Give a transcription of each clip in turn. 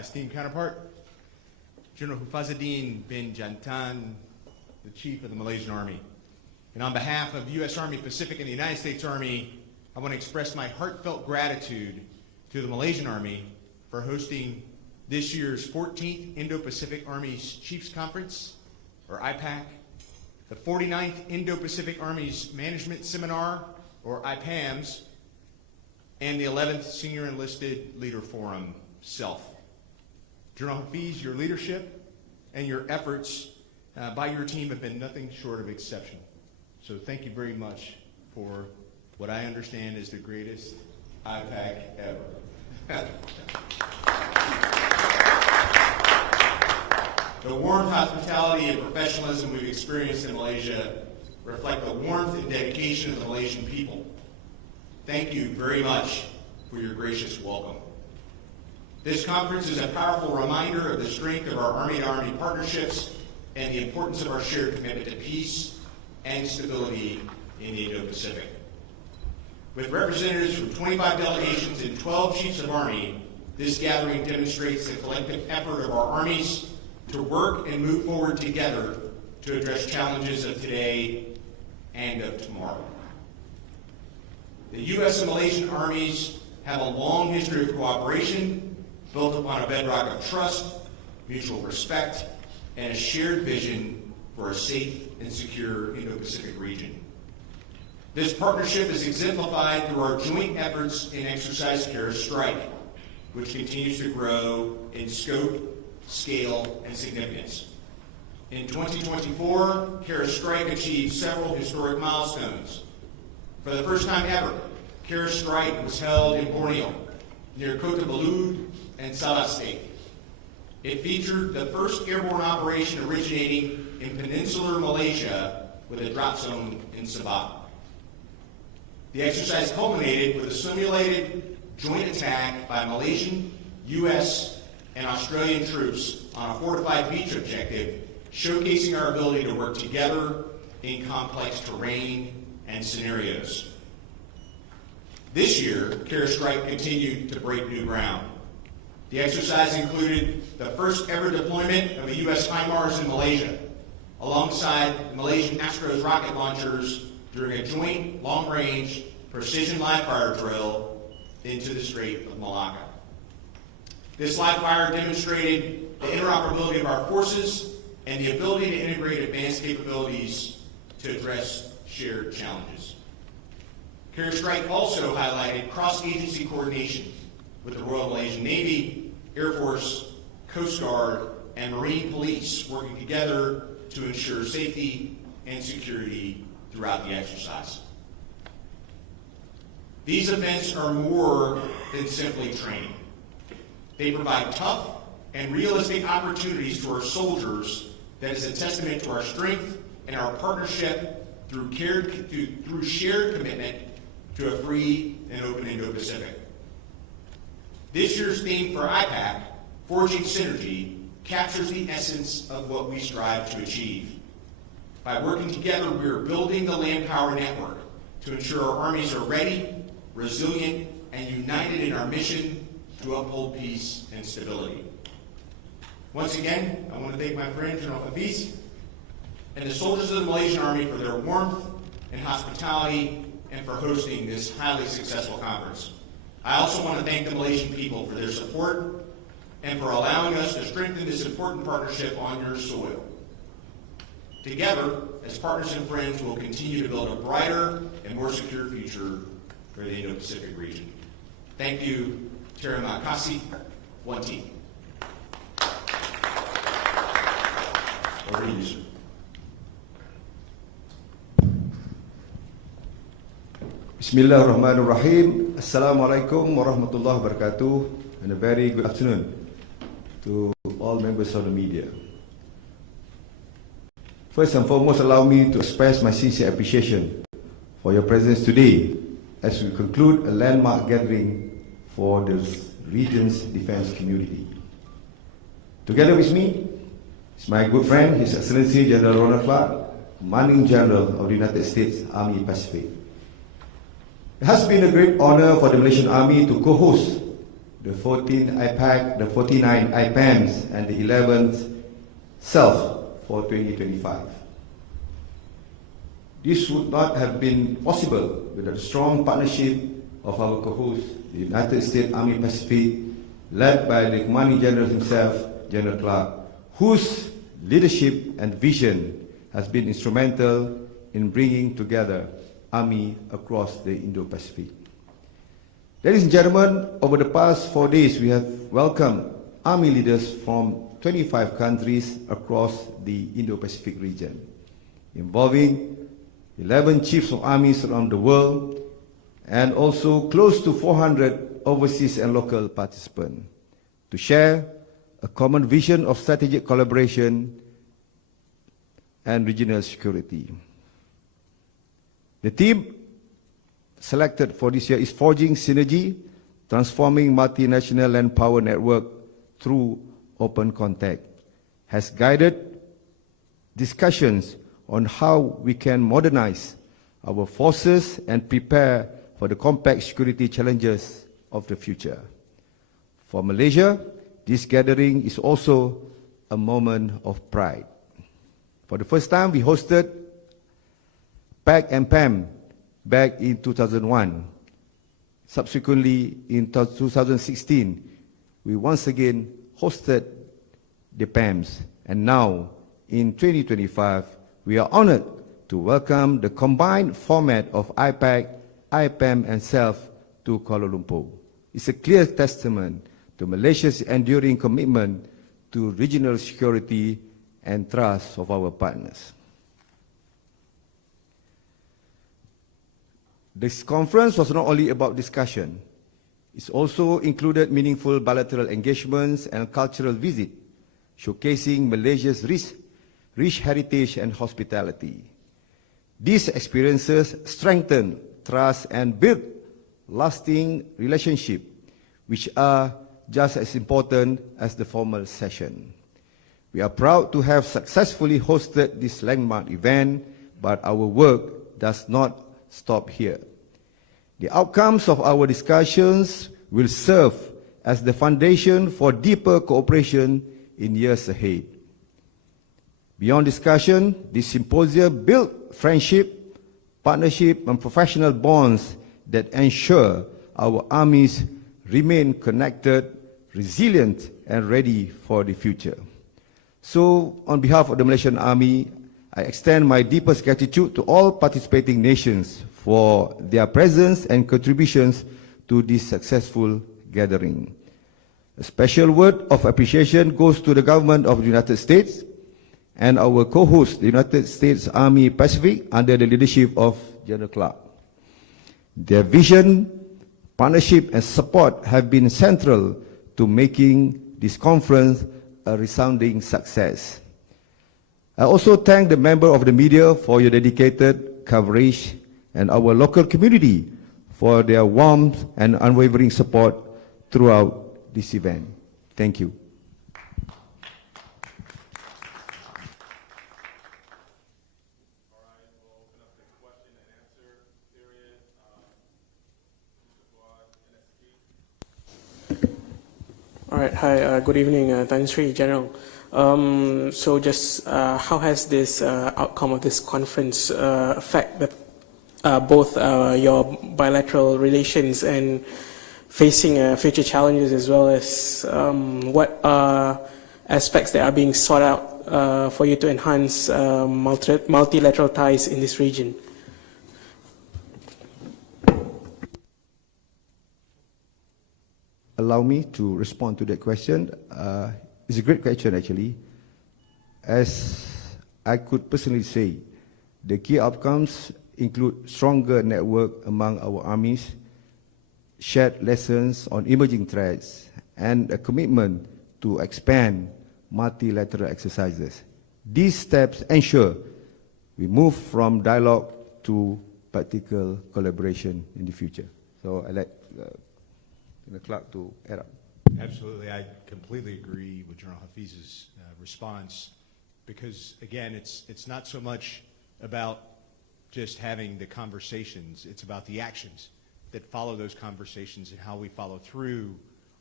esteemed counterpart, General Hafizuddeain Jantan, the Chief of the Malaysian Army. And on behalf of U.S. Army Pacific and the United States Army, I want to express my heartfelt gratitude to the Malaysian Army for hosting this year's 14th Indo-Pacific Armies Chiefs Conference, or IPAC, the 49th Indo-Pacific Armies Management Seminar, or IPAMS, and the 11th Senior Enlisted Leader Forum, SELF. General Hafiz, your leadership and your efforts by your team have been nothing short of exceptional. So thank you very much for what I understand is the greatest IPAC ever. The warmth, hospitality, and professionalism we've experienced in Malaysia reflect the warmth and dedication of the Malaysian people. Thank you very much for your gracious welcome. This conference is a powerful reminder of the strength of our Army-to-Army partnerships and the importance of our shared commitment to peace and stability in the Indo-Pacific. With representatives from 25 delegations and 12 chiefs of army, this gathering demonstrates the collective effort of our armies to work and move forward together to address challenges of today and of tomorrow. The U.S. and Malaysian armies have a long history of cooperation built upon a bedrock of trust, mutual respect, and a shared vision for a safe and secure Indo-Pacific region. This partnership is exemplified through our joint efforts in Exercise CARE Strike, which continues to grow in scope, scale, and significance. In 2024, CARE Strike achieved several historic milestones. For the first time ever, CARE Strike was held in Borneo, near Kota Belud and Sabah State. It featured the first airborne operation originating in peninsular Malaysia with a drop zone in Sabah. The exercise culminated with a simulated joint attack by Malaysian, U.S., and Australian troops on a fortified beach objective, showcasing our ability to work together in complex terrain and scenarios. This year, CARE Strike continued to break new ground. The exercise included the first ever deployment of a U.S. HIMARS in Malaysia, alongside the Malaysian Astros rocket launchers during a joint long-range precision live-fire drill into the Strait of Malacca. This live-fire demonstrated the interoperability of our forces and the ability to integrate advanced capabilities to address shared challenges. CARE Strike also highlighted cross-agency coordination with the Royal Malaysian Navy, Air Force, Coast Guard, and Marine Police working together to ensure safety and security throughout the exercise. These events are more than simply training. They provide tough and realistic opportunities to our soldiers that is a testament to our strength and our partnership through shared commitment to a free and open Indo-Pacific. This year's theme for IPAC, Forging Synergy, captures the essence of what we strive to achieve. By working together, we are building the land power network to ensure our armies are ready, resilient, and united in our mission to uphold peace and stability. Once again, I want to thank my friend General Hafiz and the soldiers of the Malaysian Army for their warmth and hospitality and for hosting this highly successful conference. I also want to thank the Malaysian people for their support and for allowing us to strengthen this important partnership on your soil. Together, as partners and friends, we'll continue to build a brighter and more secure future for the Indo-Pacific region. Thank you. Terima kasih. One team. Over to you, sir. Bismillahirrahmanirrahim. Assalamualaikum warahmatullahi wabarakatuh, and a very good afternoon to all members of the media. First and foremost, allow me to express my sincere appreciation for your presence today as we conclude a landmark gathering for the region's defense community. Together with me is my good friend, His Excellency General Ronald Clark, Commanding General of the United States Army Pacific. It has been a great honor for the Malaysian Army to co-host the 14 IPAC, the 49 IPAMs, and the 11th SELF for 2025. This would not have been possible without the strong partnership of our co-host, the United States Army Pacific, led by the Commanding General himself, General Clark, whose leadership and vision has been instrumental in bringing together Army across the Indo-Pacific. Ladies and gentlemen, over the past 4 days, we have welcomed Army leaders from 25 countries across the Indo-Pacific region, involving 11 chiefs of armies around the world, and also close to 400 overseas and local participants, to share a common vision of strategic collaboration and regional security. The theme selected for this year is Forging Synergy, Transforming Multinational Land Power Network through Open Contact, has guided discussions on how we can modernize our forces and prepare for the complex security challenges of the future. For Malaysia, this gathering is also a moment of pride. For the first time, we hosted PAC and PAM back in 2001. Subsequently, in 2016, we once again hosted the PAMs. And now, in 2025, we are honored to welcome the combined format of IPAC, IPAM, and SELF to Kuala Lumpur. It's a clear testament to Malaysia's enduring commitment to regional security and trust of our partners. This conference was not only about discussion, it also included meaningful bilateral engagements and cultural visits, showcasing Malaysia's rich heritage and hospitality. These experiences strengthen trust and build lasting relationships, which are just as important as the formal session. We are proud to have successfully hosted this landmark event, but our work does not stop here. The outcomes of our discussions will serve as the foundation for deeper cooperation in years ahead. Beyond discussion, this symposium built friendship, partnership, and professional bonds that ensure our armies remain connected, resilient, and ready for the future. So, on behalf of the Malaysian Army, I extend my deepest gratitude to all participating nations for their presence and contributions to this successful gathering. A special word of appreciation goes to the government of the United States and our co-host, the United States Army Pacific, under the leadership of General Clark. Their vision, partnership, and support have been central to making this conference a resounding success. I also thank the members of the media for your dedicated coverage and our local community for their warmth and unwavering support throughout this event. Thank you. All right. Hi. Good evening, Tan Sri General. So, just how has this outcome of this conference affected both your bilateral relations and facing future challenges, as well as what aspects that are being sought out for you to enhance multilateral ties in this region? Allow me to respond to that question. It's a great question, actually. As I could personally say, the key outcomes include stronger network among our armies, shared lessons on emerging threats, and a commitment to expand multilateral exercises. These steps ensure we move from dialogue to practical collaboration in the future. So I'd like Clark to add up. Absolutely. I completely agree with General Hafiz's response, because, again, it's not so much about just having the conversations. It's about the actions that follow those conversations and how we follow through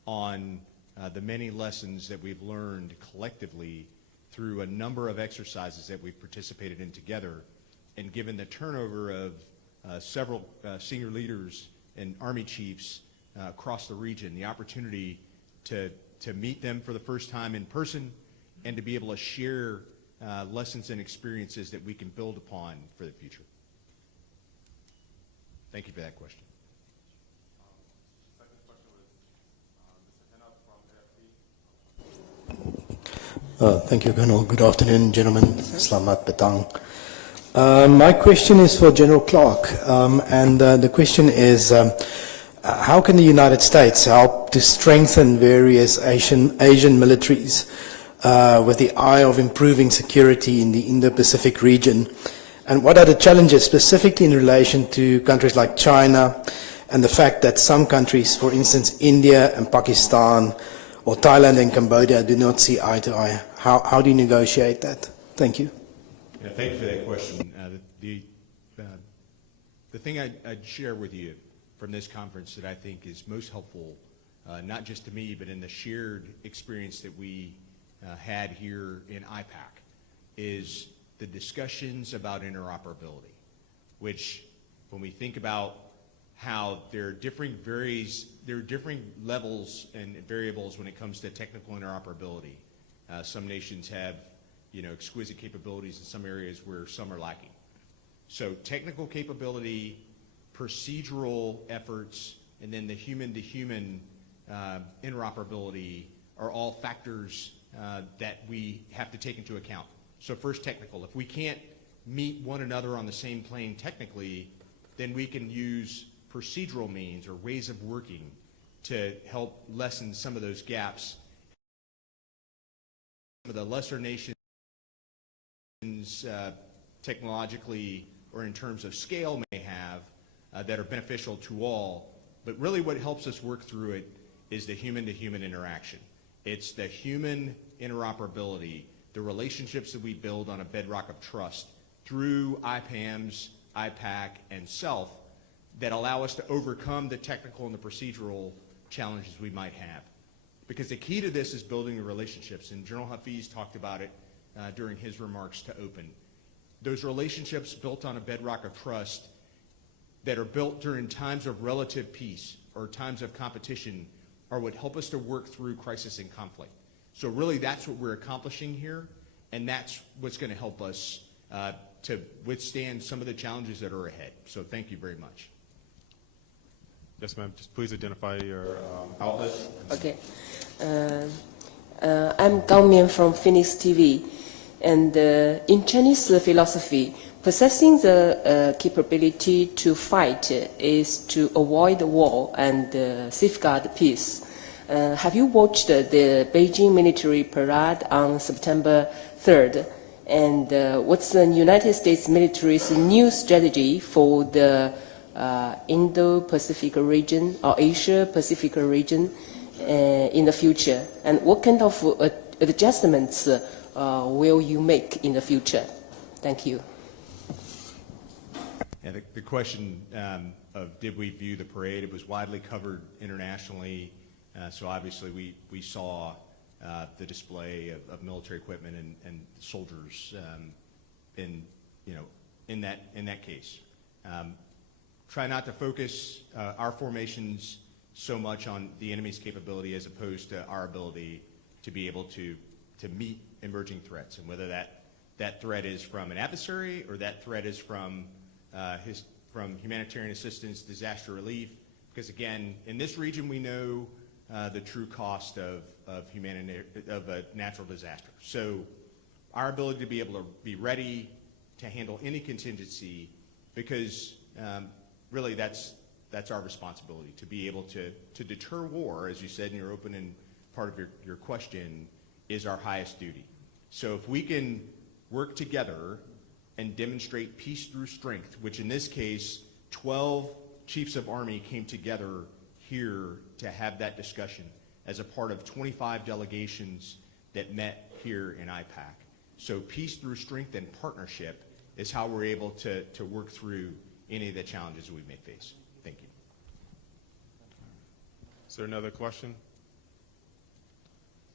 on the many lessons that we've learned collectively through a number of exercises that we've participated in together, and given the turnover of several senior leaders and Army chiefs across the region, the opportunity to meet them for the first time in person and to be able to share lessons and experiences that we can build upon for the future. Thank you for that question. Second question was Mr. Hennard from AFP. Thank you, Colonel. Good afternoon, gentlemen. Selamat petang. My question is for General Clark, and the question is, how can the United States help to strengthen various Asian militaries with the eye of improving security in the Indo-Pacific region? And what are the challenges specifically in relation to countries like China and the fact that some countries, for instance, India and Pakistan or Thailand and Cambodia, do not see eye to eye? How do you negotiate that? Thank you. Yeah, thank you for that question. The thing I'd share with you from this conference that I think is most helpful, not just to me, but in the shared experience that we had here in IPAC, is the discussions about interoperability, which when we think about how there are differing levels and variables when it comes to technical interoperability. Some nations have, exquisite capabilities in some areas where some are lacking. So technical capability, procedural efforts, and then the human-to-human interoperability are all factors that we have to take into account. So first, technical. If we can't meet one another on the same plane technically, then we can use procedural means or ways of working to help lessen some of those gaps. Some of the lesser nations technologically or in terms of scale may have that are beneficial to all, but really what helps us work through it is the human-to-human interaction. It's the human interoperability, the relationships that we build on a bedrock of trust through IPAMs, IPAC, and SELF that allow us to overcome the technical and the procedural challenges we might have. Because the key to this is building the relationships, and General Hafiz talked about it during his remarks to open. Those relationships built on a bedrock of trust that are built during times of relative peace or times of competition are what help us to work through crisis and conflict. So really that's what we're accomplishing here, and that's what's going to help us to withstand some of the challenges that are ahead. So thank you very much. Yes, ma'am. Just please identify your outlet. Okay. I'm Gao Mian from Phoenix TV. And in Chinese philosophy, possessing the capability to fight is to avoid war and safeguard peace. Have you watched the Beijing military parade on September 3rd? And what's the United States military's new strategy for the Indo-Pacific region or Asia-Pacific region in the future? And what kind of adjustments will you make in the future? Thank you. Yeah, the question of did we view the parade, it was widely covered internationally. So obviously we saw the display of military equipment and soldiers in that case. Try not to focus our formations so much on the enemy's capability as opposed to our ability to be able to meet emerging threats, and whether that threat is from an adversary or that threat is from humanitarian assistance, disaster relief. Because again, in this region we know the true cost of a natural disaster. So our ability to be able to be ready to handle any contingency, because really that's our responsibility, to be able to deter war, as you said in your opening part of your question, is our highest duty. So if we can work together and demonstrate peace through strength, which in this case 12 chiefs of army came together here to have that discussion as a part of 25 delegations that met here in IPAC. So peace through strength and partnership is how we're able to work through any of the challenges we may face. Thank you. Is there another question?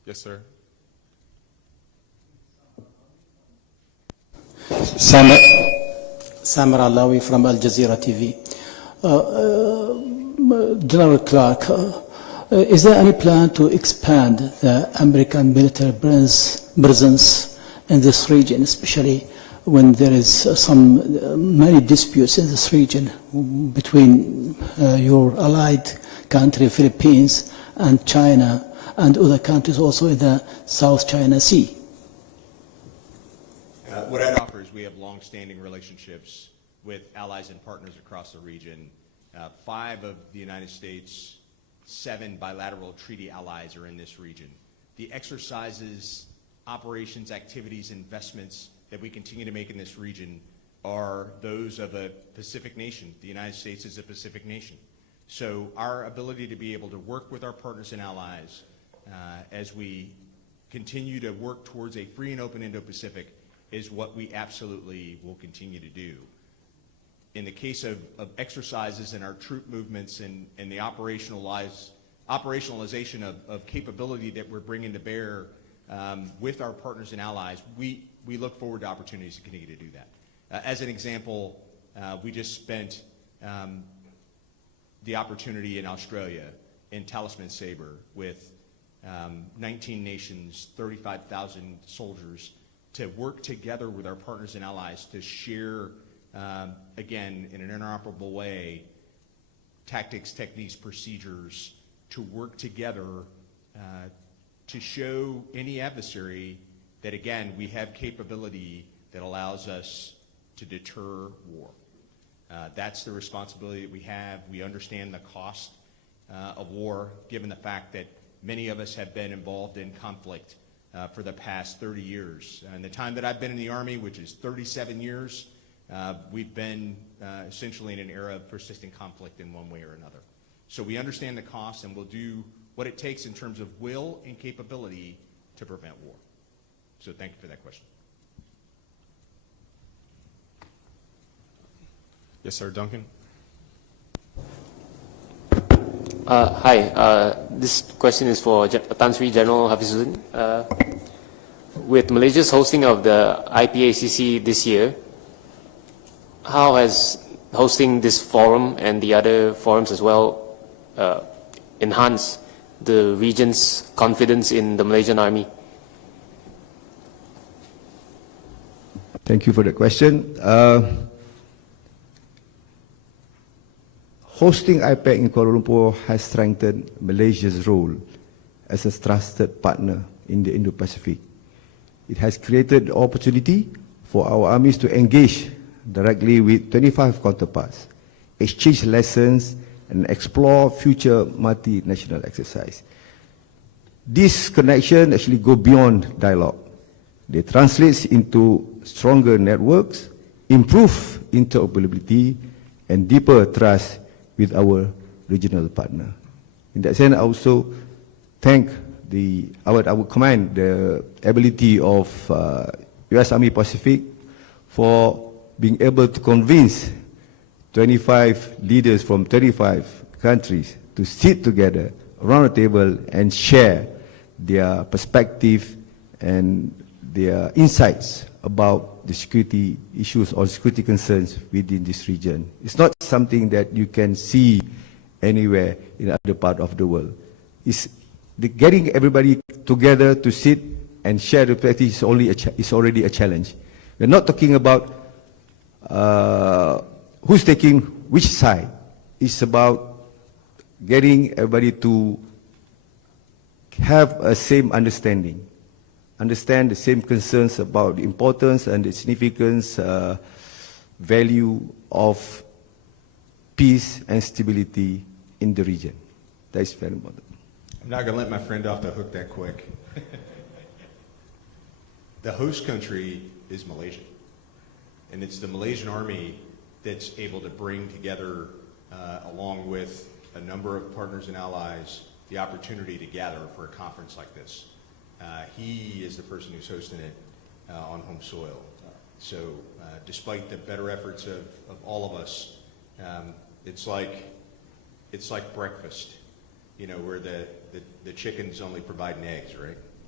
Yes, sir. Samar Alawi from Al Jazeera TV. General Clark, is there any plan to expand the American military presence in this region, especially when there is many disputes in this region between your allied country, Philippines, and China, and other countries also in the South China Sea? What I'd offer is we have long-standing relationships with allies and partners across the region. 5 of the United States, 7 bilateral treaty allies are in this region. The exercises, operations, activities, investments that we continue to make in this region are those of a Pacific nation. The United States is a Pacific nation. So our ability to be able to work with our partners and allies as we continue to work towards a free and open Indo-Pacific is what we absolutely will continue to do. In the case of exercises and our troop movements and the operationalization of capability that we're bringing to bear with our partners and allies, we look forward to opportunities to continue to do that. As an example, we just spent the opportunity in Australia in Talisman Sabre with 19 nations, 35,000 soldiers to work together with our partners and allies to share, again, in an interoperable way, tactics, techniques, procedures, to work together to show any adversary that, again, we have capability that allows us to deter war. That's the responsibility that we have. We understand the cost of war, given the fact that many of us have been involved in conflict for the past 30 years. In the time that I've been in the Army, which is 37 years, we've been essentially in an era of persistent conflict in one way or another. So we understand the cost, and we'll do what it takes in terms of will and capability to prevent war. So thank you for that question. Yes, sir. Duncan? Hi, this question is for Tan Sri General Hafizuddeain. With Malaysia's hosting of the IPACC this year, how has hosting this forum and the other forums as well enhanced the region's confidence in the Malaysian Army? Thank you for the question. Hosting IPAC in Kuala Lumpur has strengthened Malaysia's role as a trusted partner in the Indo-Pacific. It has created the opportunity for our armies to engage directly with 25 counterparts, exchange lessons, and explore future multinational exercise. This connection actually go beyond dialogue. They translate into stronger networks, improve interoperability, and deeper trust with our regional partner. In that sense, I also thank our command, the ability of U.S. Army Pacific for being able to convince 25 leaders from 35 countries to sit together around the table and share their perspective and their insights about the security issues or security concerns within this region. It's not something that you can see anywhere in other part of the world. It's getting everybody together to sit and share the practice is already a challenge. We're not talking about who's taking which side. It's about getting everybody to have a same understanding, understand the same concerns about the importance and the significance, value of peace and stability in the region. That is very important. I'm not going to let my friend off the hook that quick. The host country is Malaysia, and it's the Malaysian Army that's able to bring together, along with a number of partners and allies, the opportunity to gather for a conference like this. He is the person who's hosting it on home soil. So despite the better efforts of all of us, it's like breakfast, you know, where the chickens only providing eggs, right?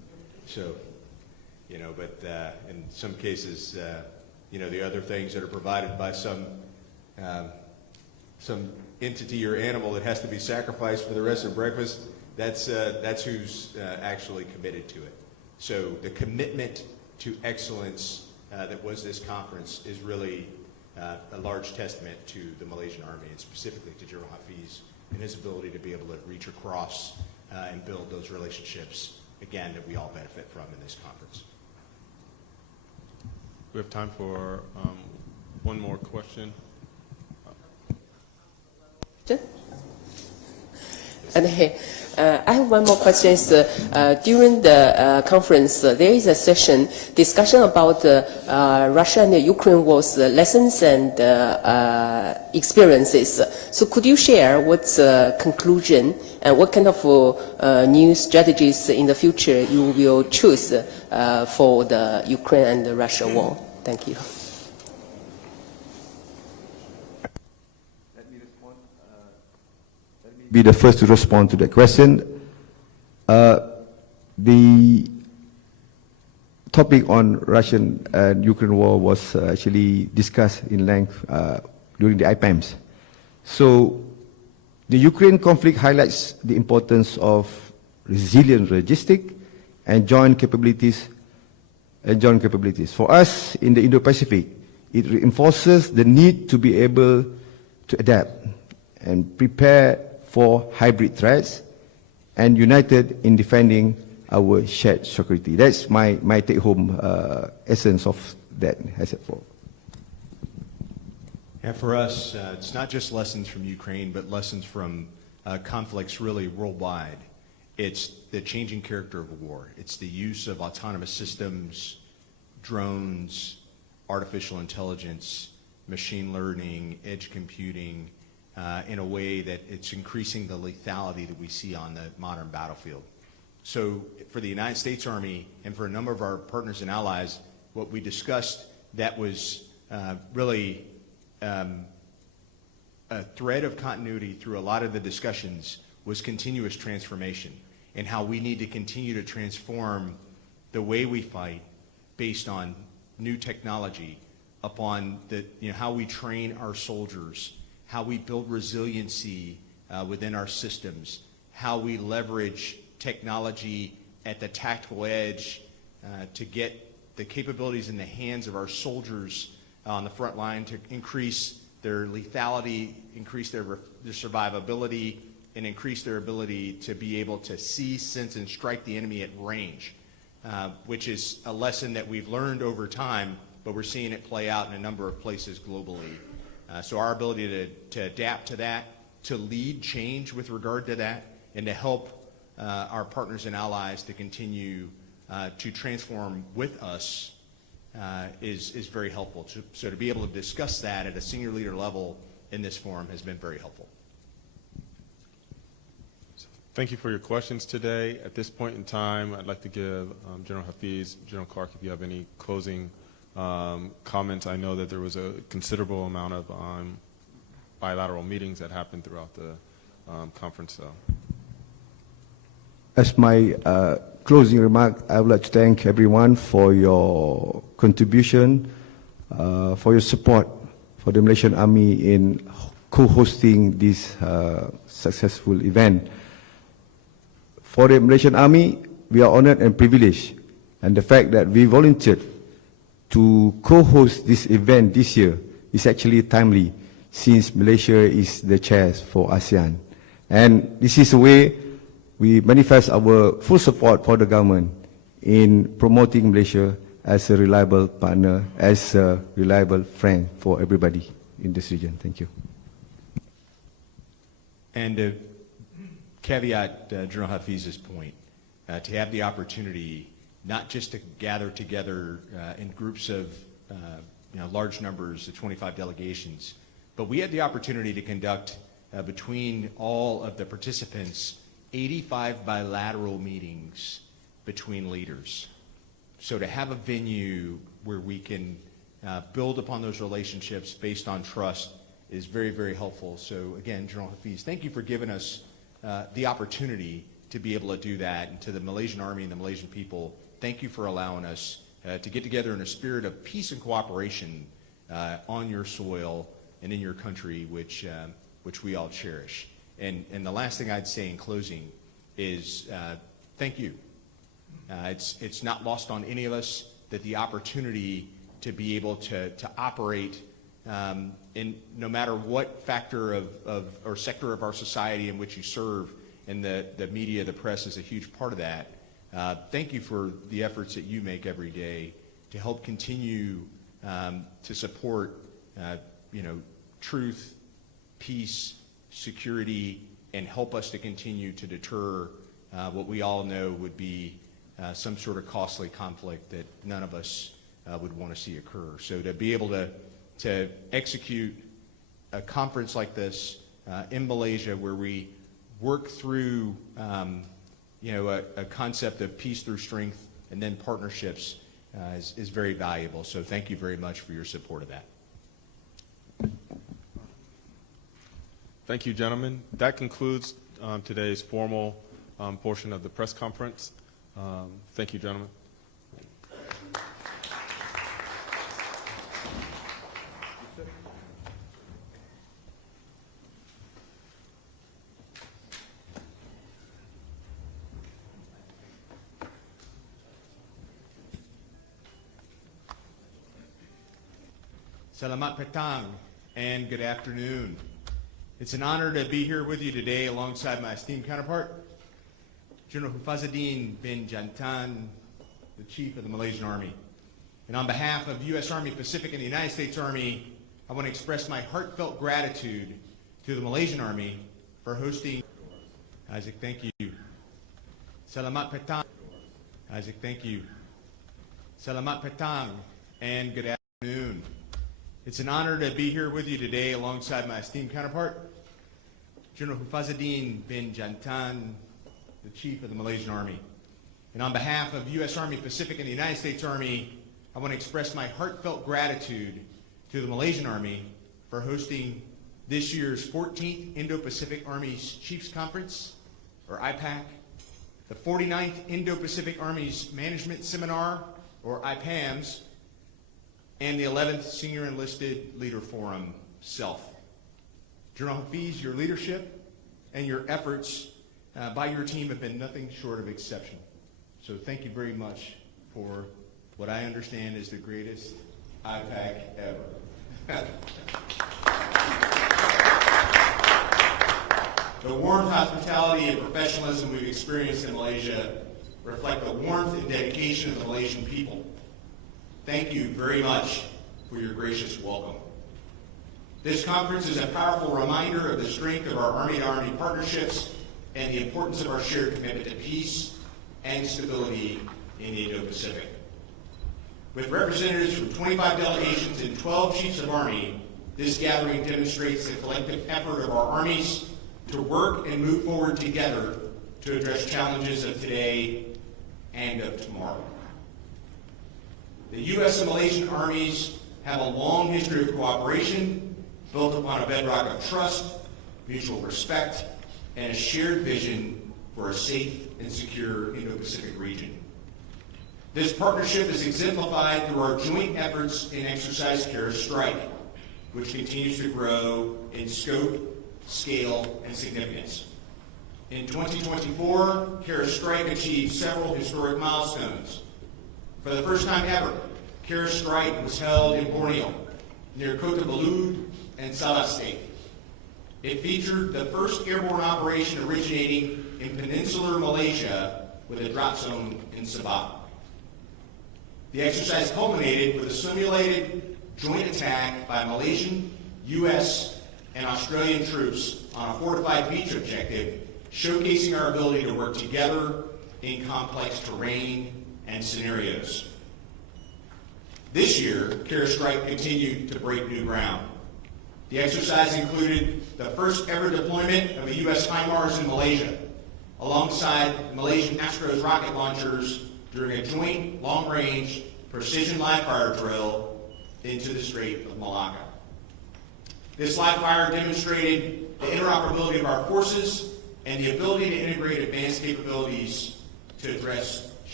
So, but in some cases, the other things that are provided by some entity or animal that has to be sacrificed for the rest of breakfast, that's who's actually committed to it. So the commitment to excellence that was this conference is really a large testament to the Malaysian Army, and specifically to General Hafiz and his ability to be able to reach across and build those relationships, again, that we all benefit from in this conference. We have time for one more question. And I have one more question. During the conference, there is a session discussion about Russia and the Ukraine war's lessons and experiences. So could you share what's the conclusion and what kind of new strategies in the future you will choose for the Ukraine and the Russia war? Thank you. Be the first to respond to that question. The topic on Russian and Ukraine war was actually discussed in length during the IPAMs. So the Ukraine conflict highlights the importance of resilient logistic and joint capabilities. For us in the Indo-Pacific, it reinforces the need to be able to adapt and prepare for hybrid threats and united in defending our shared security. That's my take-home essence of that asset for. And for us, it's not just lessons from Ukraine, but lessons from conflicts really worldwide. It's the changing character of war. It's the use of autonomous systems, drones, artificial intelligence, machine learning, edge computing, in a way that it's increasing the lethality that we see on the modern battlefield. So for the United States Army and for a number of our partners and allies, what we discussed that was really a thread of continuity through a lot of the discussions was continuous transformation, and how we need to continue to transform the way we fight based on new technology, upon how we train our soldiers, how we build resiliency within our systems, how we leverage technology at the tactical edge to get the capabilities in the hands of our soldiers on the front line to increase their lethality, increase their survivability, and increase their ability to be able to see, sense, and strike the enemy at range, which is a lesson that we've learned over time, but we're seeing it play out in a number of places globally. So our ability to adapt to that, to lead change with regard to that, and to help our partners and allies to continue to transform with us is very helpful. So to be able to discuss that at a senior leader level in this forum has been very helpful. Thank you for your questions today. At this point in time, I'd like to give General Hafiz, General Clark, if you have any closing comments. I know that there was a considerable amount of bilateral meetings that happened throughout the conference. As my closing remark, I would like to thank everyone for your contribution, for your support for the Malaysian Army in co-hosting this successful event. For the Malaysian Army, we are honored and privileged, and the fact that we volunteered to co-host this event this year is actually timely, since Malaysia is the chair for ASEAN. And this is a way we manifest our full support for the government in promoting Malaysia as a reliable partner, as a reliable friend for everybody in this region. Thank you. And caveat General Hafiz's point, to have the opportunity not just to gather together in groups of large numbers, the 25 delegations, but we had the opportunity to conduct between all of the participants 85 bilateral meetings between leaders. So to have a venue where we can build upon those relationships based on trust is very, very helpful. So again, General Hafiz, thank you for giving us the opportunity to be able to do that. And to the Malaysian Army and the Malaysian people, thank you for allowing us to get together in a spirit of peace and cooperation on your soil and in your country, which we all cherish. And the last thing I'd say in closing is thank you. It's not lost on any of us that the opportunity to be able to operate in no matter what factor or sector of our society in which you serve, and the media, the press is a huge part of that. Thank you for the efforts that you make every day to help continue to support truth, peace, security, and help us to continue to deter what we all know would be some sort of costly conflict that none of us would want to see occur. So to be able to execute a conference like this in Malaysia, where we work through a concept of peace through strength and then partnerships is very valuable. So thank you very much for your support of that. Thank you, gentlemen. That concludes today's formal portion of the press conference. Thank you, gentlemen. Selamat petang and good afternoon. It's an honor to be here with you today alongside my esteemed counterpart, General Hafizuddeain Jantan, the Chief of the Malaysian Army. And on behalf of U.S. Army Pacific and the United States Army, I want to express my heartfelt gratitude to the Malaysian Army for hosting. Isaac, thank you. Selamat petang. Isaac, thank you. Selamat petang and good afternoon. It's an honor to be here with you today alongside my esteemed counterpart, General Hafizuddeain Jantan, the Chief of the Malaysian Army. And on behalf of U.S. Army Pacific and the United States Army, I want to express my heartfelt gratitude to the Malaysian Army for hosting this year's 14th Indo-Pacific Armies Chiefs Conference, or IPAC, the 49th Indo-Pacific Armies Management Seminar, or IPAMS, and the 11th Senior Enlisted Leader Forum, SELF. General Hafiz, your leadership and your efforts by your team have been nothing short of exceptional. So thank you very much for what I understand is the greatest IPAC ever. The warmth, hospitality, and professionalism we've experienced in Malaysia reflect the warmth and dedication of the Malaysian people. Thank you very much for your gracious welcome. This conference is a powerful reminder of the strength of our Army-to-Army partnerships and the importance of our shared commitment to peace and stability in the Indo-Pacific. With representatives from 25 delegations and 12 chiefs of army, this gathering demonstrates the collective effort of our armies to work and move forward together to address challenges of today and of tomorrow. The U.S. and Malaysian armies have a long history of cooperation built upon a bedrock of trust, mutual respect, and a shared vision for a safe and secure Indo-Pacific region. This partnership is exemplified through our joint efforts in Exercise Kara Strike, which continues to grow in scope, scale, and significance. In 2024, Kara Strike achieved several historic milestones. For the first time ever, Kara Strike was held in Borneo, near Kota Belud and Sabah State. It featured the first airborne operation originating in peninsular Malaysia with a drop zone in Sabah. The exercise culminated with a simulated joint attack by Malaysian, U.S., and Australian troops on a fortified beach objective, showcasing our ability to work together in complex terrain and scenarios. This year, Kara Strike continued to break new ground. The exercise included the first ever deployment of a U.S. HIMARS in Malaysia, alongside Malaysian Astros rocket launchers during a joint long-range precision live-fire drill into the Strait of Malacca. This live-fire demonstrated the interoperability of our forces and the ability to integrate advanced capabilities to address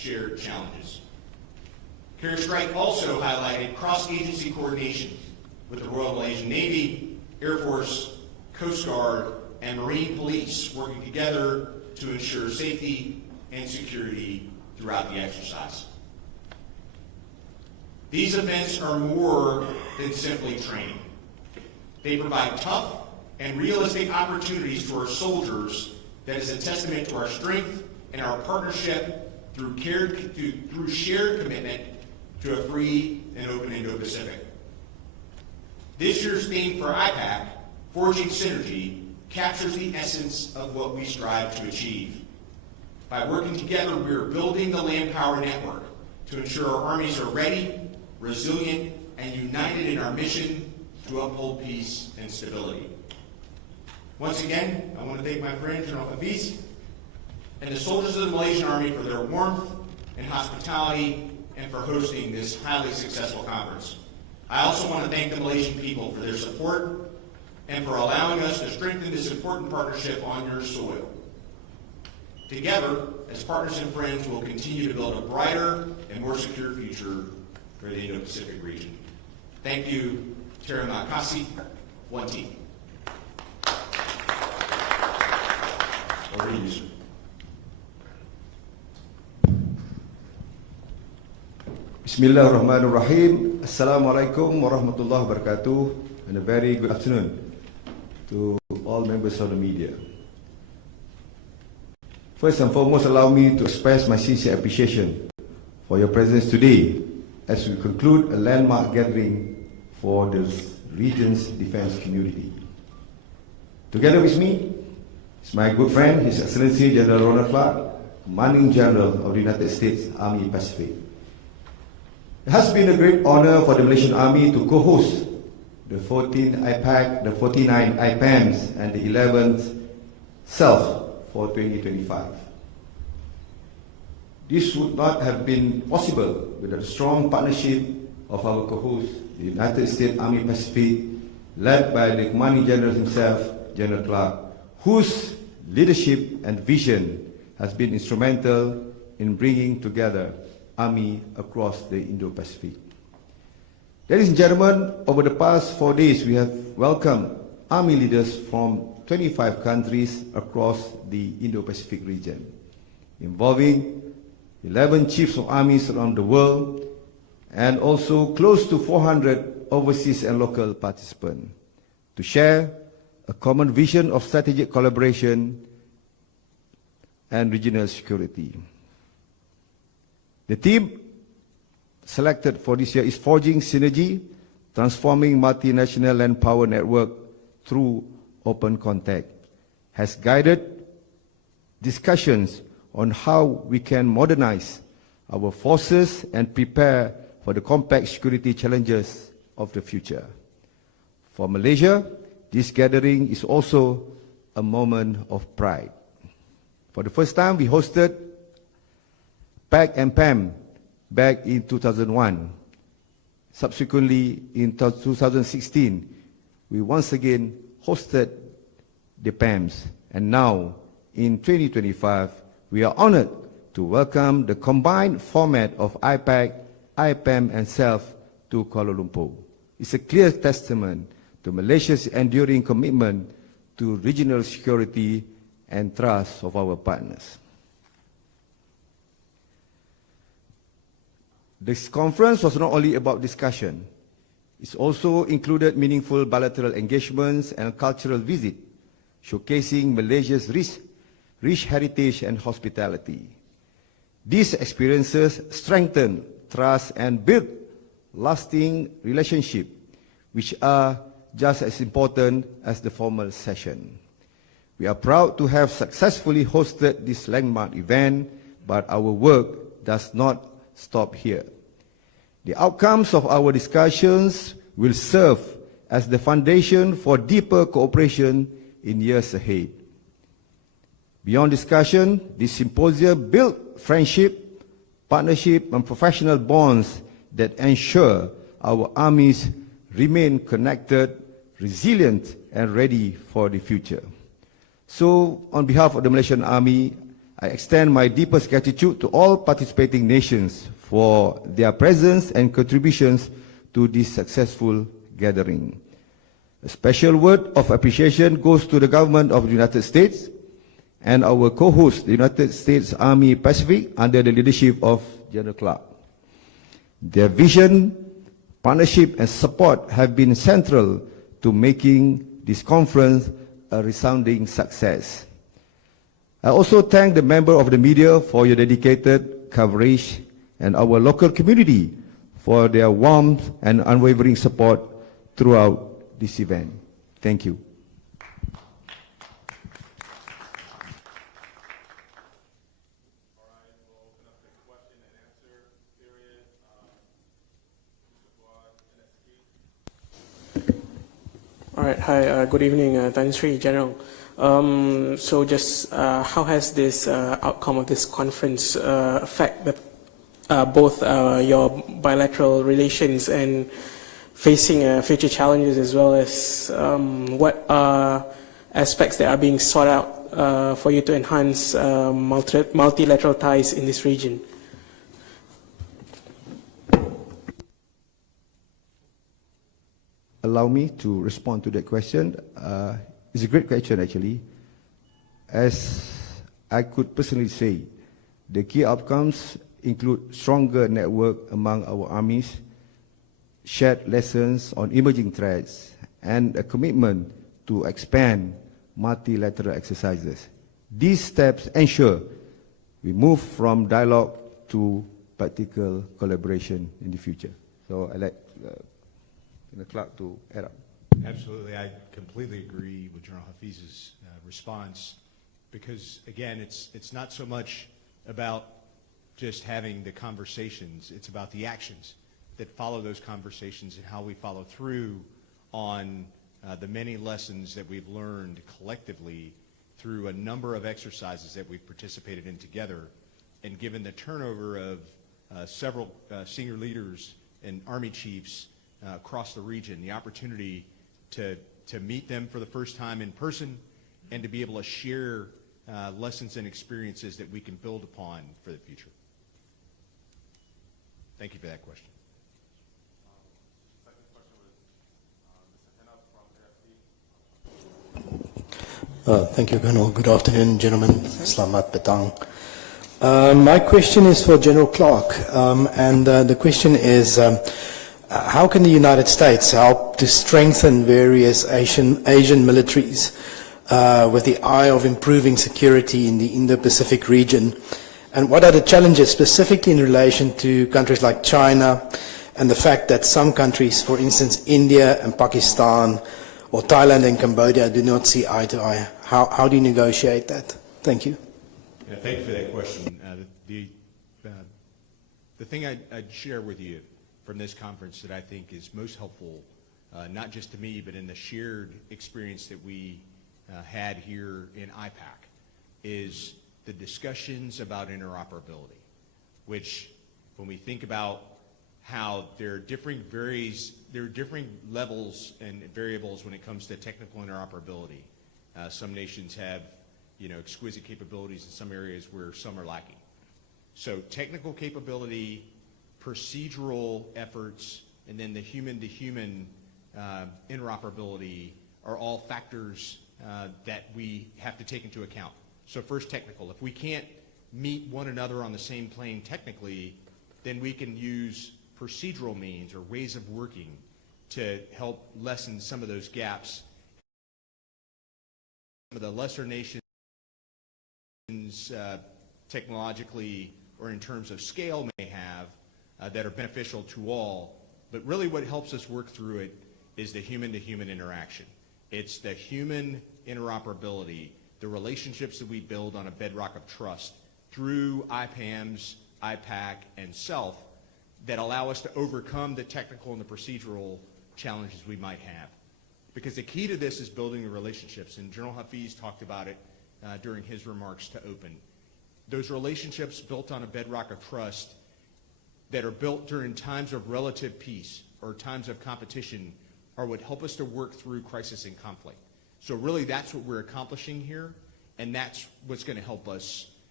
shared challenges. CARE Strike also highlighted cross-agency coordination with the Royal Malaysian Navy, Air Force, Coast Guard, and Marine Police working together to ensure safety and security throughout the exercise. These events are more than simply training. They provide tough and realistic opportunities to our soldiers that is a testament to our strength and our partnership through shared commitment to a free and open Indo-Pacific. This year's theme for IPAC, Forging Synergy, captures the essence of what we strive to achieve. By working together, we are building the land power network to ensure our armies are ready, resilient, and united in our mission to uphold peace and stability. Once again, I want to thank my friend General Hafiz and the soldiers of the Malaysian Army for their warmth and hospitality and for hosting this highly successful conference. I also want to thank the Malaysian people for their support and for allowing us to strengthen this important partnership on your soil. Together, as partners and friends, we'll continue to build a brighter and more secure future for the Indo-Pacific region. Thank you. Terima kasih. One team. Over to you, sir. Bismillahirrahmanirrahim. Assalamualaikum warahmatullahi wabarakatuh, and a very good afternoon to all members of the media. First and foremost, allow me to express my sincere appreciation for your presence today as we conclude a landmark gathering for the region's defense community. Together with me is my good friend, His Excellency General Ronald Clark, Commanding General of the United States Army Pacific. It has been a great honor for the Malaysian Army to co-host the 14th IPAC, the 49 IPAMs, and the 11th SELF for 2025. This would not have been possible without the strong partnership of our co-host, the United States Army Pacific, led by the Commanding General himself, General Clark, whose leadership and vision has been instrumental in bringing together Army across the Indo-Pacific. Ladies and gentlemen, over the past 4 days, we have welcomed Army leaders from 25 countries across the Indo-Pacific region, involving 11 chiefs of armies around the world, and also close to 400 overseas and local participants, to share a common vision of strategic collaboration and regional security. The theme selected for this year is Forging Synergy, Transforming Multinational Land Power Network through Open Contact, has guided discussions on how we can modernize our forces and prepare for the complex security challenges of the future. For Malaysia, this gathering is also a moment of pride. For the first time, we hosted PAC and PAM back in 2001. Subsequently, in 2016, we once again hosted the PAMs. And now, in 2025, we are honored to welcome the combined format of IPAC, IPAM, and SELF to Kuala Lumpur. It's a clear testament to Malaysia's enduring commitment to regional security and trust of our partners. This conference was not only about discussion. It also included meaningful bilateral engagements and cultural visits, showcasing Malaysia's rich heritage and hospitality. These experiences strengthen trust and build lasting relationships, which are just as important as the formal session. We are proud to have successfully hosted this landmark event, but our work does not stop here. The outcomes of our discussions will serve as the foundation for deeper cooperation in years ahead. Beyond discussion, this symposium built friendship, partnership, and professional bonds that ensure our armies remain connected, resilient, and ready for the future. So, on behalf of the Malaysian Army, I extend my deepest gratitude to all participating nations for their presence and contributions to this successful gathering. A special word of appreciation goes to the government of the United States and our co-host, the United States Army Pacific, under the leadership of General Clark. Their vision, partnership, and support have been central to making this conference a resounding success. I also thank the members of the media for your dedicated coverage and our local community for their warmth and unwavering support throughout this event. Thank you. All right. Hi. Good evening, Tan Sri General. So, just how has this outcome of this conference affect both your bilateral relations and facing future challenges, as well as what aspects that are being sought out for you to enhance multilateral ties in this region? Allow me to respond to that question. It's a great question, actually. As I could personally say, the key outcomes include stronger network among our armies, shared lessons on emerging threats, and a commitment to expand multilateral exercises. These steps ensure we move from dialogue to practical collaboration in the future. So I'd like Clark to add up. Absolutely. I completely agree with General Hafiz's response, because, again, it's not so much about just having the conversations. It's about the actions that follow those conversations and how we follow through on the many lessons that we've learned collectively through a number of exercises that we've participated in together. And given the turnover of several senior leaders and Army chiefs across the region, the opportunity to meet them for the first time in person and to be able to share lessons and experiences that we can build upon for the future. Thank you for that question. Thank you, Colonel. Good afternoon, gentlemen. Selamat petang. My question is for General Clark, and the question is, how can the United States help to strengthen various Asian militaries with the eye of improving security in the Indo-Pacific region? And what are the challenges specifically in relation to countries like China and the fact that some countries, for instance, India and Pakistan, or Thailand and Cambodia, do not see eye to eye? How do you negotiate that? Thank you. Yeah, thank you for that question. The thing I'd share with you from this conference that I think is most helpful, not just to me, but in the shared experience that we had here in IPAC, is the discussions about interoperability, which, when we think about how there are differing levels and variables when it comes to technical interoperability. Some nations have, exquisite capabilities in some areas where some are lacking. So technical capability, procedural efforts, and then the human-to-human interoperability are all factors that we have to take into account. So first, technical. If we can't meet one another on the same plane technically, then we can use procedural means or ways of working to help lessen some of those gaps. Some of the lesser nations technologically or in terms of scale may have that are beneficial to all, but really what helps us work through it is the human-to-human interaction. It's the human interoperability, the relationships that we build on a bedrock of trust through IPAMS, IPAC, and SELF that allow us to overcome the technical and the procedural challenges we might have. Because the key to this is building the relationships, and General Hafiz talked about it during his remarks to open. Those relationships built on a bedrock of trust that are built during times of relative peace or times of competition are what help us to work through crisis and conflict. So really that's what we're accomplishing here, and that's what's going to help us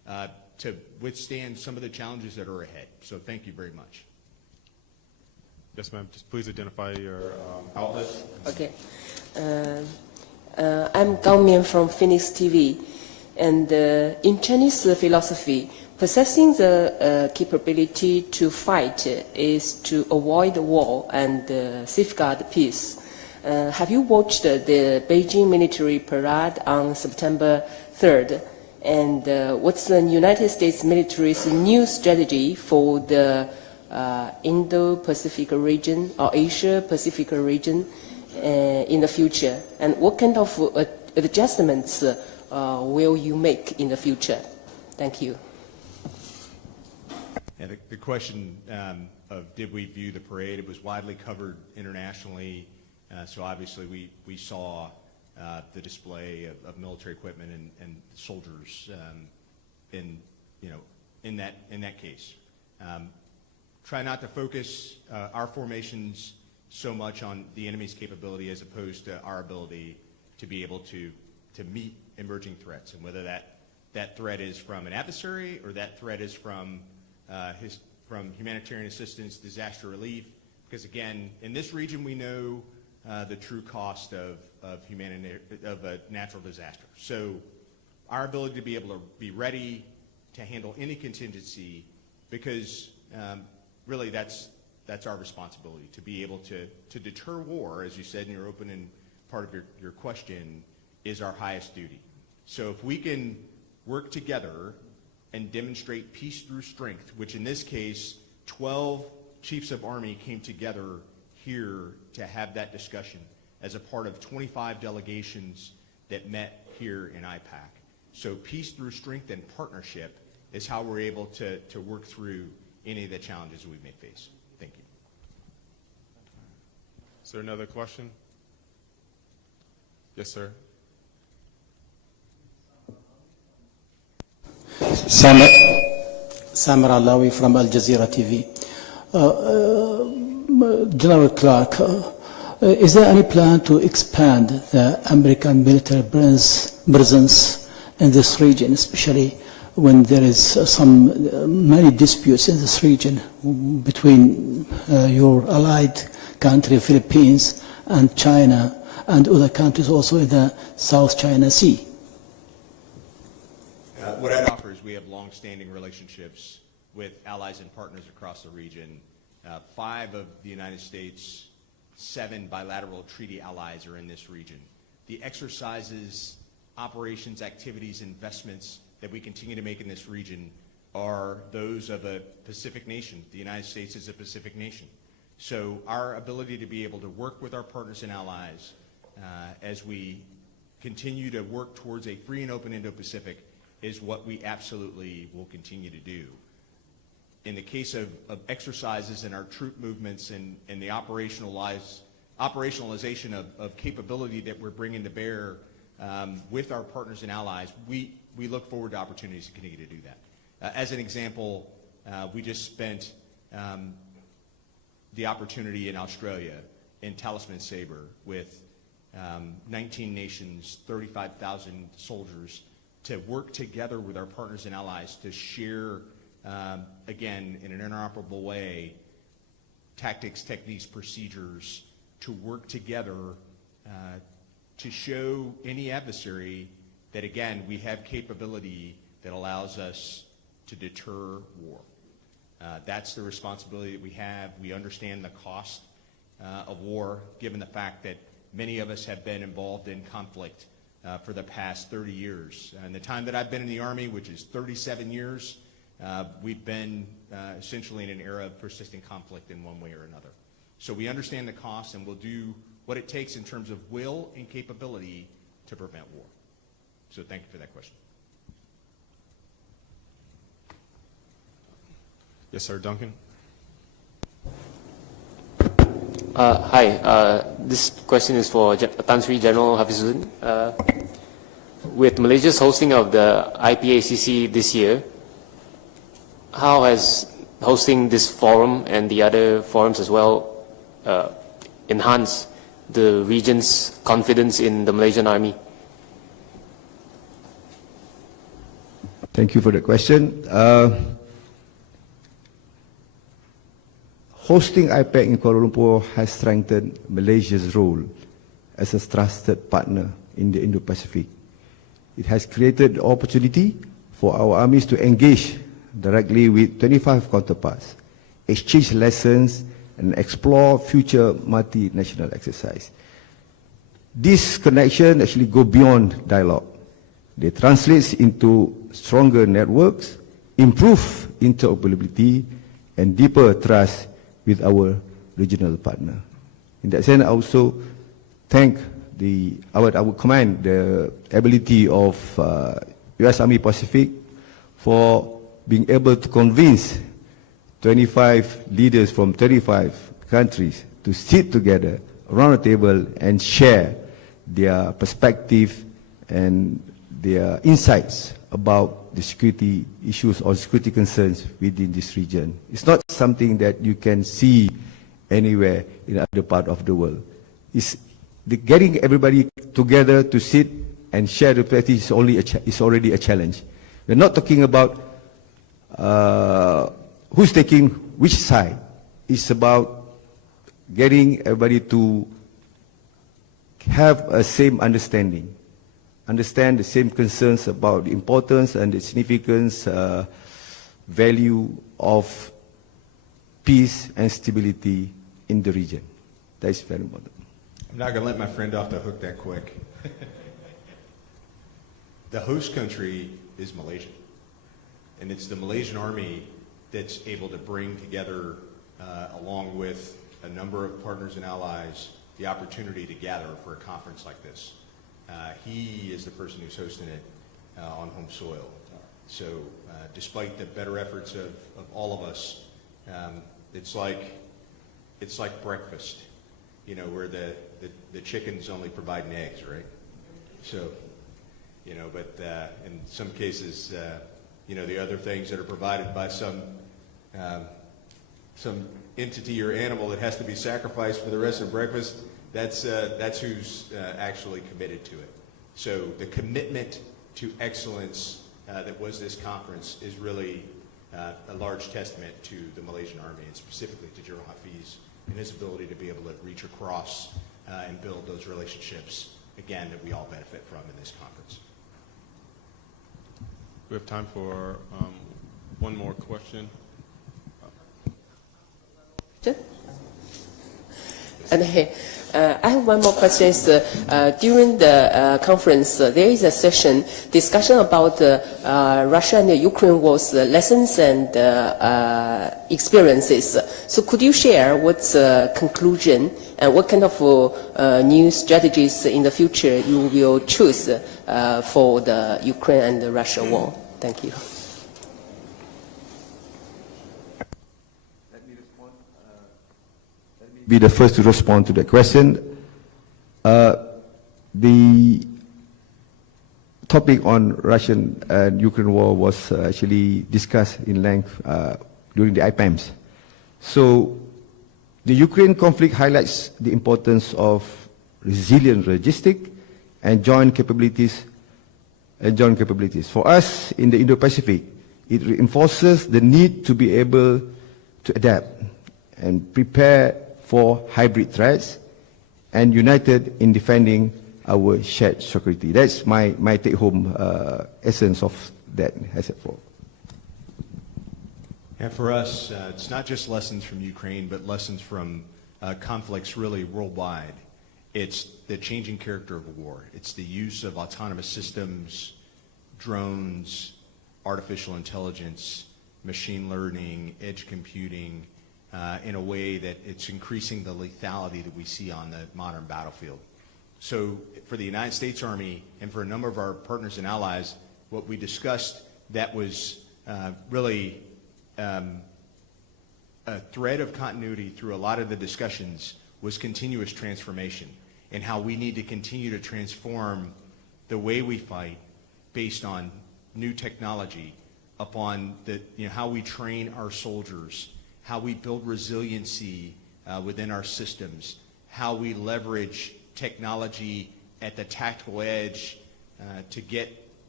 to withstand some of the challenges that are ahead. So thank you very much. Yes, ma'am. Just please identify your outlet. Okay. I'm Gao Mian from Phoenix TV. And in Chinese philosophy, possessing the capability to fight is to avoid war and safeguard peace. Have you watched the Beijing military parade on September 3rd? And what's the United States military's new strategy for the Indo-Pacific region or Asia-Pacific region in the future? And what kind of adjustments will you make in the future? Thank you. Yeah, the question of did we view the parade, it was widely covered internationally. So obviously we saw the display of military equipment and soldiers in that case. Try not to focus our formations so much on the enemy's capability as opposed to our ability to be able to meet emerging threats, and whether that threat is from an adversary or that threat is from humanitarian assistance, disaster relief. Because again, in this region we know the true cost of a natural disaster. So our ability to be able to be ready to handle any contingency, because really that's our responsibility, to be able to deter war, as you said in your opening part of your question, is our highest duty. So if we can work together and demonstrate peace through strength, which in this case 12 chiefs of army came together here to have that discussion as a part of 25 delegations that met here in IPAC. So peace through strength and partnership is how we're able to work through any of the challenges we may face. Thank you. Is there another question? Yes, sir. Samir Alawi from Al Jazeera TV. General Clark, is there any plan to expand the American military presence in this region, especially when there is many disputes in this region between your allied country, Philippines, and China, and other countries also in the South China Sea? What I'd offer is we have long-standing relationships with allies and partners across the region. 5 of the United States' 7 bilateral treaty allies are in this region. The exercises, operations, activities, investments that we continue to make in this region are those of a Pacific nation. The United States is a Pacific nation. So our ability to be able to work with our partners and allies as we continue to work towards a free and open Indo-Pacific is what we absolutely will continue to do. In the case of exercises and our troop movements and the operationalization of capability that we're bringing to bear with our partners and allies, we look forward to opportunities to continue to do that. As an example, we just spent the opportunity in Australia in Talisman Sabre with 19 nations, 35,000 soldiers, to work together with our partners and allies to share, again, in an interoperable way, tactics, techniques, procedures, to work together to show any adversary that, again, we have capability that allows us to deter war. That's the responsibility that we have. We understand the cost of war, given the fact that many of us have been involved in conflict for the past 30 years. In the time that I've been in the Army, which is 37 years, we've been essentially in an era of persistent conflict in one way or another. So we understand the cost, and we'll do what it takes in terms of will and capability to prevent war. So thank you for that question. Yes, sir. Duncan? Hi. This question is for Tan Sri General Hafizuddeain. With Malaysia's hosting of the IPACC this year, how has hosting this forum and the other forums as well enhanced the region's confidence in the Malaysian Army? Thank you for the question. Hosting IPAC in Kuala Lumpur has strengthened Malaysia's role as a trusted partner in the Indo-Pacific. It has created the opportunity for our armies to engage directly with 25 counterparts, exchange lessons, and explore future multinational exercise. This connection actually go beyond dialogue. They translate into stronger networks, improve interoperability, and deeper trust with our regional partner. In that sense, I also thank our command, the ability of U.S. Army Pacific for being able to convince 25 leaders from 35 countries to sit together around a table and share their perspective and their insights about the security issues or security concerns within this region. It's not something that you can see anywhere in other part of the world. It's getting everybody together to sit and share the practice is already a challenge. We're not talking about who's taking which side. It's about getting everybody to have a same understanding, understand the same concerns about the importance and the significance, value of peace and stability in the region. That is very important. I'm not going to let my friend off the hook that quick. The host country is Malaysia, and it's the Malaysian Army that's able to bring together, along with a number of partners and allies, the opportunity to gather for a conference like this. He is the person who's hosting it on home soil. So despite the better efforts of all of us, it's like breakfast, you know, where the chickens only providing eggs, right? So, you know, but in some cases, you know, the other things that are provided by some entity or animal that has to be sacrificed for the rest of breakfast, that's who's actually committed to it. So the commitment to excellence that was this conference is really a large testament to the Malaysian Army, and specifically to General Hafiz and his ability to be able to reach across and build those relationships, again, that we all benefit from in this conference. We have time for one more question. And I have one more question. During the conference, there is a session discussion about Russia and the Ukraine war's lessons and experiences. So could you share what's the conclusion and what kind of new strategies in the future you will choose for the Ukraine and the Russia war? Thank you. Be the first to respond to that question. The topic on Russian and Ukraine war was actually discussed in length during the IPAMs. So the Ukraine conflict highlights the importance of resilient logistics and joint capabilities. For us in the Indo-Pacific, it reinforces the need to be able to adapt and prepare for hybrid threats and united in defending our shared security. That's my take-home essence of that. And for us, it's not just lessons from Ukraine, but lessons from conflicts really worldwide. It's the changing character of war. It's the use of autonomous systems, drones, artificial intelligence, machine learning, edge computing, in a way that it's increasing the lethality that we see on the modern battlefield. So for the United States Army and for a number of our partners and allies, what we discussed that was really a thread of continuity through a lot of the discussions was continuous transformation, and how we need to continue to transform the way we fight based on new technology, upon how we train our soldiers, how we build resiliency within our systems, how we leverage technology at the tactical edge to get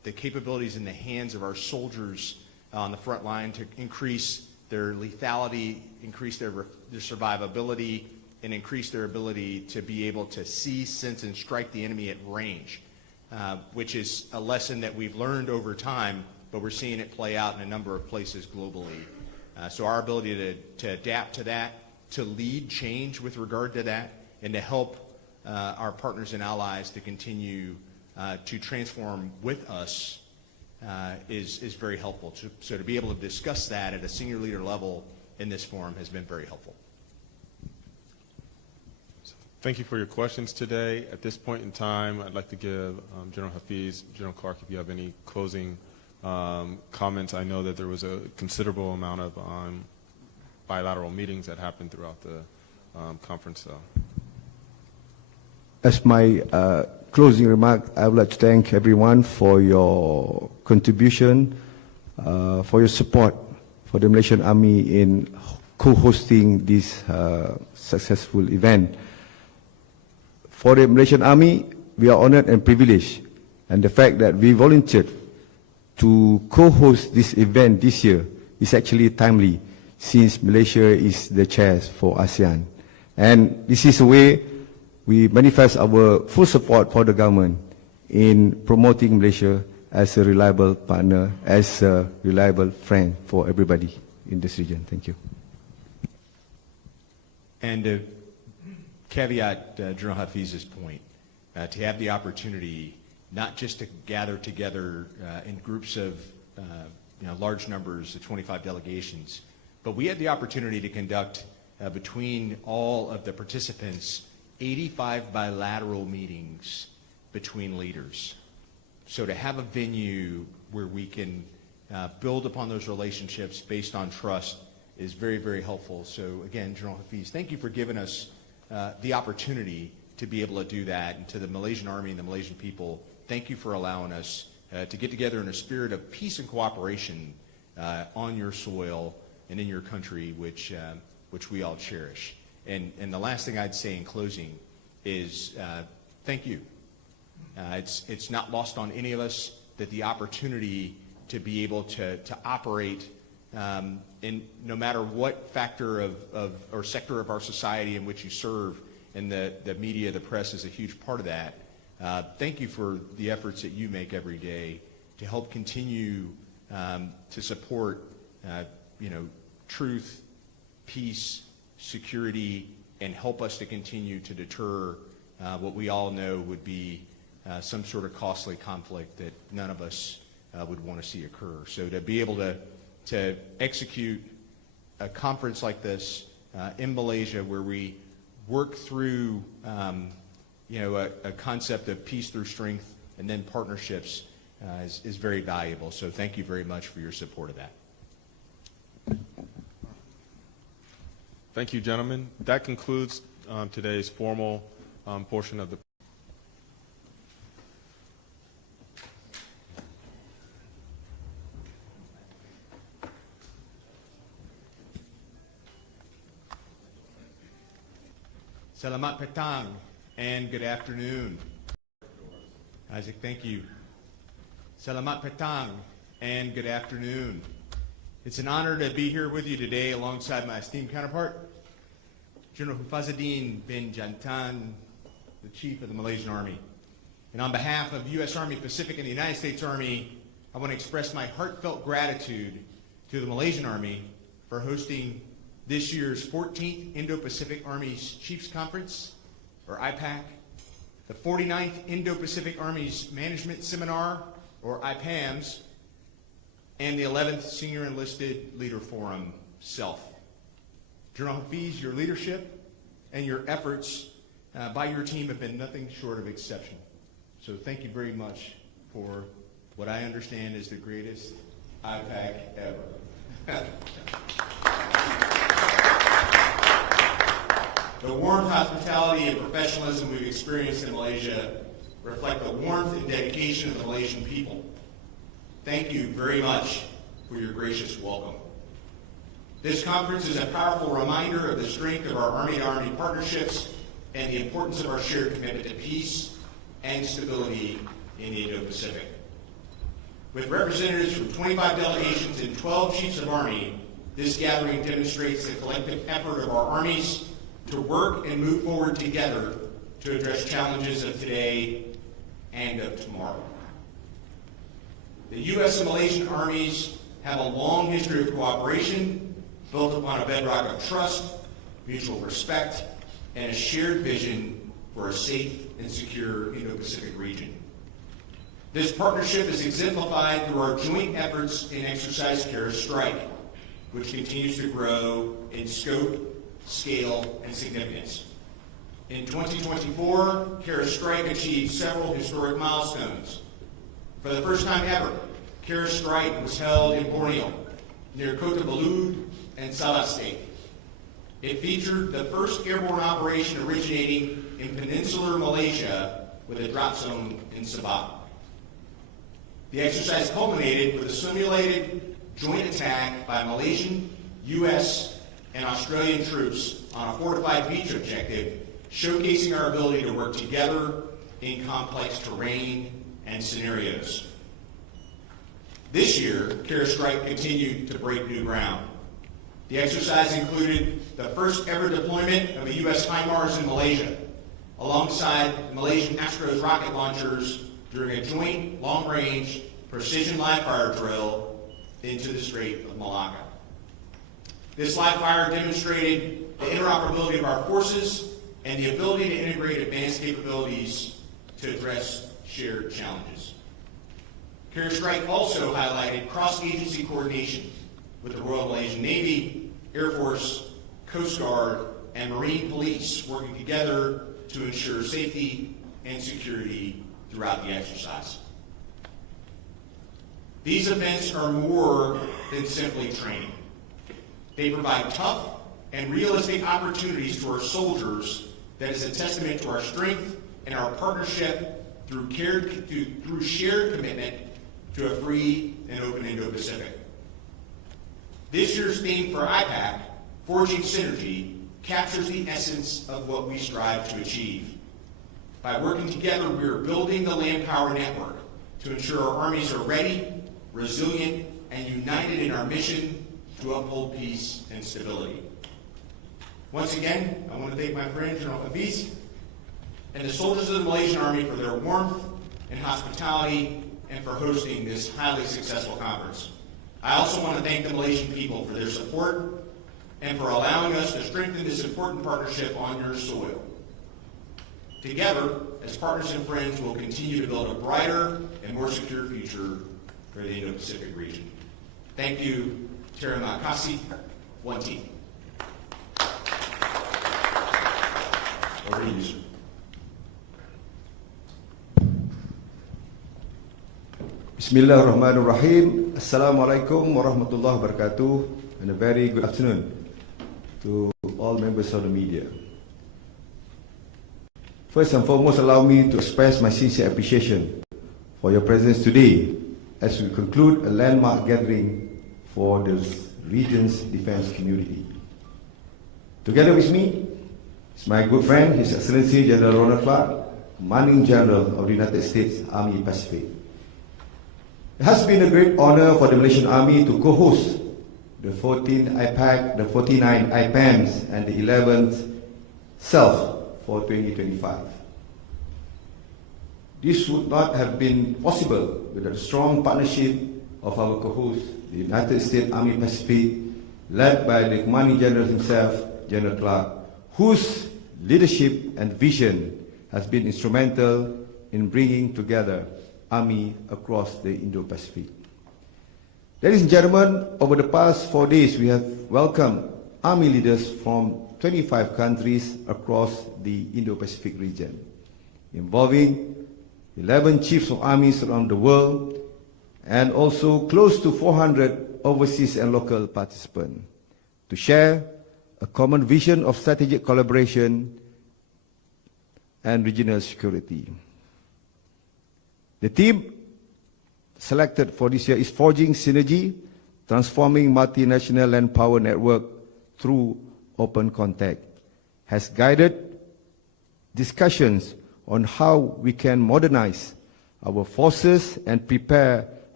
the capabilities in the hands of our soldiers on the front line to increase their lethality, increase their survivability, and increase their ability to be able to see, sense, and strike the enemy at range, which is a lesson that we've learned over time, but we're seeing it play out in a number of places globally. So our ability to adapt to that, to lead change with regard to that, and to help our partners and allies to continue to transform with us is very helpful. So to be able to discuss that at a senior leader level in this forum has been very helpful. Thank you for your questions today. At this point in time, I'd like to give General Hafiz, General Clark, if you have any closing comments. I know that there was a considerable amount of bilateral meetings that happened throughout the conference. As my closing remark, I would like to thank everyone for your contribution, for your support for the Malaysian Army in co-hosting this successful event. For the Malaysian Army, we are honored and privileged, and the fact that we volunteered to co-host this event this year is actually timely, since Malaysia is the chair for ASEAN. And this is a way we manifest our full support for the government in promoting Malaysia as a reliable partner, as a reliable friend for everybody in this region. Thank you. And to caveat General Hafiz's point, to have the opportunity not just to gather together in groups of large numbers, 25 delegations, but we had the opportunity to conduct between all of the participants 85 bilateral meetings between leaders. So to have a venue where we can build upon those relationships based on trust is very, very helpful. So again, General Hafiz, thank you for giving us the opportunity to be able to do that. And to the Malaysian Army and the Malaysian people, thank you for allowing us to get together in a spirit of peace and cooperation on your soil and in your country, which we all cherish. And the last thing I'd say in closing is thank you. It's not lost on any of us that the opportunity to be able to operate in no matter what factor or sector of our society in which you serve, and the media, the press is a huge part of that. Thank you for the efforts that you make every day to help continue to support truth, peace, security, and help us to continue to deter what we all know would be some sort of costly conflict that none of us would want to see occur. So to be able to execute a conference like this in Malaysia, where we work through a concept of peace through strength and then partnerships is very valuable. So thank you very much for your support of that. Thank you, gentlemen. That concludes today's formal portion of the Selamat petang and good afternoon. Isaac, thank you. Selamat petang and good afternoon. It's an honor to be here with you today alongside my esteemed counterpart, General Hafizuddeain Jantan, the Chief of the Malaysian Army. And on behalf of U.S. Army Pacific and the United States Army, I want to express my heartfelt gratitude to the Malaysian Army for hosting this year's 14th Indo-Pacific Armies Chiefs Conference, or IPAC, the 49th Indo-Pacific Armies Management Seminar, or IPAMS, and the 11th Senior Enlisted Leader Forum, SELF. General Hafiz, your leadership and your efforts by your team have been nothing short of exceptional. So thank you very much for what I understand is the greatest IPAC ever. The warmth, hospitality, and professionalism we've experienced in Malaysia reflect the warmth and dedication of the Malaysian people. Thank you very much for your gracious welcome. This conference is a powerful reminder of the strength of our Army-to-Army partnerships and the importance of our shared commitment to peace and stability in the Indo-Pacific. With representatives from 25 delegations and 12 chiefs of army, this gathering demonstrates the collective effort of our armies to work and move forward together to address challenges of today and of tomorrow. The U.S. and Malaysian armies have a long history of cooperation built upon a bedrock of trust, mutual respect, and a shared vision for a safe and secure Indo-Pacific region. This partnership is exemplified through our joint efforts in Exercise Kara Strike, which continues to grow in scope, scale, and significance. In 2024, Kara Strike achieved several historic milestones. For the first time ever, Kara Strike was held in Borneo, near Kota Belud and Sabah State. It featured the first airborne operation originating in peninsular Malaysia with a drop zone in Sabah. The exercise culminated with a simulated joint attack by Malaysian, U.S., and Australian troops on a fortified beach objective, showcasing our ability to work together in complex terrain and scenarios. This year, Kara Strike continued to break new ground. The exercise included the first ever deployment of a U.S. HIMARS in Malaysia, alongside Malaysian Astros rocket launchers during a joint long-range precision live-fire drill into the Strait of Malacca. This live-fire demonstrated the interoperability of our forces and the ability to integrate advanced capabilities to address shared challenges. Kara Strike also highlighted cross-agency coordination with the Royal Malaysian Navy, Air Force, Coast Guard, and Marine Police working together to ensure safety and security throughout the exercise. These events are more than simply training. They provide tough and realistic opportunities to our soldiers that is a testament to our strength and our partnership through shared commitment to a free and open Indo-Pacific. This year's theme for IPAC, Forging Synergy, captures the essence of what we strive to achieve. By working together, we are building the land power network to ensure our armies are ready, resilient, and united in our mission to uphold peace and stability. Once again, I want to thank my friend, General Hafiz, and the soldiers of the Malaysian Army for their warmth and hospitality and for hosting this highly successful conference. I also want to thank the Malaysian people for their support and for allowing us to strengthen this important partnership on your soil. Together, as partners and friends, we'll continue to build a brighter and more secure future for the Indo-Pacific region. Thank you. Terima kasih. One team. Over to you, sir. Bismillahirrahmanirrahim. Assalamualaikum warahmatullahi wabarakatuh, and a very good afternoon to all members of the media. First and foremost, allow me to express my sincere appreciation for your presence today as we conclude a landmark gathering for the region's defense community. Together with me is my good friend, His Excellency General Ronald Clark, Commanding General of the United States Army Pacific. It has been a great honor for the Malaysian Army to co-host the 14th IPAC, the 49 IPAMs, and the 11th SELF for 2025. This would not have been possible without the strong partnership of our co-host, the United States Army Pacific, led by the Commanding General himself, General Clark, whose leadership and vision has been instrumental in bringing together Army across the Indo-Pacific. Ladies and gentlemen, over the past 4 days, we have welcomed Army leaders from 25 countries across the Indo-Pacific region, involving 11 chiefs of armies around the world, and also close to 400 overseas and local participants, to share a common vision of strategic collaboration and regional security. The theme selected for this year is Forging Synergy, Transforming Multinational Land Power Network through Open Contact, has guided discussions on how we can modernize our forces and prepare for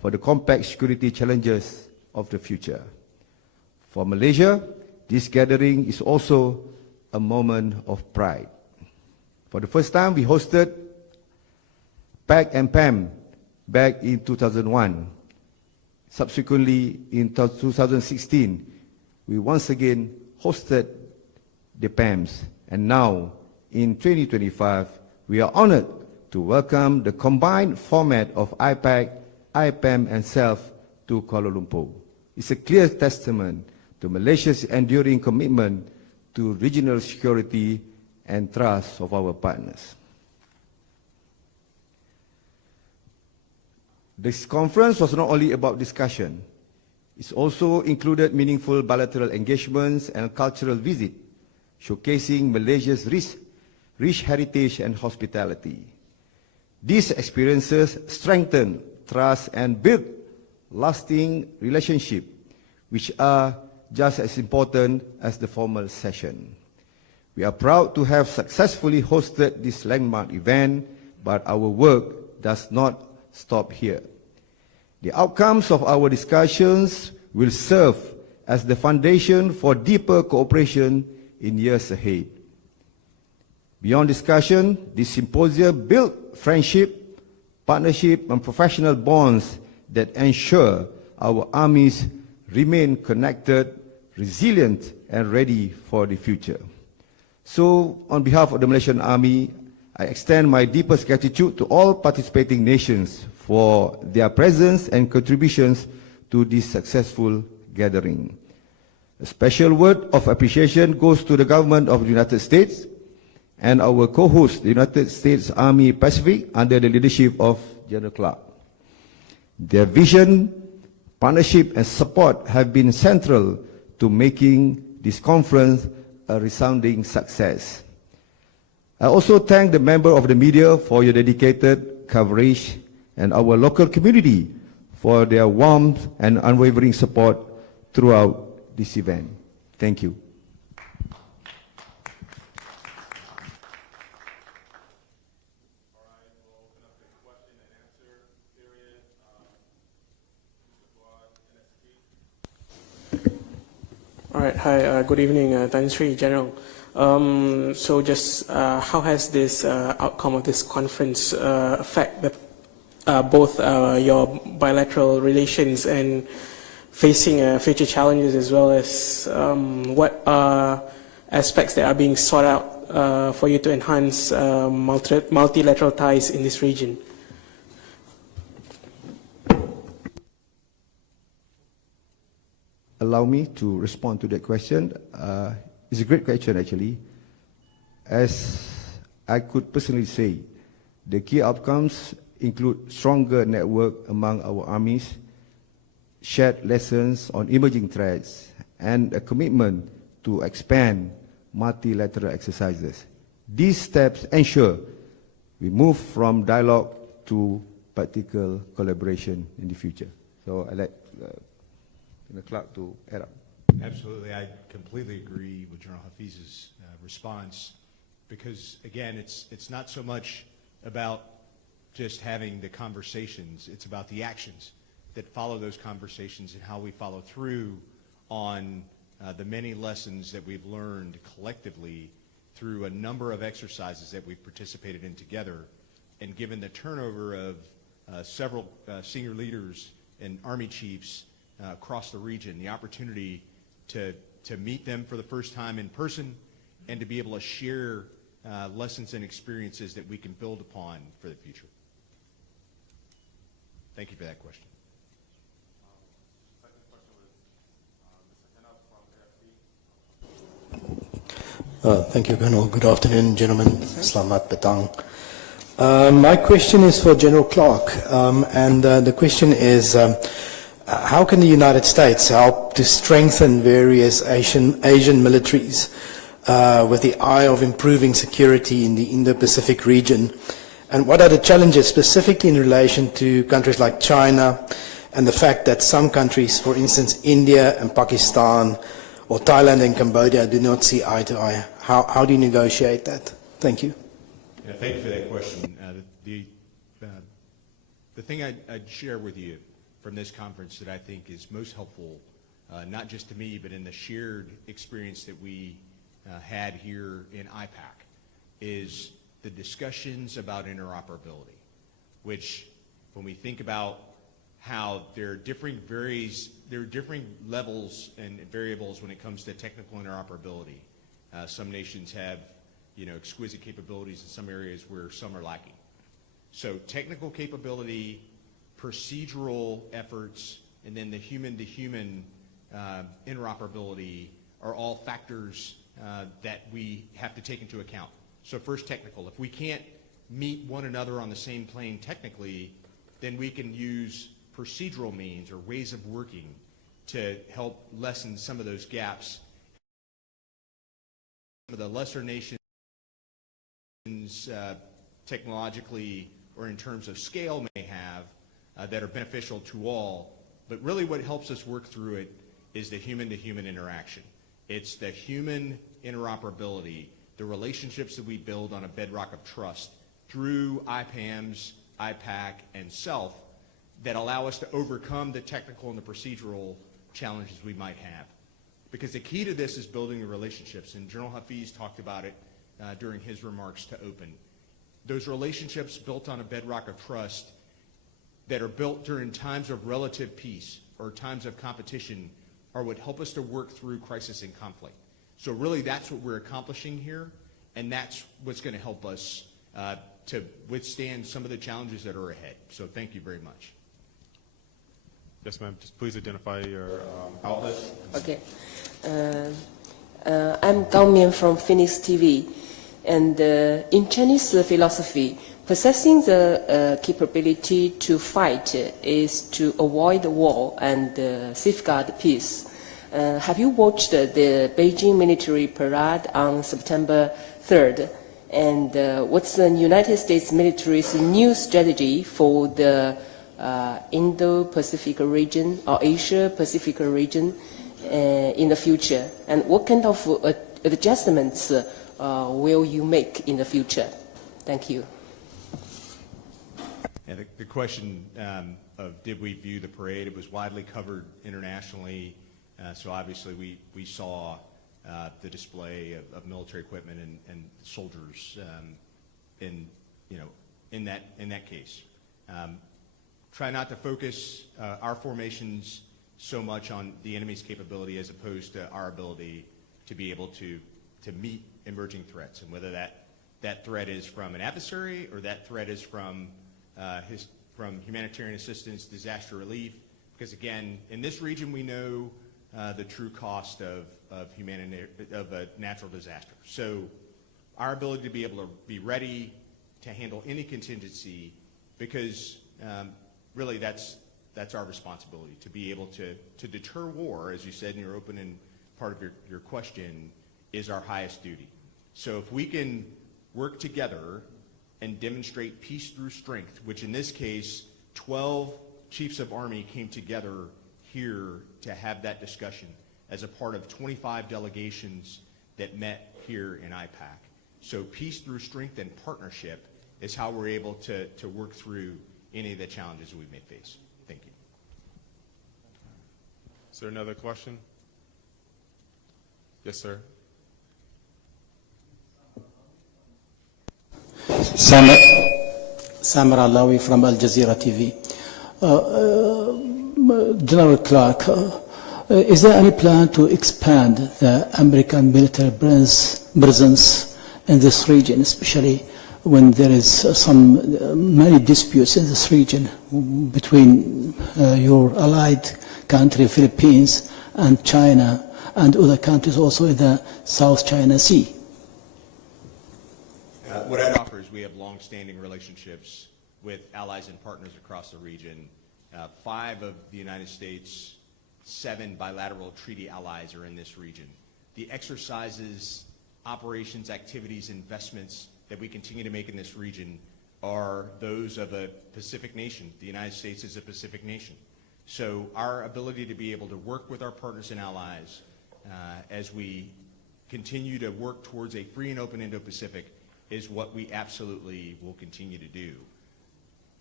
for the complex security challenges of the future. For Malaysia, this gathering is also a moment of pride. For the first time, we hosted PAC and PAM back in 2001. Subsequently, in 2016, we once again hosted the PAMs. And now, in 2025, we are honored to welcome the combined format of IPAC, IPAM, and SELF to Kuala Lumpur. It's a clear testament to Malaysia's enduring commitment to regional security and trust of our partners. This conference was not only about discussion, it also included meaningful bilateral engagements and cultural visits, showcasing Malaysia's rich heritage and hospitality. These experiences strengthen trust and build lasting relationships, which are just as important as the formal session. We are proud to have successfully hosted this landmark event, but our work does not stop here. The outcomes of our discussions will serve as the foundation for deeper cooperation in years ahead. Beyond discussion, this symposium built friendship, partnership, and professional bonds that ensure our armies remain connected, resilient, and ready for the future. So, on behalf of the Malaysian Army, I extend my deepest gratitude to all participating nations for their presence and contributions to this successful gathering. A special word of appreciation goes to the government of the United States and our co-host, the United States Army Pacific, under the leadership of General Clark. Their vision, partnership, and support have been central to making this conference a resounding success. I also thank the members of the media for your dedicated coverage and our local community for their warmth and unwavering support throughout this event. Thank you. All right, hi, good evening, Tan Sri General. So just how has this outcome of this conference affect both your bilateral relations and facing future challenges, as well as what aspects that are being sought out for you to enhance multilateral ties in this region? Allow me to respond to that question. It's a great question, actually. As I could personally say, the key outcomes include stronger network among our armies, shared lessons on emerging threats, and a commitment to expand multilateral exercises. These steps ensure we move from dialogue to practical collaboration in the future. So I'd like Clark to add up. Absolutely. I completely agree with General Hafiz's response, because, again, it's not so much about just having the conversations. It's about the actions that follow those conversations and how we follow through on the many lessons that we've learned collectively through a number of exercises that we've participated in together. And given the turnover of several senior leaders and Army chiefs across the region, the opportunity to meet them for the first time in person and to be able to share lessons and experiences that we can build upon for the future. Thank you for that question. Thank you, Colonel. Good afternoon, gentlemen. Selamat petang. My question is for General Clark, and the question is, how can the United States help to strengthen various Asian militaries with the eye of improving security in the Indo-Pacific region? And what are the challenges specifically in relation to countries like China and the fact that some countries, for instance, India and Pakistan or Thailand and Cambodia, do not see eye to eye? How do you negotiate that? Thank you. Yeah, thank you for that question. The thing I'd share with you from this conference that I think is most helpful, not just to me, but in the shared experience that we had here in IPAC, is the discussions about interoperability, which when we think about how there are differing levels and variables when it comes to technical interoperability. Some nations have, exquisite capabilities in some areas where some are lacking. So technical capability, procedural efforts, and then the human-to-human interoperability are all factors that we have to take into account. So first, technical. If we can't meet one another on the same plane technically, then we can use procedural means or ways of working to help lessen some of those gaps. Some of the lesser nations technologically or in terms of scale may have that are beneficial to all, but really what helps us work through it is the human-to-human interaction. It's the human interoperability, the relationships that we build on a bedrock of trust through IPAMS, IPAC, and SELF that allow us to overcome the technical and the procedural challenges we might have. Because the key to this is building the relationships, and General Hafiz talked about it during his remarks to open. Those relationships built on a bedrock of trust that are built during times of relative peace or times of competition are what help us to work through crisis and conflict. So really that's what we're accomplishing here, and that's what's going to help us to withstand some of the challenges that are ahead. So thank you very much. Yes, ma'am. Just please identify your outlet. Okay. I'm Gao Mian from Phoenix TV. And in Chinese philosophy, possessing the capability to fight is to avoid war and safeguard peace. Have you watched the Beijing military parade on September 3rd? And what's the United States military's new strategy for the Indo-Pacific region or Asia-Pacific region in the future? And what kind of adjustments will you make in the future? Thank you. Yeah, the question of did we view the parade, it was widely covered internationally, so obviously we saw the display of military equipment and soldiers in that case. Try not to focus our formations so much on the enemy's capability as opposed to our ability to be able to meet emerging threats, and whether that threat is from an adversary or that threat is from humanitarian assistance, disaster relief, because again, in this region we know the true cost of a natural disaster. So our ability to be able to be ready to handle any contingency, because really that's our responsibility, to be able to deter war, as you said in your opening part of your question, is our highest duty. So if we can work together and demonstrate peace through strength, which in this case 12 chiefs of army came together here to have that discussion as a part of 25 delegations that met here in IPAC. So peace through strength and partnership is how we're able to work through any of the challenges we may face. Thank you. Is there another question? Yes, sir. Samar Alawi from Al Jazeera TV. General Clark, is there any plan to expand the American military presence in this region, especially when there is many disputes in this region between your allied country, Philippines, and China, and other countries also in the South China Sea? What I'd offer is we have long-standing relationships with allies and partners across the region. 5 of the United States, 7 bilateral treaty allies are in this region. The exercises, operations, activities, investments that we continue to make in this region are those of a Pacific nation. The United States is a Pacific nation. So our ability to be able to work with our partners and allies as we continue to work towards a free and open Indo-Pacific is what we absolutely will continue to do.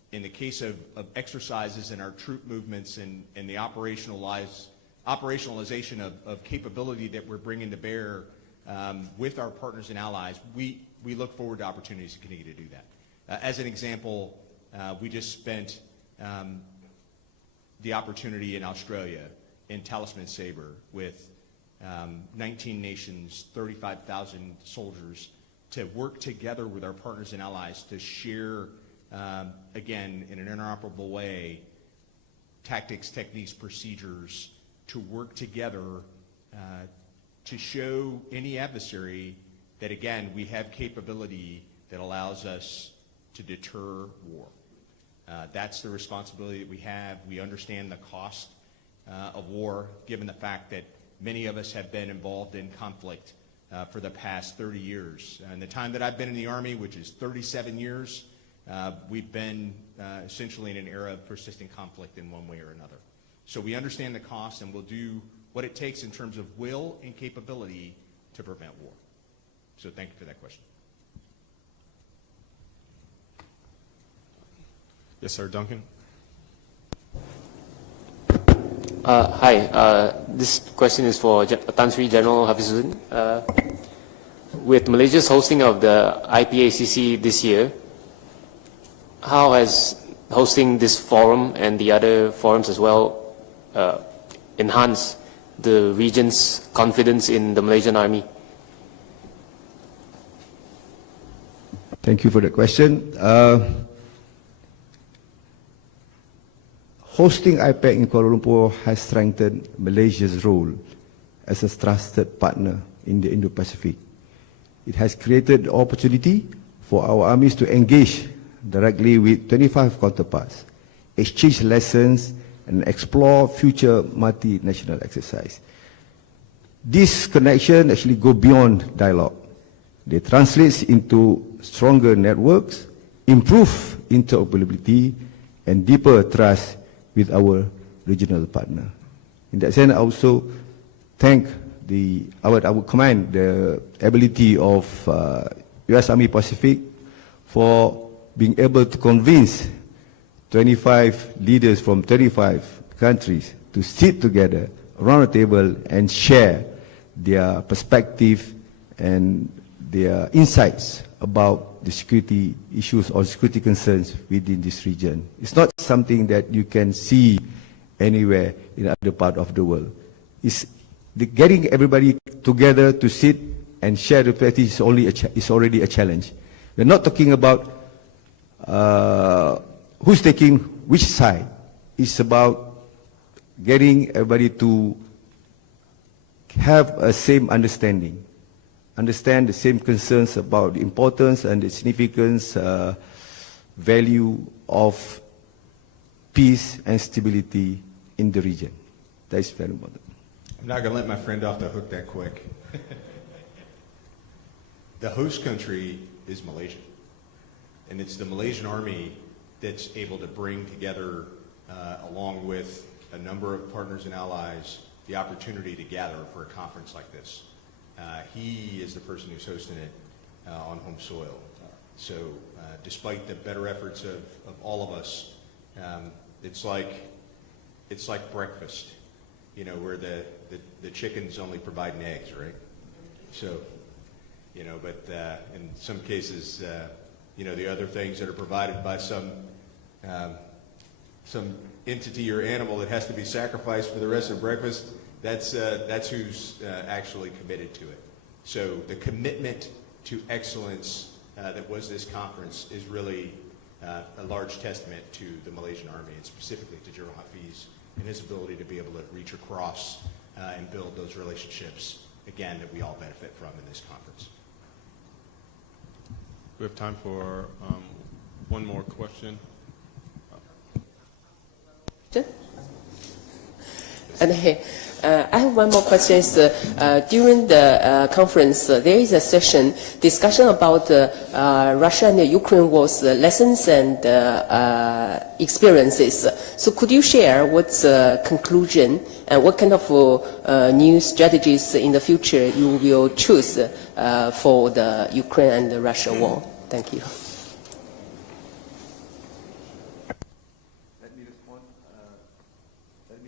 in the case of exercises and our troop movements and the operationalization of capability that we're bringing to bear with our partners and allies, we look forward to opportunities to continue to do that. As an example, we just spent the opportunity in Australia in Talisman Sabre with 19 nations, 35,000 soldiers, to work together with our partners and allies to share, again, in an interoperable way, tactics, techniques, procedures, to work together to show any adversary that, again, we have capability that allows us to deter war. That's the responsibility that we have. We understand the cost of war, given the fact that many of us have been involved in conflict for the past 30 years. In the time that I've been in the Army, which is 37 years, we've been essentially in an era of persistent conflict in one way or another. So we understand the cost, and we'll do what it takes in terms of will and capability to prevent war. So thank you for that question. Yes, sir, Duncan. Hi, this question is for Tan Sri General Hafizuddeain. With Malaysia's hosting of the IPACC this year, how has hosting this forum and the other forums as well enhanced the region's confidence in the Malaysian Army? Thank you for the question. Hosting IPAC in Kuala Lumpur has strengthened Malaysia's role as a trusted partner in the Indo-Pacific. It has created the opportunity for our armies to engage directly with 25 counterparts, exchange lessons, and explore future multinational exercise. This connection actually go beyond dialogue. They translate into stronger networks, improve interoperability, and deeper trust with our regional partner. In that sense, I also thank I would commend the ability of U.S. Army Pacific for being able to convince 25 leaders from 35 countries to sit together around the table and share their perspective and their insights about the security issues or security concerns within this region. It's not something that you can see anywhere in other part of the world. It's getting everybody together to sit and share the perspective is already a challenge. We're not talking about who's taking which side. It's about getting everybody to have a same understanding, understand the same concerns about the importance and the significance, value of peace and stability in the region. That is very important. I'm not going to let my friend off the hook that quick. The host country is Malaysia, and it's the Malaysian Army that's able to bring together, along with a number of partners and allies, the opportunity to gather for a conference like this. He is the person who's hosting it on home soil. So despite the better efforts of all of us, it's like breakfast, you know, where the chicken's only providing eggs, right? So, you know, but in some cases, you know, the other things that are provided by some entity or animal that has to be sacrificed for the rest of breakfast, that's who's actually committed to it. So the commitment to excellence that was this conference is really a large testament to the Malaysian Army, and specifically to General Hafiz and his ability to be able to reach across and build those relationships, again, that we all benefit from in this conference. We have time for one more question. And I have one more question. During the conference, there is a session discussion about Russia and the Ukraine war's lessons and experiences. So could you share what's the conclusion and what kind of new strategies in the future you will choose for the Ukraine and the Russia war? Thank you.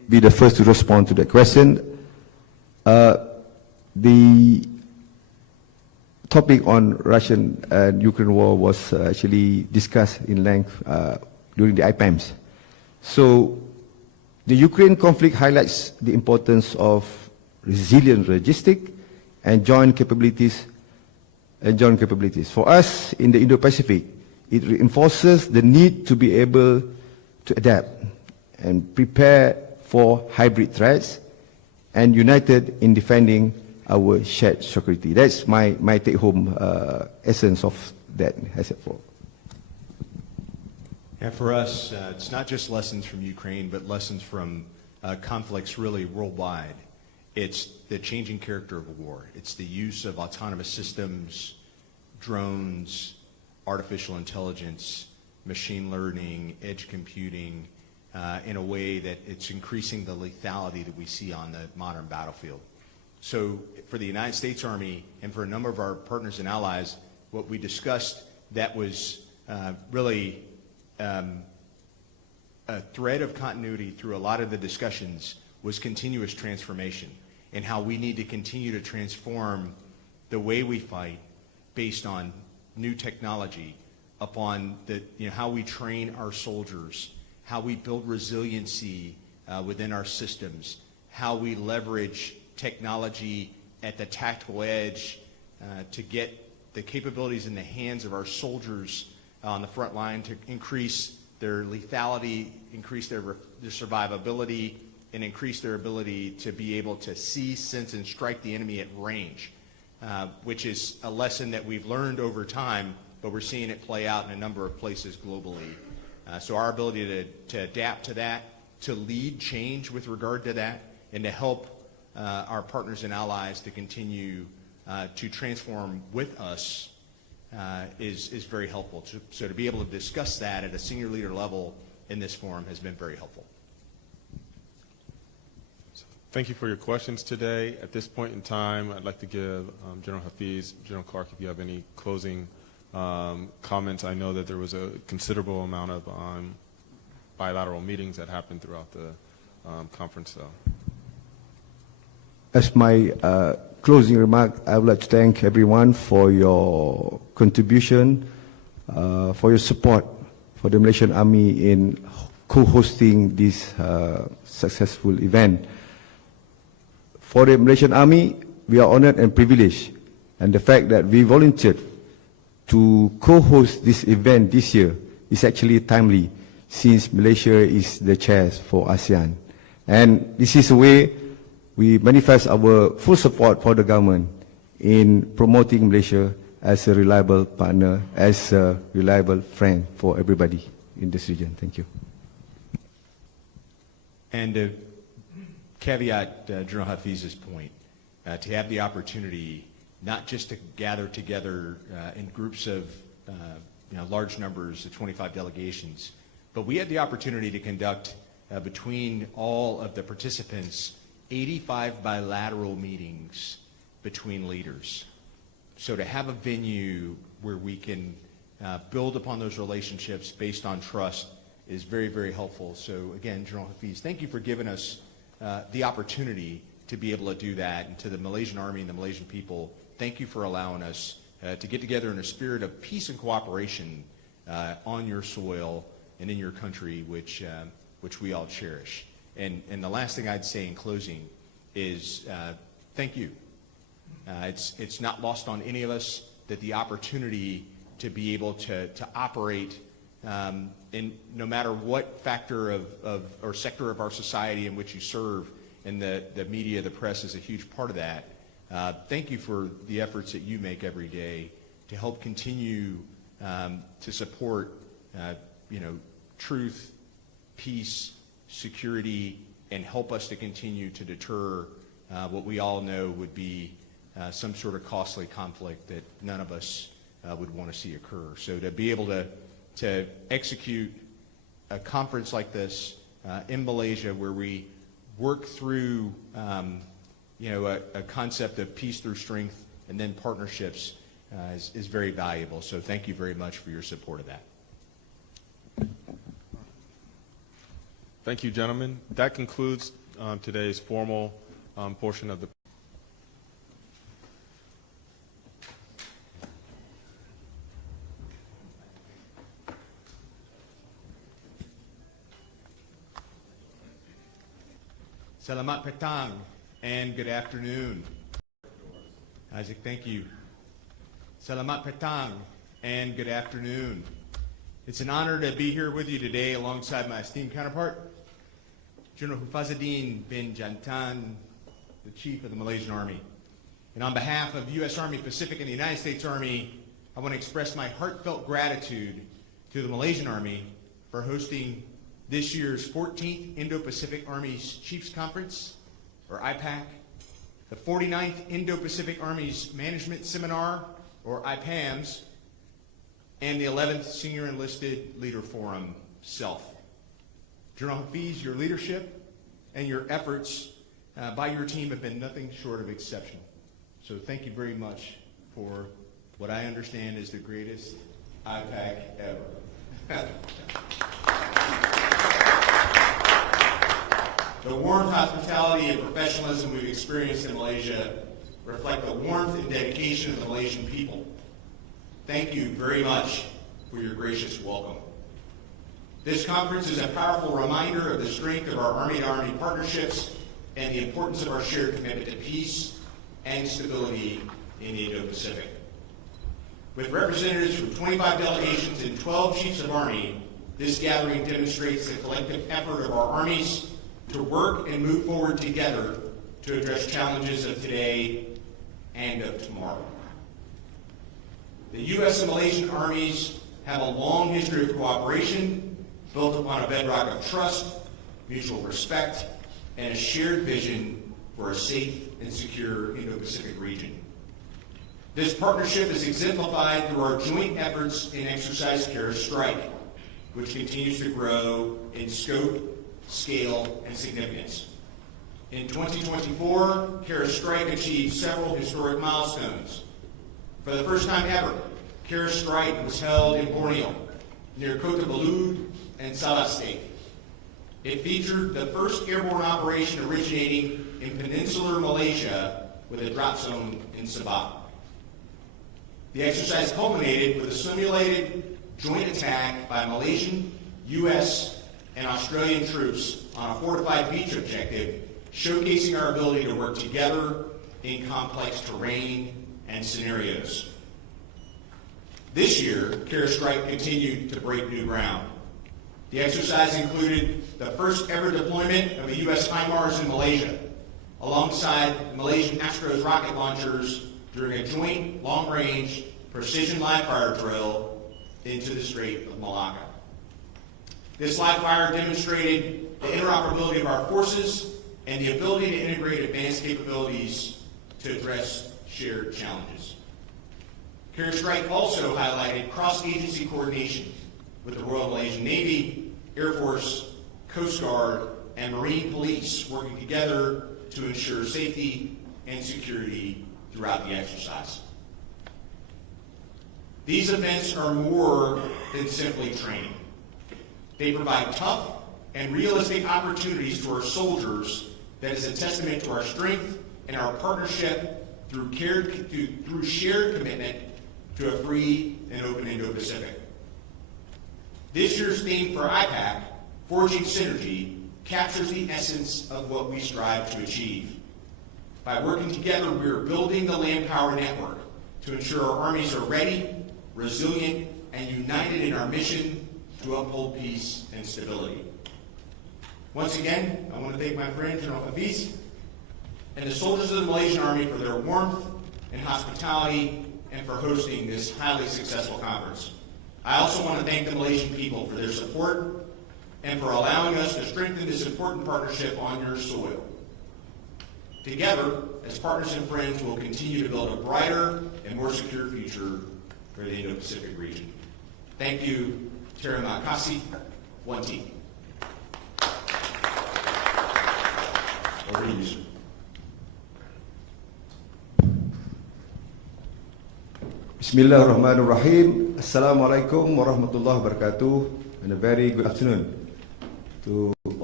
be the first to respond to that question. The topic on Russian and Ukraine war was actually discussed in length during the IPAMs. So the Ukraine conflict highlights the importance of resilient logistics and joint capabilities. For us in the Indo-Pacific, it reinforces the need to be able to adapt and prepare for hybrid threats and united in defending our shared security. That's my take-home essence of that. And for us, it's not just lessons from Ukraine, but lessons from conflicts really worldwide. It's the changing character of war. It's the use of autonomous systems, drones, artificial intelligence, machine learning, edge computing, in a way that it's increasing the lethality that we see on the modern battlefield. So for the United States Army and for a number of our partners and allies, what we discussed that was really a thread of continuity through a lot of the discussions was continuous transformation and how we need to continue to transform the way we fight based on new technology, upon the, how we train our soldiers, how we build resiliency within our systems, how we leverage technology at the tactical edge to get the capabilities in the hands of our soldiers on the front line to increase their lethality, increase their survivability, and increase their ability to be able to see, sense, and strike the enemy at range, which is a lesson that we've learned over time, but we're seeing it play out in a number of places globally. So our ability to adapt to that, to lead change with regard to that, and to help our partners and allies to continue to transform with us is very helpful. So to be able to discuss that at a senior leader level in this forum has been very helpful. Thank you for your questions today. At this point in time, I'd like to give General Hafiz, General Clark, if you have any closing comments. I know that there was a considerable amount of bilateral meetings that happened throughout the conference. So. As my closing remark, I would like to thank everyone for your contribution, for your support for the Malaysian Army in co-hosting this successful event. For the Malaysian Army, we are honored and privileged, and the fact that we volunteered to co-host this event this year is actually timely, since Malaysia is the chair for ASEAN. And this is a way we manifest our full support for the government in promoting Malaysia as a reliable partner, as a reliable friend for everybody in this region. Thank you. And to caveat General Hafiz's point, to have the opportunity not just to gather together in groups of large numbers of 25 delegations, but we had the opportunity to conduct between all of the participants 85 bilateral meetings between leaders. So to have a venue where we can build upon those relationships based on trust is very, very helpful. So again, General Hafiz, thank you for giving us the opportunity to be able to do that. And to the Malaysian Army and the Malaysian people, thank you for allowing us to get together in a spirit of peace and cooperation on your soil and in your country, which we all cherish. And the last thing I'd say in closing is thank you. It's not lost on any of us that the opportunity to be able to operate in no matter what factor of or sector of our society in which you serve, and the media, the press is a huge part of that. Thank you for the efforts that you make every day to help continue to support truth, peace, security, and help us to continue to deter what we all know would be some sort of costly conflict that none of us would want to see occur. So to be able to execute a conference like this in Malaysia, where we work through a concept of peace through strength and then partnerships is very valuable. So thank you very much for your support of that. Thank you, gentlemen. That concludes today's formal portion of the Selamat petang and good afternoon. Isaac, thank you. Selamat petang and good afternoon. It's an honor to be here with you today alongside my esteemed counterpart, General Hafizuddeain Jantan, the Chief of the Malaysian Army. And on behalf of U.S. Army Pacific and the United States Army, I want to express my heartfelt gratitude to the Malaysian Army for hosting this year's 14th Indo-Pacific Armies Chiefs Conference, or IPAC, the 49th Indo-Pacific Armies Management Seminar, or IPAMS, and the 11th Senior Enlisted Leader Forum, SELF. General Hafiz, your leadership and your efforts by your team have been nothing short of exceptional. So thank you very much for what I understand is the greatest IPAC ever. The warmth, hospitality, and professionalism we've experienced in Malaysia reflect the warmth and dedication of the Malaysian people. Thank you very much for your gracious welcome. This conference is a powerful reminder of the strength of our Army-to-Army partnerships and the importance of our shared commitment to peace and stability in the Indo-Pacific. With representatives from 25 delegations and 12 chiefs of army, this gathering demonstrates the collective effort of our armies to work and move forward together to address challenges of today and of tomorrow. The U.S. and Malaysian armies have a long history of cooperation built upon a bedrock of trust, mutual respect, and a shared vision for a safe and secure Indo-Pacific region. This partnership is exemplified through our joint efforts in Exercise Kara Strike, which continues to grow in scope, scale, and significance. In 2024, Kara Strike achieved several historic milestones. For the first time ever, Kara Strike was held in Borneo, near Kota Belud and Sabah State. It featured the first airborne operation originating in peninsular Malaysia with a drop zone in Sabah. The exercise culminated with a simulated joint attack by Malaysian, U.S., and Australian troops on a fortified beach objective, showcasing our ability to work together in complex terrain and scenarios. This year, Kara Strike continued to break new ground. The exercise included the first ever deployment of a U.S. HIMARS in Malaysia, alongside Malaysian Astros rocket launchers during a joint long-range precision live-fire drill into the Strait of Malacca. This live fire demonstrated the interoperability of our forces and the ability to integrate advanced capabilities to address shared challenges. Kara Strike also highlighted cross-agency coordination with the Royal Malaysian Navy, Air Force, Coast Guard, and Marine Police working together to ensure safety and security throughout the exercise. These events are more than simply training. They provide tough and realistic opportunities to our soldiers that is a testament to our strength and our partnership through shared commitment to a free and open Indo-Pacific. This year's theme for IPAC, Forging Synergy, captures the essence of what we strive to achieve. By working together, we are building the land power network to ensure our armies are ready, resilient, and united in our mission to uphold peace and stability. Once again, I want to thank my friend General Hafiz and the soldiers of the Malaysian Army for their warmth and hospitality and for hosting this highly successful conference. I also want to thank the Malaysian people for their support and for allowing us to strengthen this important partnership on your soil. Together, as partners and friends, we'll continue to build a brighter and more secure future for the Indo-Pacific region. Thank you. Terima kasih, one team. Over to you, sir. Bismillahirrahmanirrahim. Assalamualaikum warahmatullahi wabarakatuh, and a very good afternoon to all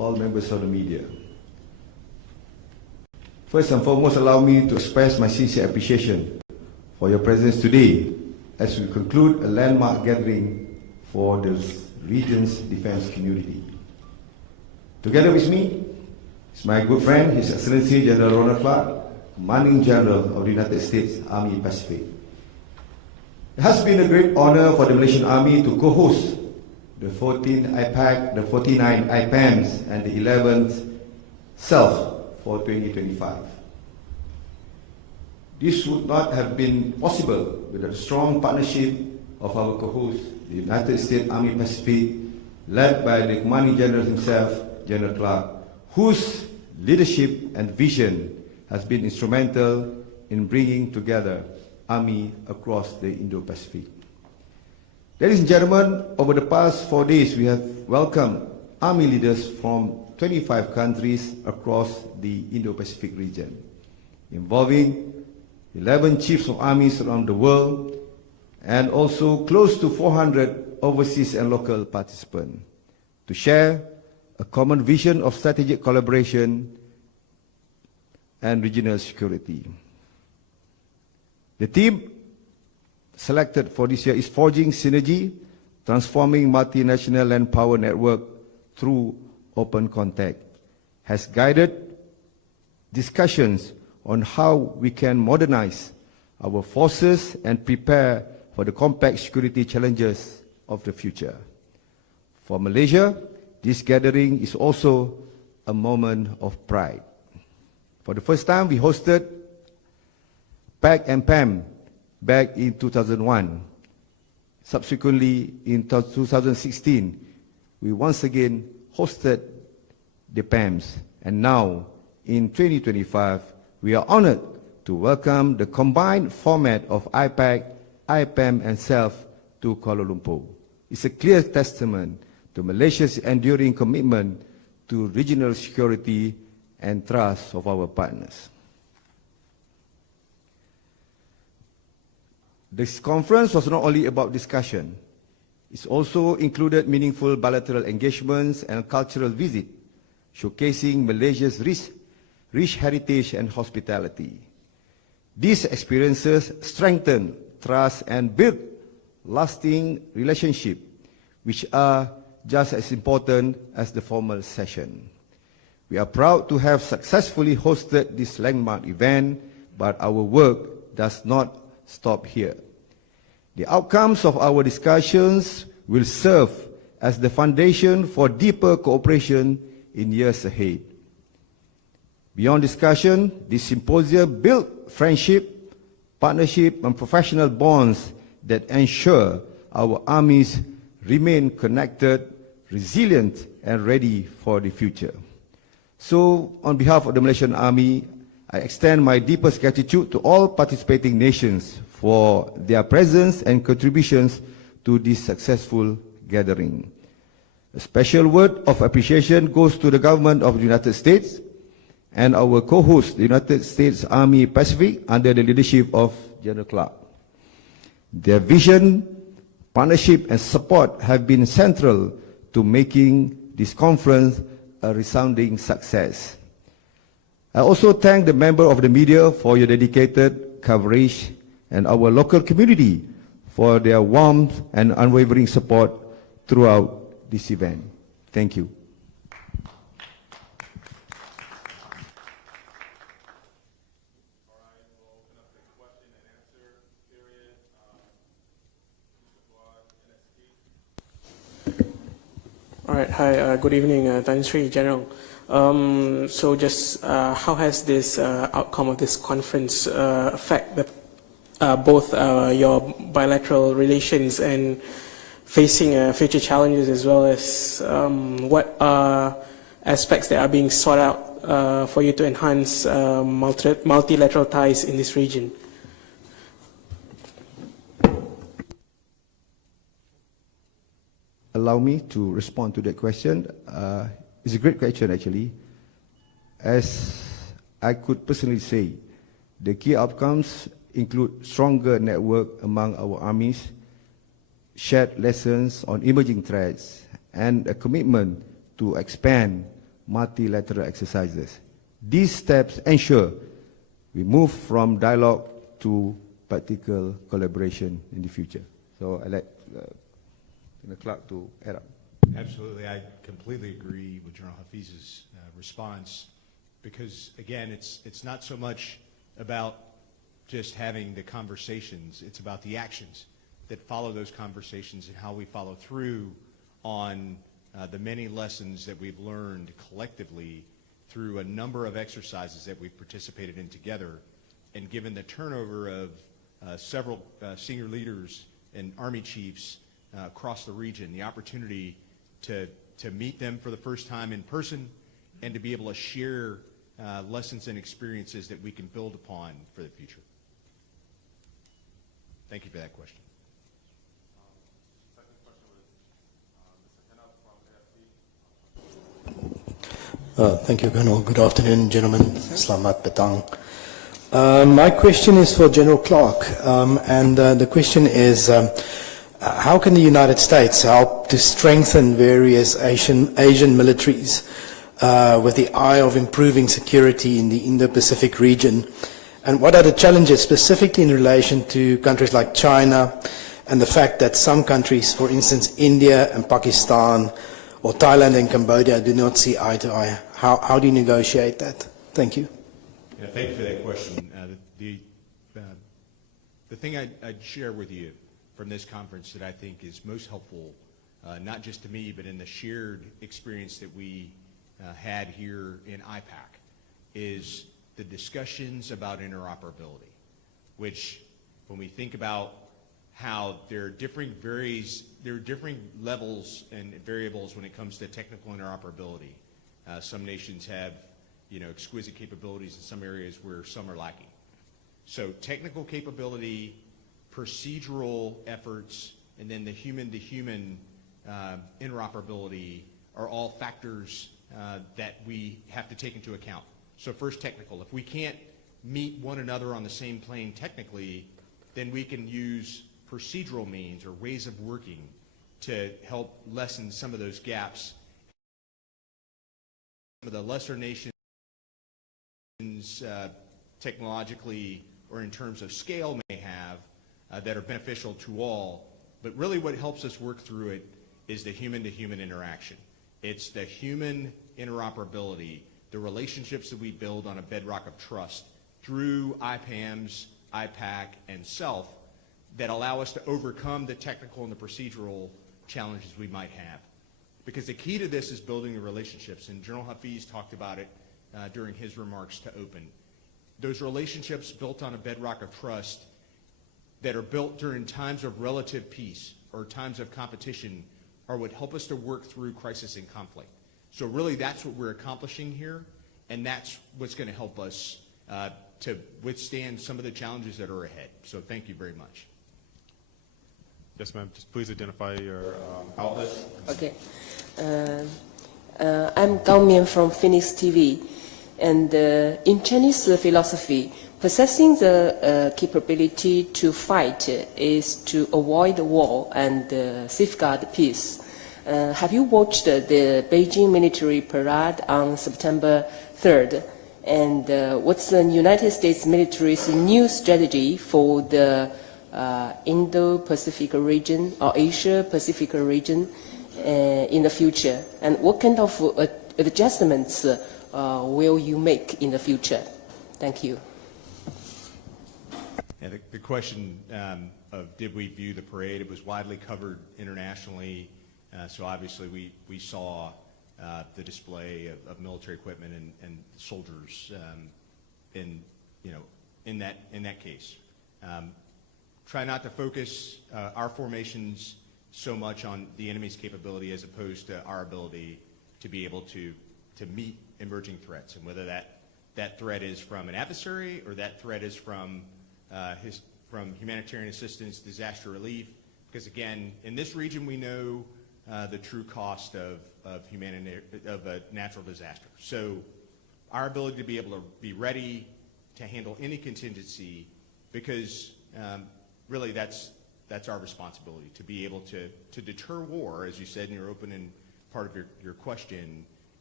all members of the media. First and foremost, allow me to express my sincere appreciation for your presence today as we conclude a landmark gathering for the region's defense community. Together with me is my good friend, His Excellency General Ronald Clark, Commanding General of the United States Army Pacific. It has been a great honor for the Malaysian Army to co-host the 14 IPAC, the 49 IPAMs, and the 11th SELF for 2025. This would not have been possible without the strong partnership of our co-host, the United States Army Pacific, led by the Commanding General himself, General Clark, whose leadership and vision has been instrumental in bringing together Army across the Indo-Pacific. Ladies and gentlemen, over the past 4 days, we have welcomed Army leaders from 25 countries across the Indo-Pacific region, involving 11 chiefs of armies around the world, and also close to 400 overseas and local participants, to share a common vision of strategic collaboration and regional security. The team selected for this year is forging synergy, transforming multinational land power network through open contact, has guided discussions on how we can modernize our forces and prepare for the complex security challenges of the future. For Malaysia, this gathering is also a moment of pride. For the first time, we hosted PAC and PAM back in 2001. Subsequently, in 2016, we once again hosted the PAMs. And now, in 2025, we are honored to welcome the combined format of IPAC, IPAM, and SELF to Kuala Lumpur. It's a clear testament to Malaysia's enduring commitment to regional security and trust of our partners. This conference was not only about discussion. It also included meaningful bilateral engagements and cultural visits, showcasing Malaysia's rich heritage and hospitality. These experiences strengthen trust and build lasting relationships, which are just as important as the formal session. We are proud to have successfully hosted this landmark event, but our work does not stop here. The outcomes of our discussions will serve as the foundation for deeper cooperation in years ahead. Beyond discussion, this symposium built friendship, partnership, and professional bonds that ensure our armies remain connected, resilient, and ready for the future. So, on behalf of the Malaysian Army, I extend my deepest gratitude to all participating nations for their presence and contributions to this successful gathering. A special word of appreciation goes to the government of the United States and our co-host, the United States Army Pacific, under the leadership of General Clark. Their vision, partnership, and support have been central to making this conference a resounding success. I also thank the members of the media for your dedicated coverage and our local community for their warmth and unwavering support throughout this event. Thank you. All right. Hi. Good evening, Tan Sri General. So, just how has this outcome of this conference affect both your bilateral relations and facing future challenges, as well as what aspects that are being sought out for you to enhance multilateral ties in this region? Allow me to respond to that question. It's a great question, actually. As I could personally say, the key outcomes include stronger network among our armies, shared lessons on emerging threats, and a commitment to expand multilateral exercises. These steps ensure we move from dialogue to practical collaboration in the future. So I'd like Clark to add up. Absolutely. I completely agree with General Hafiz's response because, again, it's not so much about just having the conversations. It's about the actions that follow those conversations and how we follow through on the many lessons that we've learned collectively through a number of exercises that we've participated in together. And given the turnover of several senior leaders and Army chiefs across the region, the opportunity to meet them for the first time in person and to be able to share lessons and experiences that we can build upon for the future. Thank you for that question. Thank you, Colonel. Good afternoon, gentlemen. Selamat petang. My question is for General Clark, and the question is, how can the United States help to strengthen various Asian militaries with the eye of improving security in the Indo-Pacific region? And what are the challenges specifically in relation to countries like China and the fact that some countries, for instance, India and Pakistan or Thailand and Cambodia, do not see eye to eye? How do you negotiate that? Thank you. Yeah, thank you for that question. The thing I'd share with you from this conference that I think is most helpful, not just to me, but in the shared experience that we had here in IPAC, is the discussions about interoperability, which when we think about how there are differing levels and variables when it comes to technical interoperability. Some nations have, exquisite capabilities in some areas where some are lacking. So technical capability, procedural efforts, and then the human-to-human interoperability are all factors that we have to take into account. So first, technical. If we can't meet one another on the same plane technically, then we can use procedural means or ways of working to help lessen some of those gaps. Some of the lesser nations technologically or in terms of scale may have that are beneficial to all, but really what helps us work through it is the human-to-human interaction. It's the human interoperability, the relationships that we build on a bedrock of trust through IPAMS, IPAC, and SELF that allow us to overcome the technical and the procedural challenges we might have. Because the key to this is building the relationships, and General Hafiz talked about it during his remarks to open. Those relationships built on a bedrock of trust that are built during times of relative peace or times of competition are what help us to work through crisis and conflict. So really that's what we're accomplishing here, and that's what's going to help us to withstand some of the challenges that are ahead. So thank you very much. Yes, ma'am. Just please identify your outlet. Okay. I'm Gao Mian from Phoenix TV. And in Chinese philosophy, possessing the capability to fight is to avoid war and safeguard peace. Have you watched the Beijing military parade on September 3rd? And what's the United States military's new strategy for the Indo-Pacific region or Asia-Pacific region in the future? And what kind of adjustments will you make in the future? Thank you. Yeah, the question of did we view the parade, it was widely covered internationally. So obviously we saw the display of military equipment and soldiers in that case. Try not to focus our formations so much on the enemy's capability as opposed to our ability to be able to meet emerging threats, and whether that threat is from an adversary or that threat is from humanitarian assistance, disaster relief. Because again, in this region we know the true cost of a natural disaster. So our ability to be able to be ready to handle any contingency, because really that's our responsibility, to be able to deter war, as you said in your opening part of your question,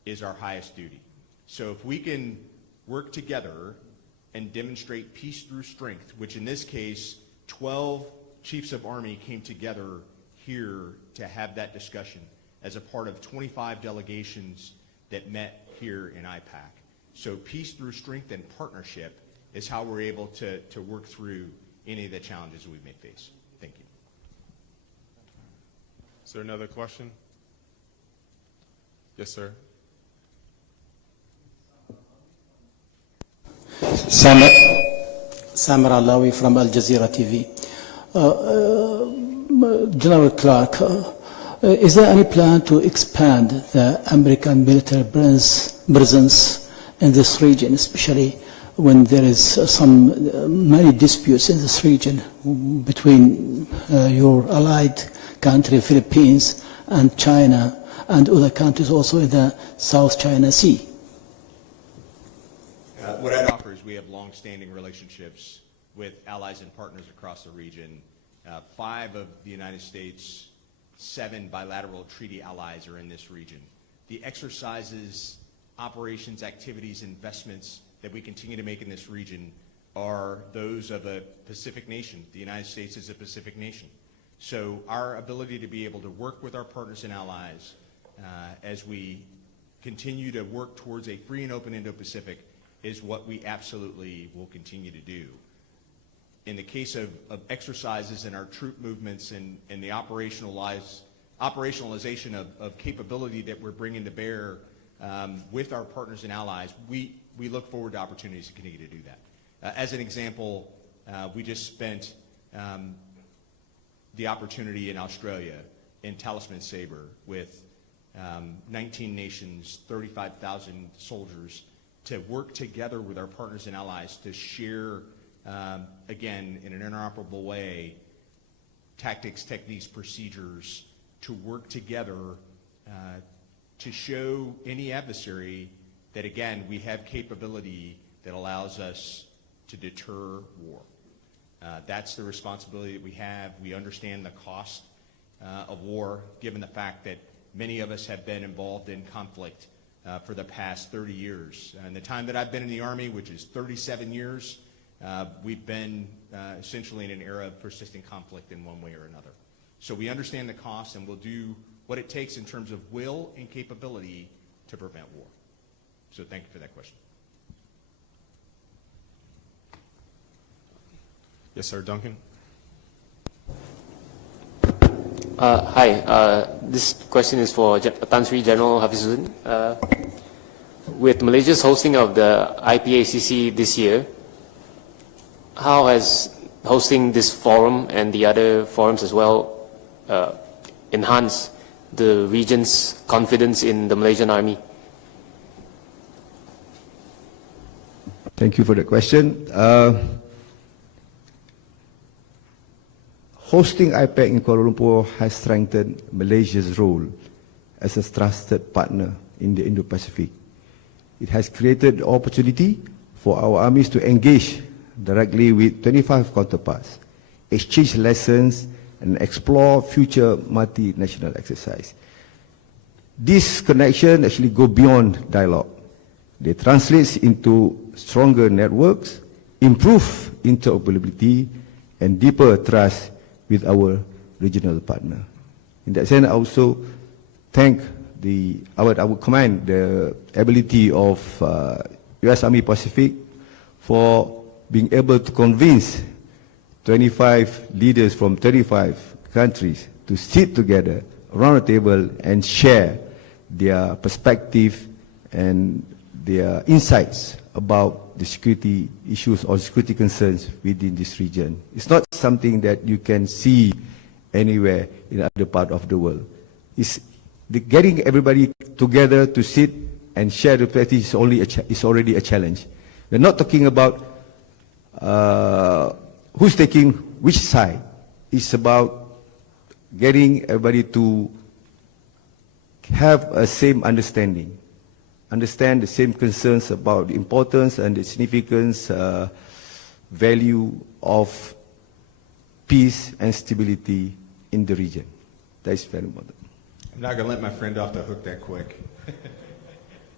is our highest duty. So if we can work together and demonstrate peace through strength, which in this case, 12 chiefs of army came together here to have that discussion as a part of 25 delegations that met here in IPAC. So peace through strength and partnership is how we're able to work through any of the challenges we may face. Thank you. Is there another question? Yes, sir. Samir Alawi from Al Jazeera TV. General Clark, is there any plan to expand the American military presence in this region, especially when there is many disputes in this region between your allied country, Philippines, and China, and other countries also in the South China Sea? What I'd offer is we have long-standing relationships with allies and partners across the region. 5 of the United States, 7 bilateral treaty allies are in this region. The exercises, operations, activities, investments that we continue to make in this region are those of a Pacific nation. The United States is a Pacific nation. So our ability to be able to work with our partners and allies as we continue to work towards a free and open Indo-Pacific is what we absolutely will continue to do. In the case of exercises and our troop movements and the operationalization of capability that we're bringing to bear with our partners and allies, we look forward to opportunities to continue to do that. As an example, we just spent the opportunity in Australia in Talisman Sabre with 19 nations, 35,000 soldiers to work together with our partners and allies to share, again, in an interoperable way, tactics, techniques, procedures, to work together to show any adversary that, again, we have capability that allows us to deter war. That's the responsibility that we have. We understand the cost of war, given the fact that many of us have been involved in conflict for the past 30 years. And the time that I've been in the Army, which is 37 years, we've been essentially in an era of persistent conflict in one way or another. So we understand the cost, and we'll do what it takes in terms of will and capability to prevent war. So thank you for that question. Yes, sir. Duncan? Hi. This question is for Tan Sri General Hafizuddeain. With Malaysia's hosting of the IPACC this year, how has hosting this forum and the other forums as well enhanced the region's confidence in the Malaysian Army? Thank you for the question. Hosting IPAC in Kuala Lumpur has strengthened Malaysia's role as a trusted partner in the Indo-Pacific. It has created the opportunity for our armies to engage directly with 25 counterparts, exchange lessons, and explore future multinational exercise. This connection actually go beyond dialogue. They translate into stronger networks, improve interoperability, and deeper trust with our regional partner. In that sense, I also thank I would commend the ability of U.S. Army Pacific for being able to convince 25 leaders from 35 countries to sit together around the table and share their perspective and their insights about the security issues or security concerns within this region. It's not something that you can see anywhere in other part of the world. It's getting everybody together to sit and share the perspective is already a challenge. We're not talking about who's taking which side. It's about getting everybody to have a same understanding, understand the same concerns about the importance and the significance, value of peace and stability in the region. That is very important. I'm not going to let my friend off the hook that quick.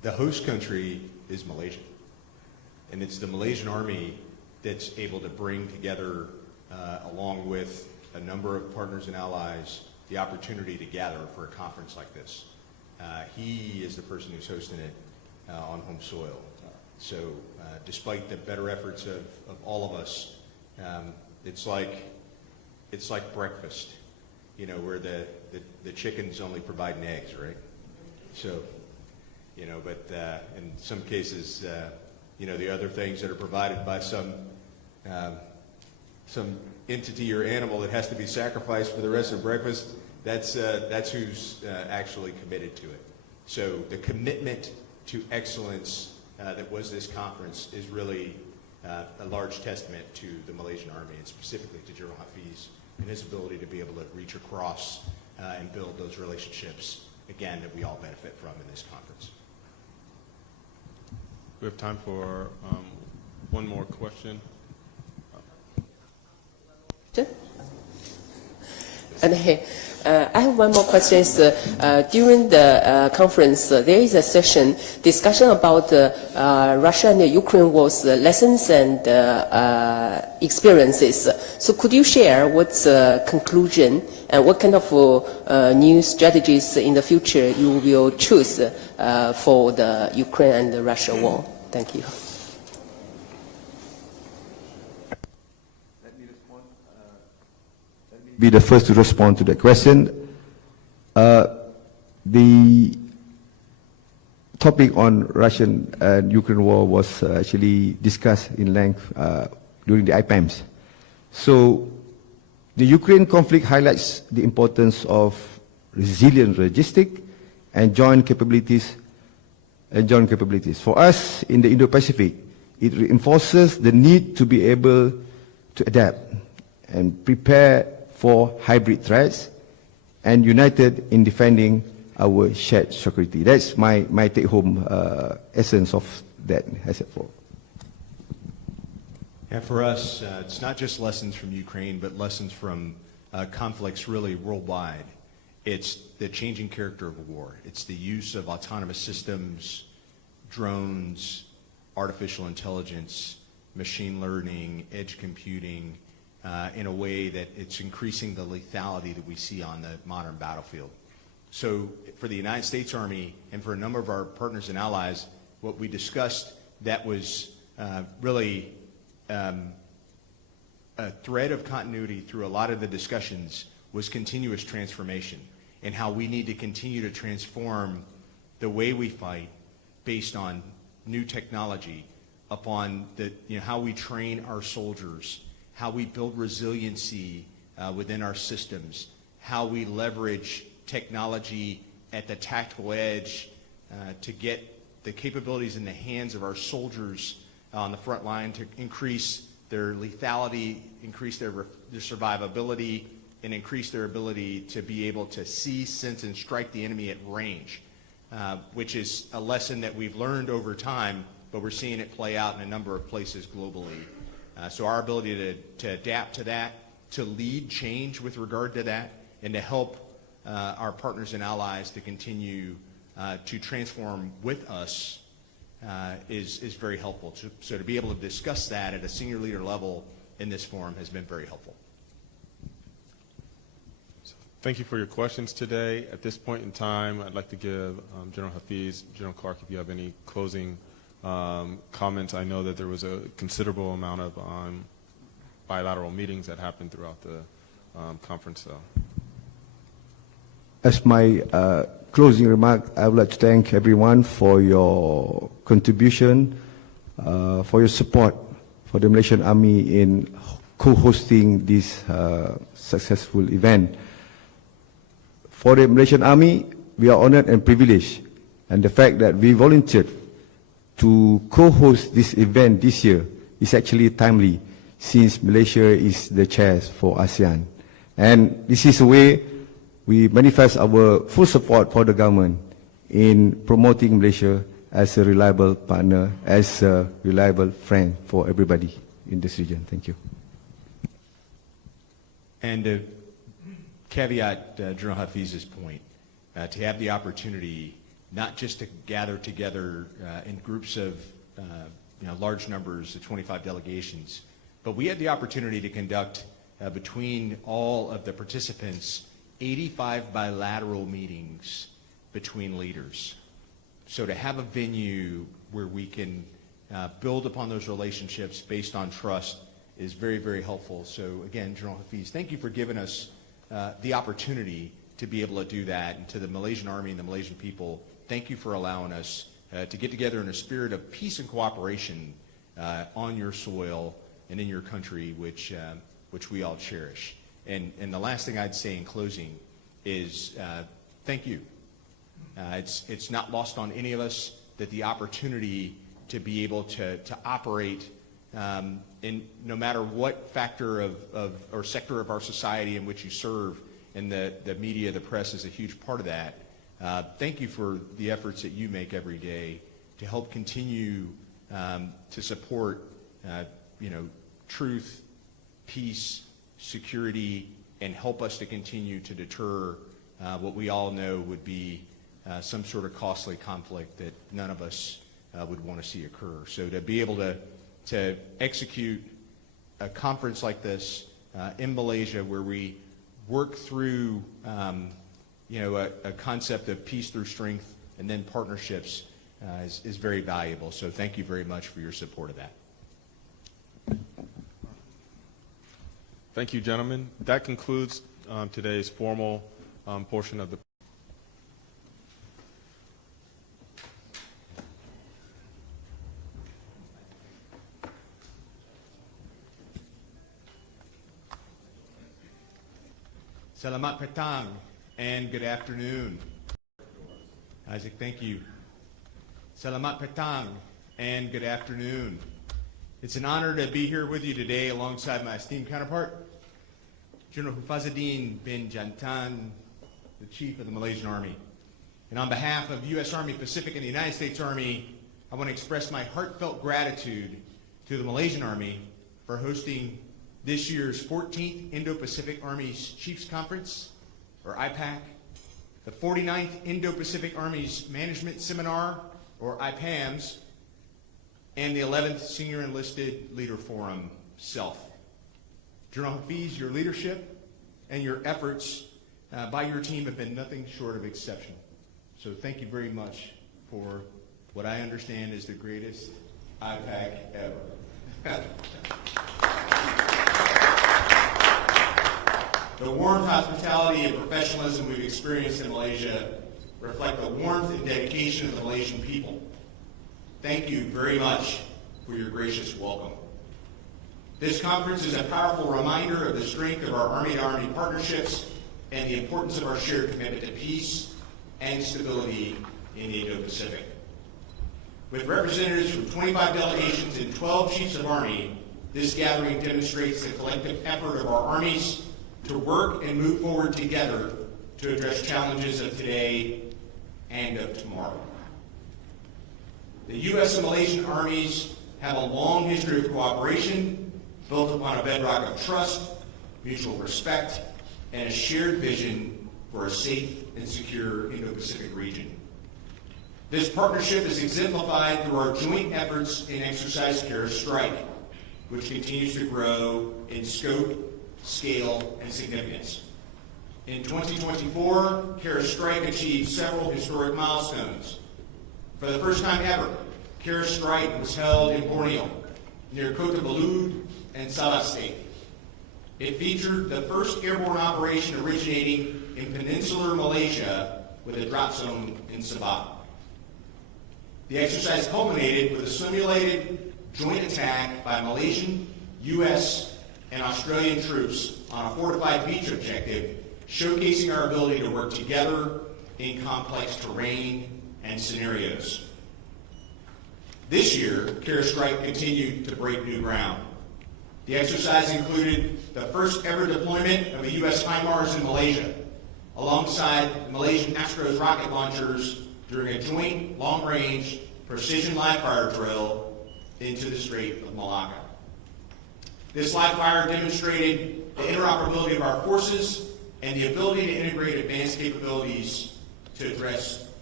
The host country is Malaysia. And it's the Malaysian Army that's able to bring together, along with a number of partners and allies, the opportunity to gather for a conference like this. He is the person who's hosting it on home soil. So despite the better efforts of all of us, it's like breakfast, you know, where the chickens only providing eggs, right? So, you know, but in some cases, you know, the other things that are provided by some entity or animal that has to be sacrificed for the rest of breakfast, that's who's actually committed to it. So the commitment to excellence that was this conference is really a large testament to the Malaysian Army, and specifically to General Hafiz and his ability to be able to reach across and build those relationships, again, that we all benefit from in this conference. We have time for one more question. And I have one more question. During the conference, there is a session discussion about Russia and the Ukraine war's lessons and experiences. So could you share what's the conclusion and what kind of new strategies in the future you will choose for the Ukraine and the Russia war? Thank you. Be the first to respond to that question. The topic on Russian and Ukraine war was actually discussed in length during the IPAMs. So the Ukraine conflict highlights the importance of resilient logistic and joint capabilities. For us in the Indo-Pacific, it reinforces the need to be able to adapt and prepare for hybrid threats and united in defending our shared security. That's my take-home essence of that asset for. And for us, it's not just lessons from Ukraine, but lessons from conflicts really worldwide. It's the changing character of war. It's the use of autonomous systems, drones, artificial intelligence, machine learning, edge computing, in a way that it's increasing the lethality that we see on the modern battlefield. So for the United States Army and for a number of our partners and allies, what we discussed that was really a thread of continuity through a lot of the discussions was continuous transformation and how we need to continue to transform the way we fight based on new technology, upon the, how we train our soldiers, how we build resiliency within our systems, how we leverage technology at the tactical edge to get the capabilities in the hands of our soldiers on the front line to increase their lethality, increase their survivability, and increase their ability to be able to see, sense, and strike the enemy at range, which is a lesson that we've learned over time, but we're seeing it play out in a number of places globally. So our ability to adapt to that, to lead change with regard to that, and to help our partners and allies to continue to transform with us is very helpful. So to be able to discuss that at a senior leader level in this forum has been very helpful. Thank you for your questions today. At this point in time, I'd like to give General Hafiz, General Clark, if you have any closing comments. I know that there was a considerable amount of bilateral meetings that happened throughout the conference. So, as my closing remark, I would like to thank everyone for your contribution, for your support for the Malaysian Army in co-hosting this successful event. For the Malaysian Army, we are honored and privileged, and the fact that we volunteered to co-host this event this year is actually timely, since Malaysia is the chair for ASEAN. And this is a way we manifest our full support for the government in promoting Malaysia as a reliable partner, as a reliable friend for everybody in this region. Thank you. And to caveat General Hafiz's point, to have the opportunity not just to gather together in groups of large numbers of 25 delegations, but we had the opportunity to conduct between all of the participants 85 bilateral meetings between leaders. So to have a venue where we can build upon those relationships based on trust is very, very helpful. So again, General Hafiz, thank you for giving us the opportunity to be able to do that. And to the Malaysian Army and the Malaysian people, thank you for allowing us to get together in a spirit of peace and cooperation on your soil and in your country, which we all cherish. And the last thing I'd say in closing is thank you. It's not lost on any of us that the opportunity to be able to operate in no matter what factor of or sector of our society in which you serve, and the media, the press is a huge part of that. Thank you for the efforts that you make every day to help continue to support truth, peace, security, and help us to continue to deter what we all know would be some sort of costly conflict that none of us would want to see occur. So to be able to execute a conference like this in Malaysia, where we work through a concept of peace through strength and then partnerships is very valuable. So thank you very much for your support of that. Thank you, gentlemen. That concludes today's formal portion of the Selamat petang and good afternoon. Isaac, thank you. Selamat petang and good afternoon. It's an honor to be here with you today alongside my esteemed counterpart, General Hafizuddeain Jantan, the Chief of the Malaysian Army. And on behalf of U.S. Army Pacific and the United States Army, I want to express my heartfelt gratitude to the Malaysian Army for hosting this year's 14th Indo-Pacific Armies Chiefs Conference, or IPAC, the 49th Indo-Pacific Armies Management Seminar, or IPAMS, and the 11th Senior Enlisted Leader Forum, SELF. General Hafiz, your leadership and your efforts by your team have been nothing short of exceptional. So thank you very much for what I understand is the greatest IPAC ever. The warmth, hospitality, and professionalism we've experienced in Malaysia reflect the warmth and dedication of the Malaysian people. Thank you very much for your gracious welcome. This conference is a powerful reminder of the strength of our Army-to-Army partnerships and the importance of our shared commitment to peace and stability in the Indo-Pacific. With representatives from 25 delegations and 12 chiefs of army, this gathering demonstrates the collective effort of our armies to work and move forward together to address challenges of today and of tomorrow. The U.S. and Malaysian armies have a long history of cooperation built upon a bedrock of trust, mutual respect, and a shared vision for a safe and secure Indo-Pacific region. This partnership is exemplified through our joint efforts in Exercise Kara Strike, which continues to grow in scope, scale, and significance. In 2024, Kara Strike achieved several historic milestones. For the first time ever, Kara Strike was held in Borneo, near Kota Belud and Sabah State. It featured the first airborne operation originating in peninsular Malaysia with a drop zone in Sabah. The exercise culminated with a simulated joint attack by Malaysian, U.S., and Australian troops on a fortified beach objective, showcasing our ability to work together in complex terrain and scenarios. This year, Kara Strike continued to break new ground. The exercise included the first ever deployment of a U.S. HIMARS in Malaysia, alongside the Malaysian Astros rocket launchers during a joint long-range precision live-fire drill into the Strait of Malacca. This live-fire demonstrated the interoperability of our forces and the ability to integrate advanced capabilities to address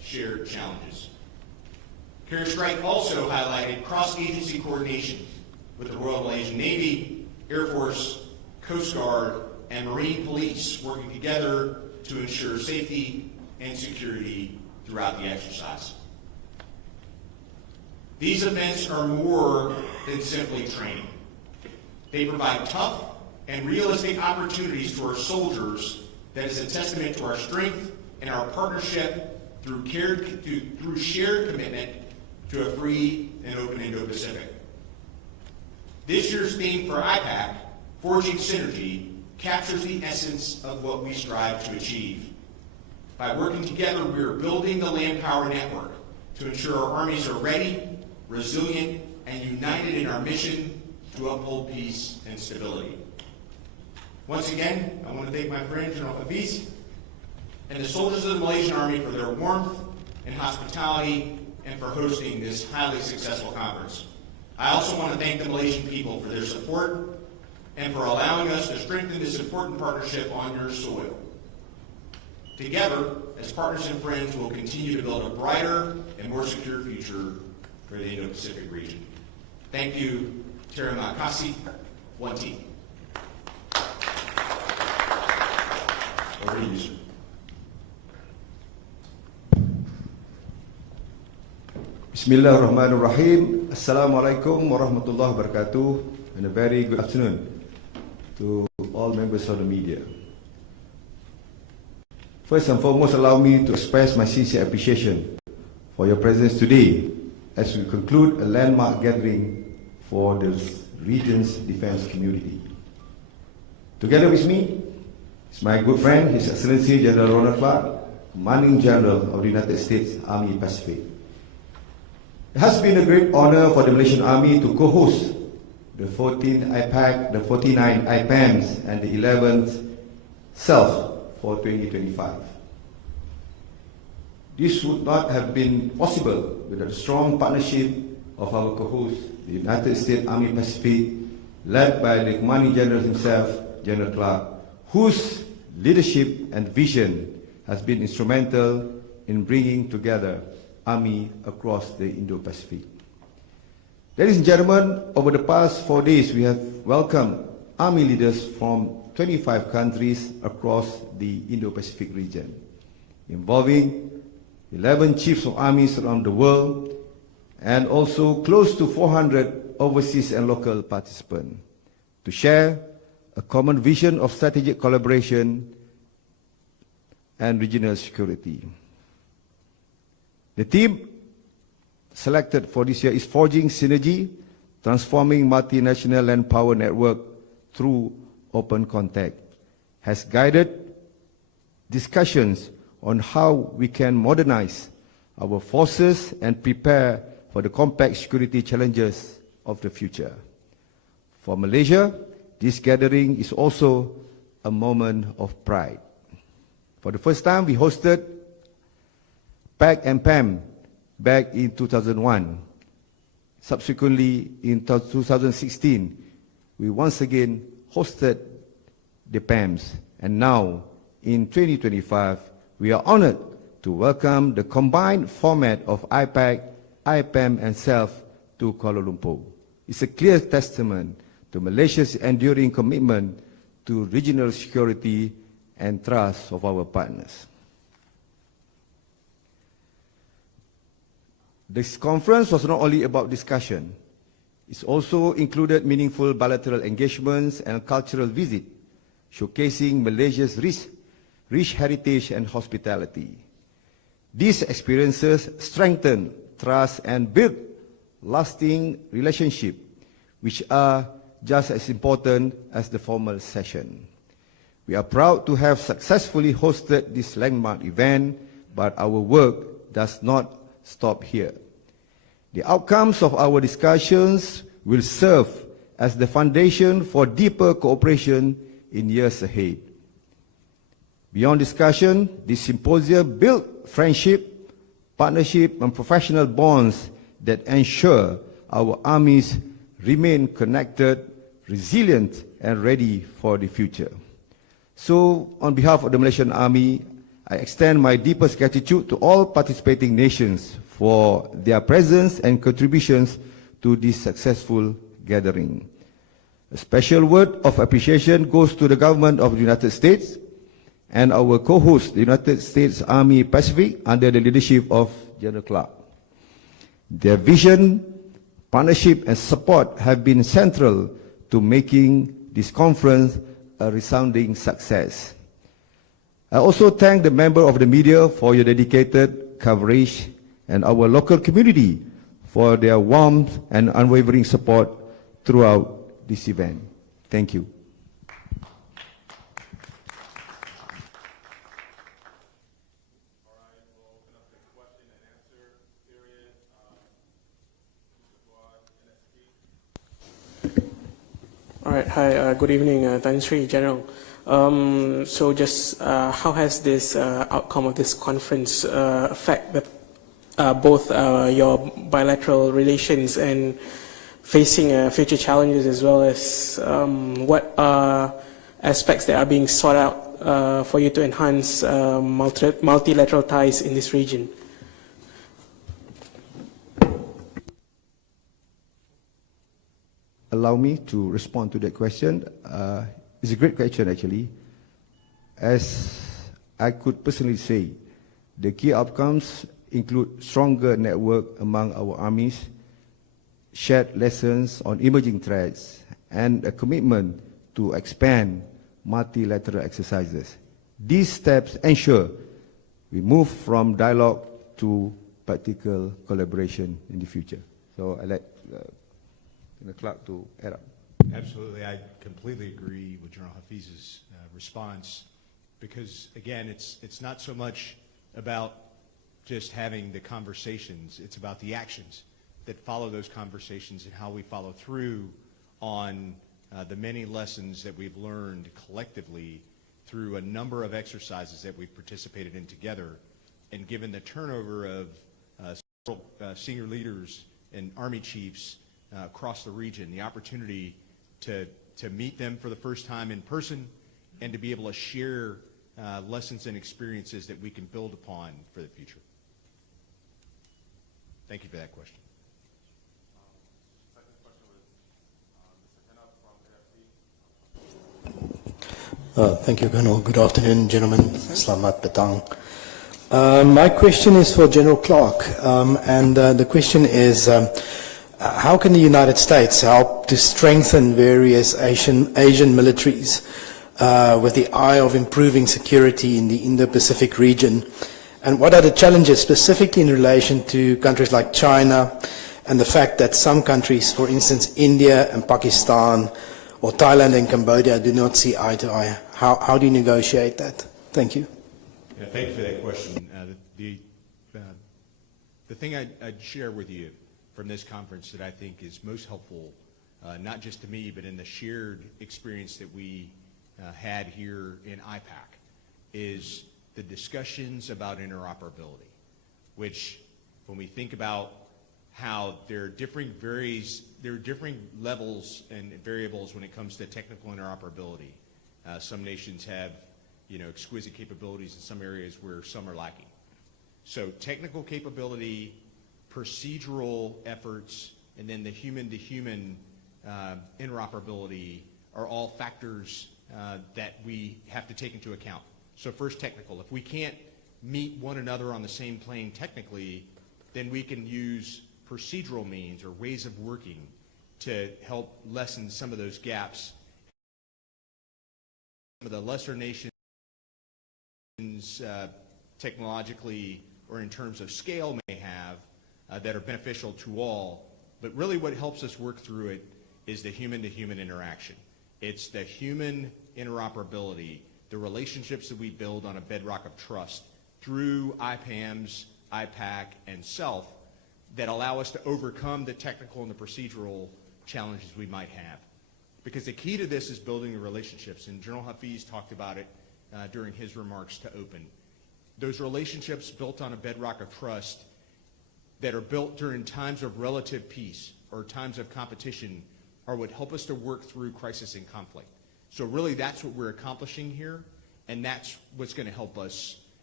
shared challenges. CARE Strike also highlighted cross-agency coordination with the Royal Malaysian Navy, Air Force, Coast Guard, and Marine Police working together to ensure safety and security throughout the exercise. These events are more than simply training. They provide tough and realistic opportunities to our soldiers that is a testament to our strength and our partnership through shared commitment to a free and open Indo-Pacific. This year's theme for IPAC, Forging Synergy, captures the essence of what we strive to achieve. By working together, we are building the land power network to ensure our armies are ready, resilient, and united in our mission to uphold peace and stability. Once again, I want to thank my friend General Hafiz and the soldiers of the Malaysian Army for their warmth and hospitality and for hosting this highly successful conference. I also want to thank the Malaysian people for their support and for allowing us to strengthen this important partnership on your soil. Together, as partners and friends, we'll continue to build a brighter and more secure future for the Indo-Pacific region. Thank you. Terima kasih. One team. Over to you, sir. Bismillahirrahmanirrahim. Assalamualaikum warahmatullahi wabarakatuh, and a very good afternoon to all members of the media. First and foremost, allow me to express my sincere appreciation for your presence today as we conclude a landmark gathering for the region's defense community. Together with me is my good friend, His Excellency General Ronald Clark, Commanding General of the United States Army Pacific. It has been a great honor for the Malaysian Army to co-host the 14th IPAC, the 49 IPAMs, and the 11th SELF for 2025. This would not have been possible without the strong partnership of our co-host, the United States Army Pacific, led by the Commanding General himself, General Clark, whose leadership and vision has been instrumental in bringing together Army across the Indo-Pacific. Ladies and gentlemen, over the past 4 days, we have welcomed Army leaders from 25 countries across the Indo-Pacific region, involving 11 chiefs of armies around the world, and also close to 400 overseas and local participants, to share a common vision of strategic collaboration and regional security. The theme selected for this year is Forging Synergy, Transforming Multinational Land Power Network through Open Contact, has guided discussions on how we can modernize our forces and prepare for the complex security challenges of the future. For Malaysia, this gathering is also a moment of pride. For the first time, we hosted PAC and PAM back in 2001. Subsequently, in 2016, we once again hosted the PAMs. And now, in 2025, we are honored to welcome the combined format of IPAC, IPAM, and SELF to Kuala Lumpur. It's a clear testament to Malaysia's enduring commitment to regional security and trust of our partners. This conference was not only about discussion, it also included meaningful bilateral engagements and cultural visits, showcasing Malaysia's rich heritage and hospitality. These experiences strengthen trust and build lasting relationships, which are just as important as the formal session. We are proud to have successfully hosted this landmark event, but our work does not stop here. The outcomes of our discussions will serve as the foundation for deeper cooperation in years ahead. Beyond discussion, this symposium built friendship, partnership, and professional bonds that ensure our armies remain connected, resilient, and ready for the future. So, on behalf of the Malaysian Army, I extend my deepest gratitude to all participating nations for their presence and contributions to this successful gathering. A special word of appreciation goes to the government of the United States and our co-host, the United States Army Pacific, under the leadership of General Clark. Their vision, partnership, and support have been central to making this conference a resounding success. I also thank the members of the media for your dedicated coverage and our local community for their warmth and unwavering support throughout this event. Thank you. All right. Hi. Good evening, Tan Sri General. So, just how has this outcome of this conference affect both your bilateral relations and facing future challenges, as well as what aspects that are being sought out for you to enhance multilateral ties in this region? Allow me to respond to that question. It's a great question, actually. As I could personally say, the key outcomes include stronger network among our armies, shared lessons on emerging threats, and a commitment to expand multilateral exercises. These steps ensure we move from dialogue to practical collaboration in the future. So I'd like Clark to add up. Absolutely. I completely agree with General Hafiz's response, because, again, it's not so much about just having the conversations. It's about the actions that follow those conversations and how we follow through on the many lessons that we've learned collectively through a number of exercises that we've participated in together. And given the turnover of several senior leaders and Army chiefs across the region, the opportunity to meet them for the first time in person and to be able to share lessons and experiences that we can build upon for the future. Thank you for that question. Thank you, Colonel. Good afternoon, gentlemen. Selamat petang. My question is for General Clark, and the question is, how can the United States help to strengthen various Asian militaries with the eye of improving security in the Indo-Pacific region? And what are the challenges specifically in relation to countries like China and the fact that some countries, for instance, India and Pakistan or Thailand and Cambodia, do not see eye to eye? How do you negotiate that? Thank you. Yeah, thank you for that question. The thing I'd share with you from this conference that I think is most helpful, not just to me, but in the shared experience that we had here in IPAC, is the discussions about interoperability, which, when we think about how there are differing levels and variables when it comes to technical interoperability. Some nations have, exquisite capabilities in some areas where some are lacking. So technical capability, procedural efforts, and then the human-to-human interoperability are all factors that we have to take into account. So first, technical. If we can't meet one another on the same plane technically, then we can use procedural means or ways of working to help lessen some of those gaps. Some of the lesser nations technologically or in terms of scale may have that are beneficial to all, but really what helps us work through it is the human-to-human interaction. It's the human interoperability, the relationships that we build on a bedrock of trust through IPAMS, IPAC, and SELF that allow us to overcome the technical and the procedural challenges we might have. Because the key to this is building the relationships, and General Hafiz talked about it during his remarks to open. Those relationships built on a bedrock of trust that are built during times of relative peace or times of competition are what help us to work through crisis and conflict. So really that's what we're accomplishing here, and that's what's going to help us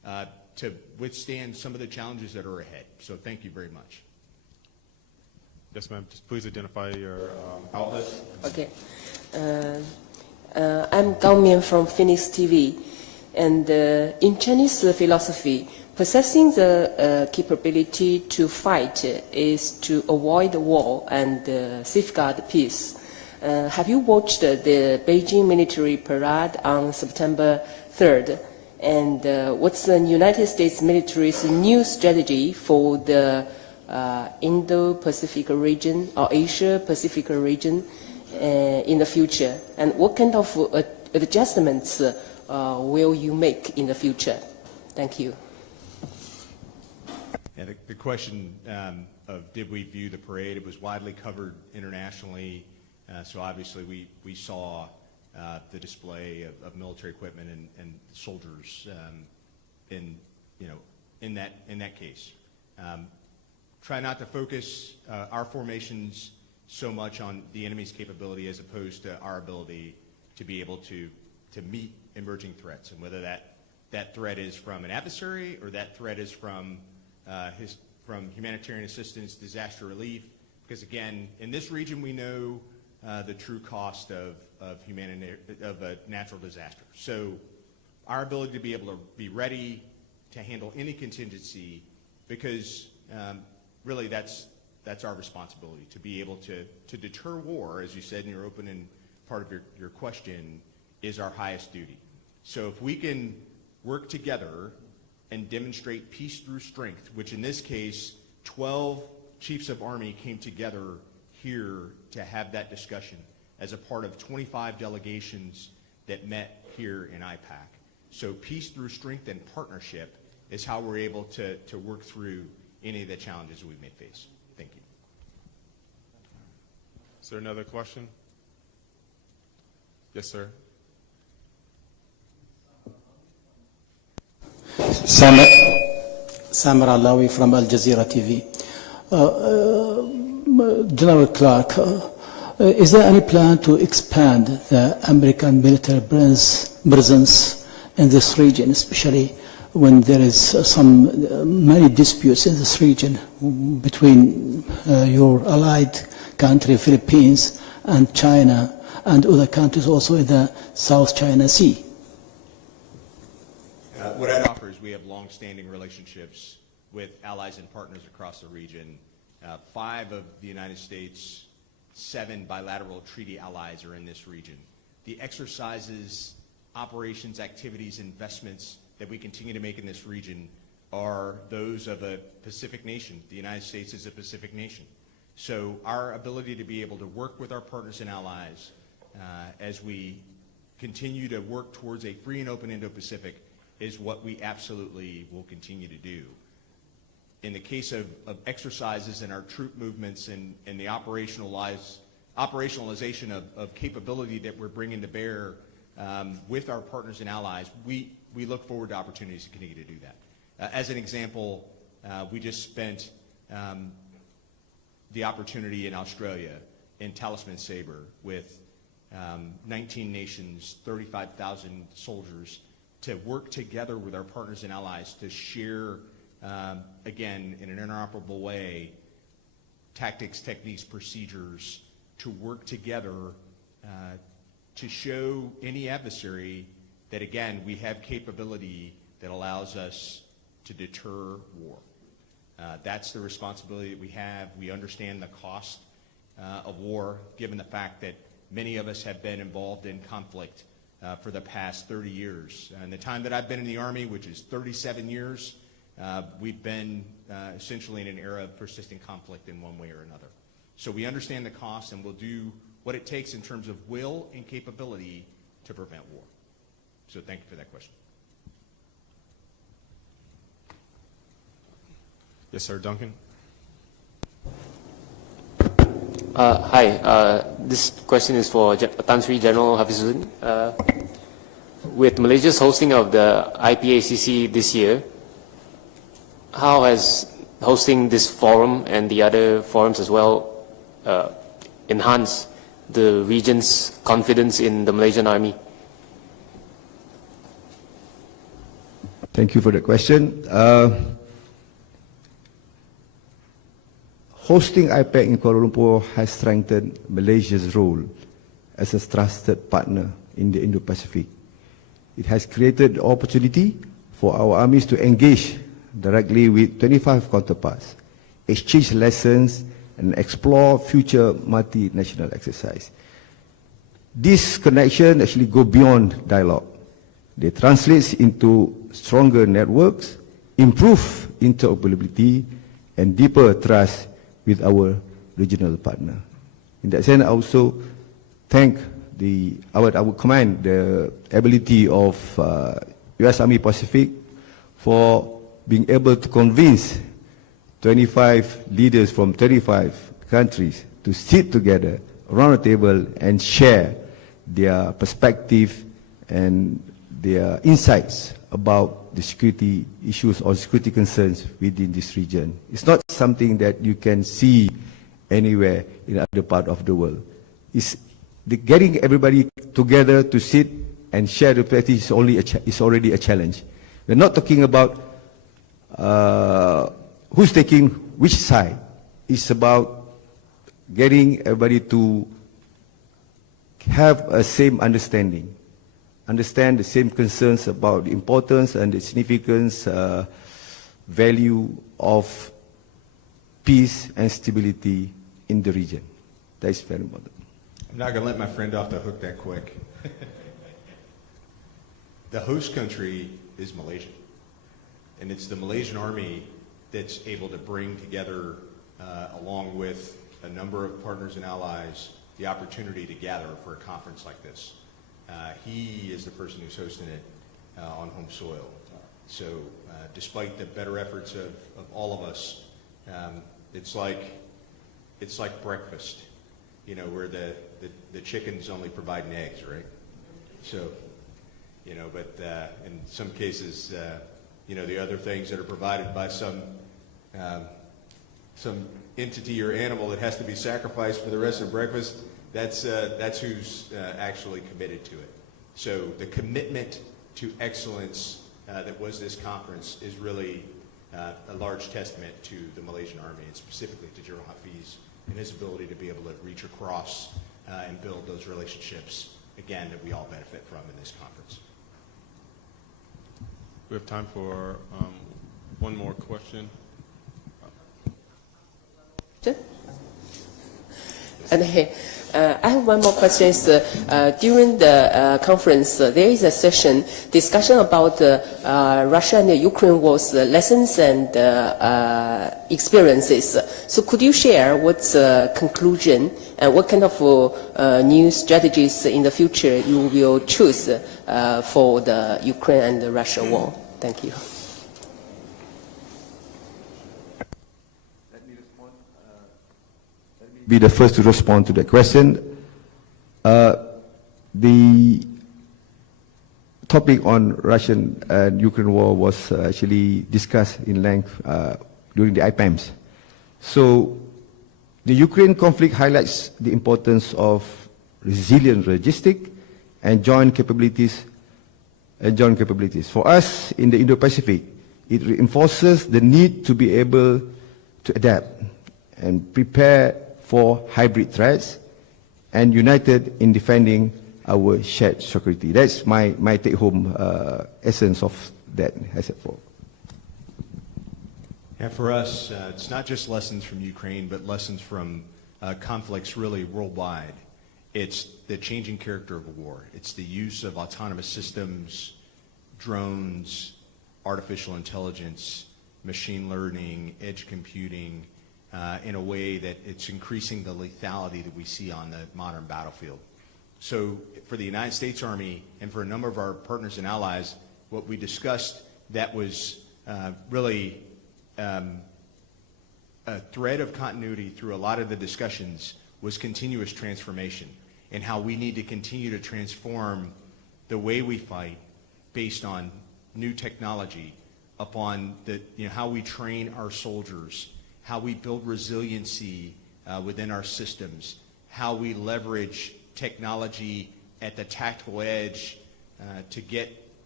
to withstand some of the challenges that are ahead. So thank you very much. Yes, ma'am. Just please identify your outlet. Okay. I'm Gao Mian from Phoenix TV. And in Chinese philosophy, possessing the capability to fight is to avoid war and safeguard peace. Have you watched the Beijing military parade on September 3rd? And what's the United States military's new strategy for the Indo-Pacific region or Asia-Pacific region in the future? And what kind of adjustments will you make in the future? Thank you. Yeah, the question of did we view the parade, it was widely covered internationally. So obviously we saw the display of military equipment and soldiers in that case. Try not to focus our formations so much on the enemy's capability as opposed to our ability to be able to meet emerging threats, and whether that threat is from an adversary or that threat is from humanitarian assistance, disaster relief. Because again, in this region we know the true cost of a natural disaster. So our ability to be able to be ready to handle any contingency, because really that's our responsibility, to be able to deter war, as you said in your opening part of your question, is our highest duty. So if we can work together and demonstrate peace through strength, which in this case 12 chiefs of army came together here to have that discussion as a part of 25 delegations that met here in IPAC. So peace through strength and partnership is how we're able to work through any of the challenges we may face. Thank you. Is there another question? Yes, sir. Samir Alawi from Al Jazeera TV. General Clark, is there any plan to expand the American military presence in this region, especially when there is many disputes in this region between your allied country, Philippines, and China, and other countries also in the South China Sea? What I'd offer is we have long-standing relationships with allies and partners across the region. 5 of the United States, 7 bilateral treaty allies are in this region. The exercises, operations, activities, investments that we continue to make in this region are those of a Pacific nation. The United States is a Pacific nation. So our ability to be able to work with our partners and allies as we continue to work towards a free and open Indo-Pacific is what we absolutely will continue to do. In the case of exercises and our troop movements and the operationalization of capability that we're bringing to bear with our partners and allies, we look forward to opportunities to continue to do that. As an example, we just spent the opportunity in Australia in Talisman Sabre with 19 nations, 35,000 soldiers, to work together with our partners and allies to share, again, in an interoperable way, tactics, techniques, procedures, to work together to show any adversary that, again, we have capability that allows us to deter war. That's the responsibility that we have. We understand the cost of war, given the fact that many of us have been involved in conflict for the past 30 years. And the time that I've been in the Army, which is 37 years, we've been essentially in an era of persistent conflict in one way or another. So we understand the cost, and we'll do what it takes in terms of will and capability to prevent war. So thank you for that question. Yes, sir. Duncan? Hi. This question is for Tan Sri General Hafizuddeain. With Malaysia's hosting of the IPACC this year, how has hosting this forum and the other forums as well enhanced the region's confidence in the Malaysian Army? Thank you for the question. Hosting IPAC in Kuala Lumpur has strengthened Malaysia's role as a trusted partner in the Indo-Pacific. It has created the opportunity for our armies to engage directly with 25 counterparts, exchange lessons, and explore future multinational exercise. This connection actually go beyond dialogue. They translate into stronger networks, improve interoperability, and deeper trust with our regional partner. In that sense, I also thank I would commend the ability of U.S. Army Pacific for being able to convince 25 leaders from 35 countries to sit together around the table and share their perspective and their insights about the security issues or security concerns within this region. It's not something that you can see anywhere in other part of the world. It's getting everybody together to sit and share the practice is already a challenge. We're not talking about who's taking which side. It's about getting everybody to have a same understanding, understand the same concerns about the importance and the significance, value of peace and stability in the region. That is very important. I'm not going to let my friend off the hook that quick. The host country is Malaysia, and it's the Malaysian Army that's able to bring together, along with a number of partners and allies, the opportunity to gather for a conference like this. He is the person who's hosting it on home soil. So despite the better efforts of all of us, it's like breakfast, you know, where the chickens only providing eggs, right? So, you know, but in some cases, you know, the other things that are provided by some entity or animal that has to be sacrificed for the rest of breakfast, that's who's actually committed to it. So the commitment to excellence that was this conference is really a large testament to the Malaysian Army, and specifically to General Hafiz and his ability to be able to reach across and build those relationships, again, that we all benefit from in this conference. We have time for one more question. And I have one more question. During the conference, there is a session discussion about Russia and the Ukraine war's lessons and experiences. So could you share what's the conclusion and what kind of new strategies in the future you will choose for the Ukraine and the Russia war? Thank you. Be the first to respond to that question. The topic on Russian and Ukraine war was actually discussed in length during the IPAMs. So the Ukraine conflict highlights the importance of resilient logistics and joint capabilities. For us in the Indo-Pacific, it reinforces the need to be able to adapt and prepare for hybrid threats and united in defending our shared security. That's my take-home essence of that asset for. And for us, it's not just lessons from Ukraine, but lessons from conflicts really worldwide. It's the changing character of war. It's the use of autonomous systems, drones, artificial intelligence, machine learning, edge computing, in a way that it's increasing the lethality that we see on the modern battlefield. So for the United States Army and for a number of our partners and allies, what we discussed that was really a thread of continuity through a lot of the discussions was continuous transformation, and how we need to continue to transform the way we fight based on new technology, upon the, how we train our soldiers, how we build resiliency within our systems, how we leverage technology at the tactical edge to get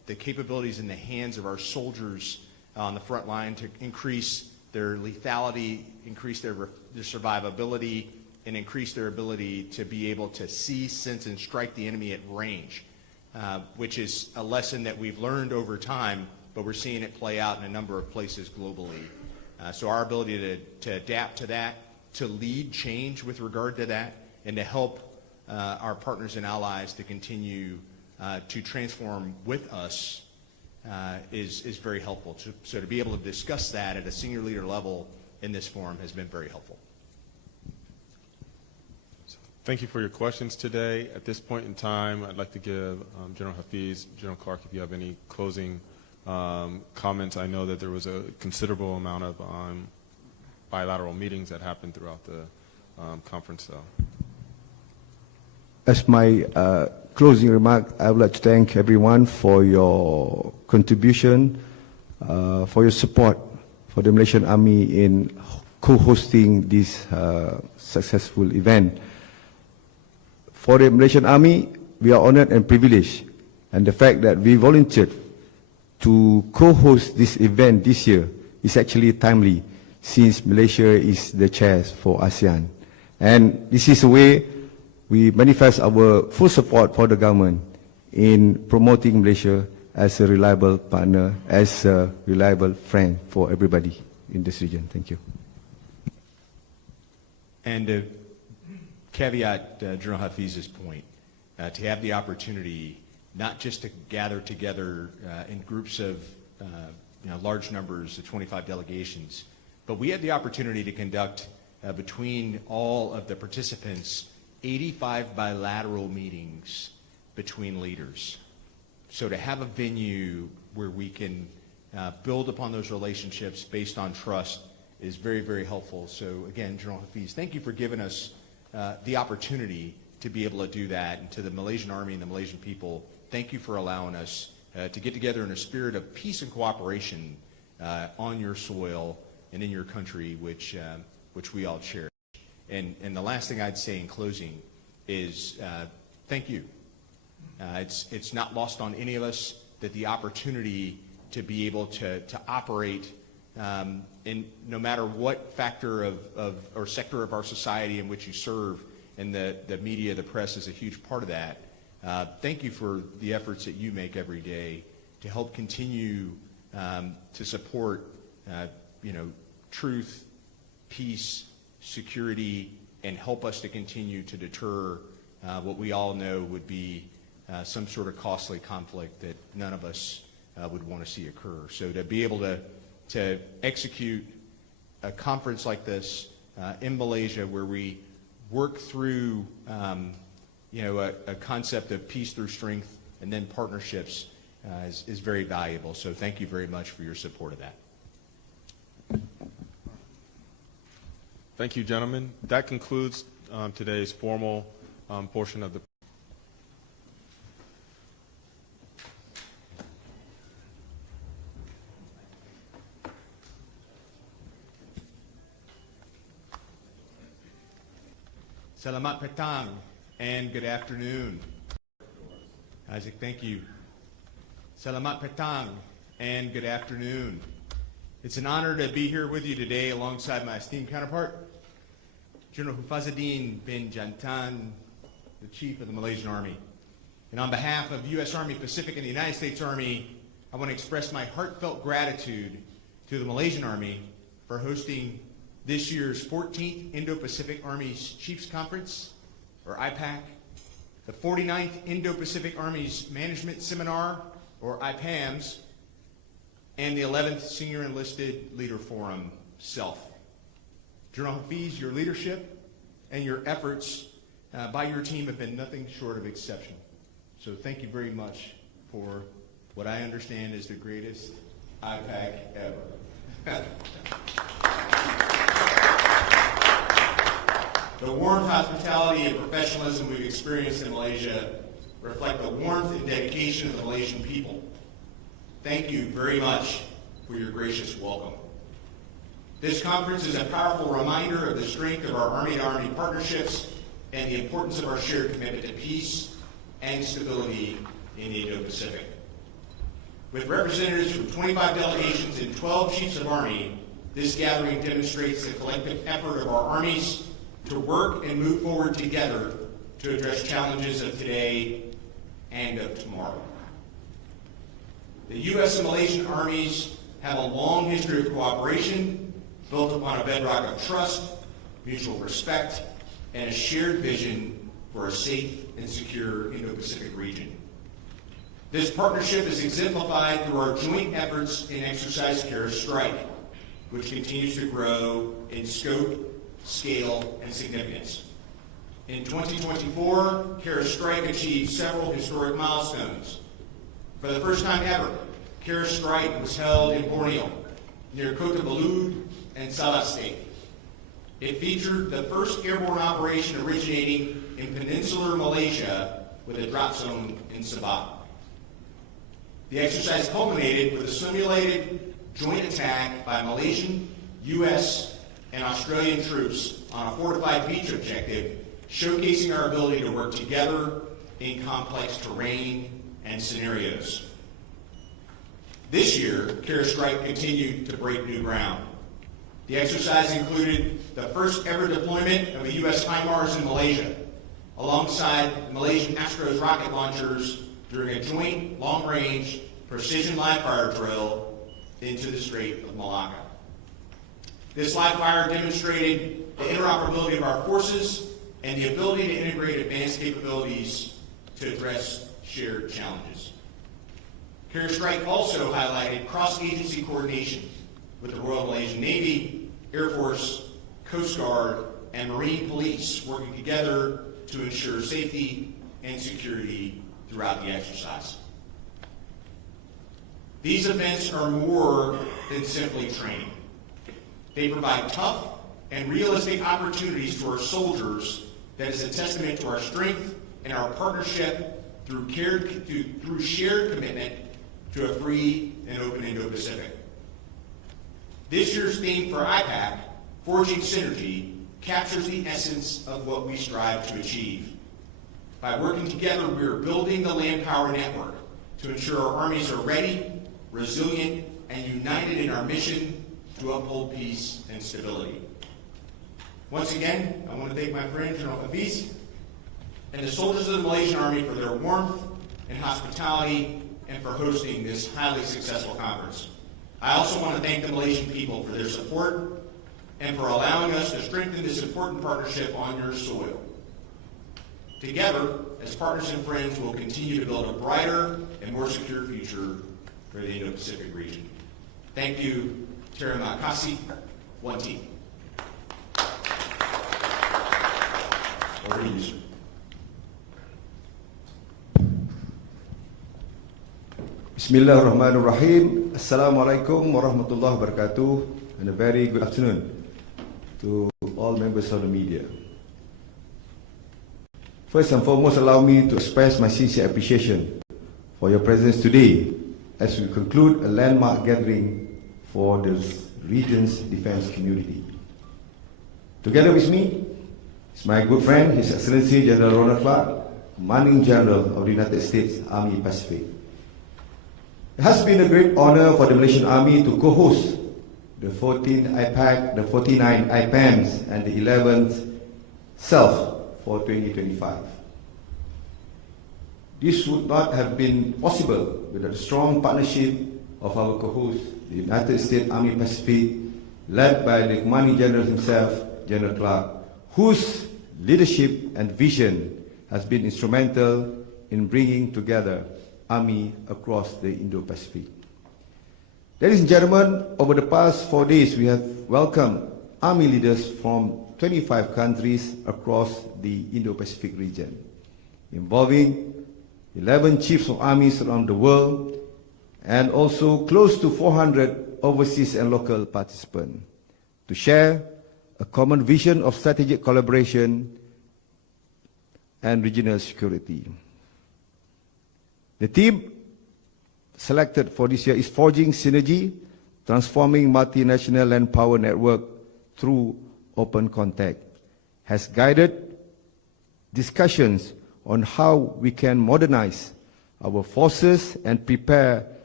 the capabilities in the hands of our soldiers on the front line to increase their lethality, increase their survivability, and increase their ability to be able to see, sense, and strike the enemy at range, which is a lesson that we've learned over time, but we're seeing it play out in a number of places globally. So our ability to adapt to that, to lead change with regard to that, and to help our partners and allies to continue to transform with us is very helpful. So to be able to discuss that at a senior leader level in this forum has been very helpful. Thank you for your questions today. At this point in time, I'd like to give General Hafiz, General Clark, if you have any closing comments. I know that there was a considerable amount of bilateral meetings that happened throughout the conference. So, as my closing remark, I would like to thank everyone for your contribution, for your support for the Malaysian Army in co-hosting this successful event. For the Malaysian Army, we are honored and privileged, and the fact that we volunteered to co-host this event this year is actually timely, since Malaysia is the chair for ASEAN. And this is a way we manifest our full support for the government in promoting Malaysia as a reliable partner, as a reliable friend for everybody in this region. Thank you. And caveat General Hafiz's point, to have the opportunity not just to gather together in groups of large numbers, the 25 delegations, but we had the opportunity to conduct between all of the participants 85 bilateral meetings between leaders. So to have a venue where we can build upon those relationships based on trust is very, very helpful. So again, General Hafiz, thank you for giving us the opportunity to be able to do that. And to the Malaysian Army and the Malaysian people, thank you for allowing us to get together in a spirit of peace and cooperation on your soil and in your country, which we all cherish. And the last thing I'd say in closing is thank you. It's not lost on any of us that the opportunity to be able to operate in no matter what factor of or sector of our society in which you serve, and the media, the press is a huge part of that. Thank you for the efforts that you make every day to help continue to support truth, peace, security, and help us to continue to deter what we all know would be some sort of costly conflict that none of us would want to see occur. So to be able to execute a conference like this in Malaysia, where we work through a concept of peace through strength and then partnerships is very valuable. So thank you very much for your support of that. thank you, gentlemen. That concludes today's formal portion of the Selamat petang and good afternoon. Isaac, thank you. Selamat petang and good afternoon. It's an honor to be here with you today alongside my esteemed counterpart, General Hafizuddeain Jantan, the Chief of the Malaysian Army. And on behalf of U.S. Army Pacific and the United States Army, I want to express my heartfelt gratitude to the Malaysian Army for hosting this year's 14th Indo-Pacific Armies Chiefs Conference, or IPAC, the 49th Indo-Pacific Armies Management Seminar, or IPAMS, and the 11th Senior Enlisted Leader Forum, SELF. General Hafiz, your leadership and your efforts by your team have been nothing short of exceptional. So thank you very much for what I understand is the greatest IPAC ever. The warmth, hospitality, and professionalism we've experienced in Malaysia reflect the warmth and dedication of the Malaysian people. Thank you very much for your gracious welcome. This conference is a powerful reminder of the strength of our Army-to-Army partnerships and the importance of our shared commitment to peace and stability in the Indo-Pacific. With representatives from 25 delegations and 12 chiefs of army, this gathering demonstrates the collective effort of our armies to work and move forward together to address challenges of today and of tomorrow. The U.S. and Malaysian armies have a long history of cooperation built upon a bedrock of trust, mutual respect, and a shared vision for a safe and secure Indo-Pacific region. This partnership is exemplified through our joint efforts in Exercise Kara Strike, which continues to grow in scope, scale, and significance. In 2024, Kara Strike achieved several historic milestones. For the first time ever, Kara Strike was held in Borneo, near Kota Belud and Salah State. It featured the first airborne operation originating in peninsular Malaysia with a drop zone in Sabah. The exercise culminated with a simulated joint attack by Malaysian, U.S., and Australian troops on a fortified beach objective, showcasing our ability to work together in complex terrain and scenarios. This year, Kara Strike continued to break new ground. The exercise included the first ever deployment of a U.S. HIMARS in Malaysia, alongside the Malaysian Astros rocket launchers during a joint long-range precision live-fire drill into the Strait of Malacca. This live-fire demonstrated the interoperability of our forces and the ability to integrate advanced capabilities to address shared challenges. Kara Strike also highlighted cross-agency coordination with the Royal Malaysian Navy, Air Force, Coast Guard, and Marine Police working together to ensure safety and security throughout the exercise. These events are more than simply training. They provide tough and realistic opportunities to our soldiers that is a testament to our strength and our partnership through shared commitment to a free and open Indo-Pacific. This year's theme for IPAC, Forging Synergy, captures the essence of what we strive to achieve. By working together, we are building the land power network to ensure our armies are ready, resilient, and united in our mission to uphold peace and stability. Once again, I want to thank my friend General Hafiz and the soldiers of the Malaysian Army for their warmth and hospitality and for hosting this highly successful conference. I also want to thank the Malaysian people for their support and for allowing us to strengthen this important partnership on your soil. Together, as partners and friends, we'll continue to build a brighter and more secure future for the Indo-Pacific region. Thank you. Terima kasih. One team. Over to you, sir. Bismillahirrahmanirrahim. Assalamualaikum warahmatullahi wabarakatuh, and a very good afternoon to all members of the media. First and foremost, allow me to express my sincere appreciation for your presence today as we conclude a landmark gathering for the region's defense community. Together with me is my good friend, His Excellency General Ronald Clark, Commanding General of the United States Army Pacific. It has been a great honor for the Malaysian Army to co-host the 14th IPAC, the 49 IPAMs, and the 11th SELF for 2025. This would not have been possible without the strong partnership of our co-host, the United States Army Pacific, led by the Commanding General himself, General Clark, whose leadership and vision has been instrumental in bringing together Army across the Indo-Pacific. Ladies and gentlemen, over the past 4 days, we have welcomed Army leaders from 25 countries across the Indo-Pacific region, involving 11 chiefs of armies around the world, and also close to 400 overseas and local participants, to share a common vision of strategic collaboration and regional security. The theme selected for this year is Forging Synergy, Transforming Multinational Land Power Network through Open Contact, has guided discussions on how we can modernize our forces and prepare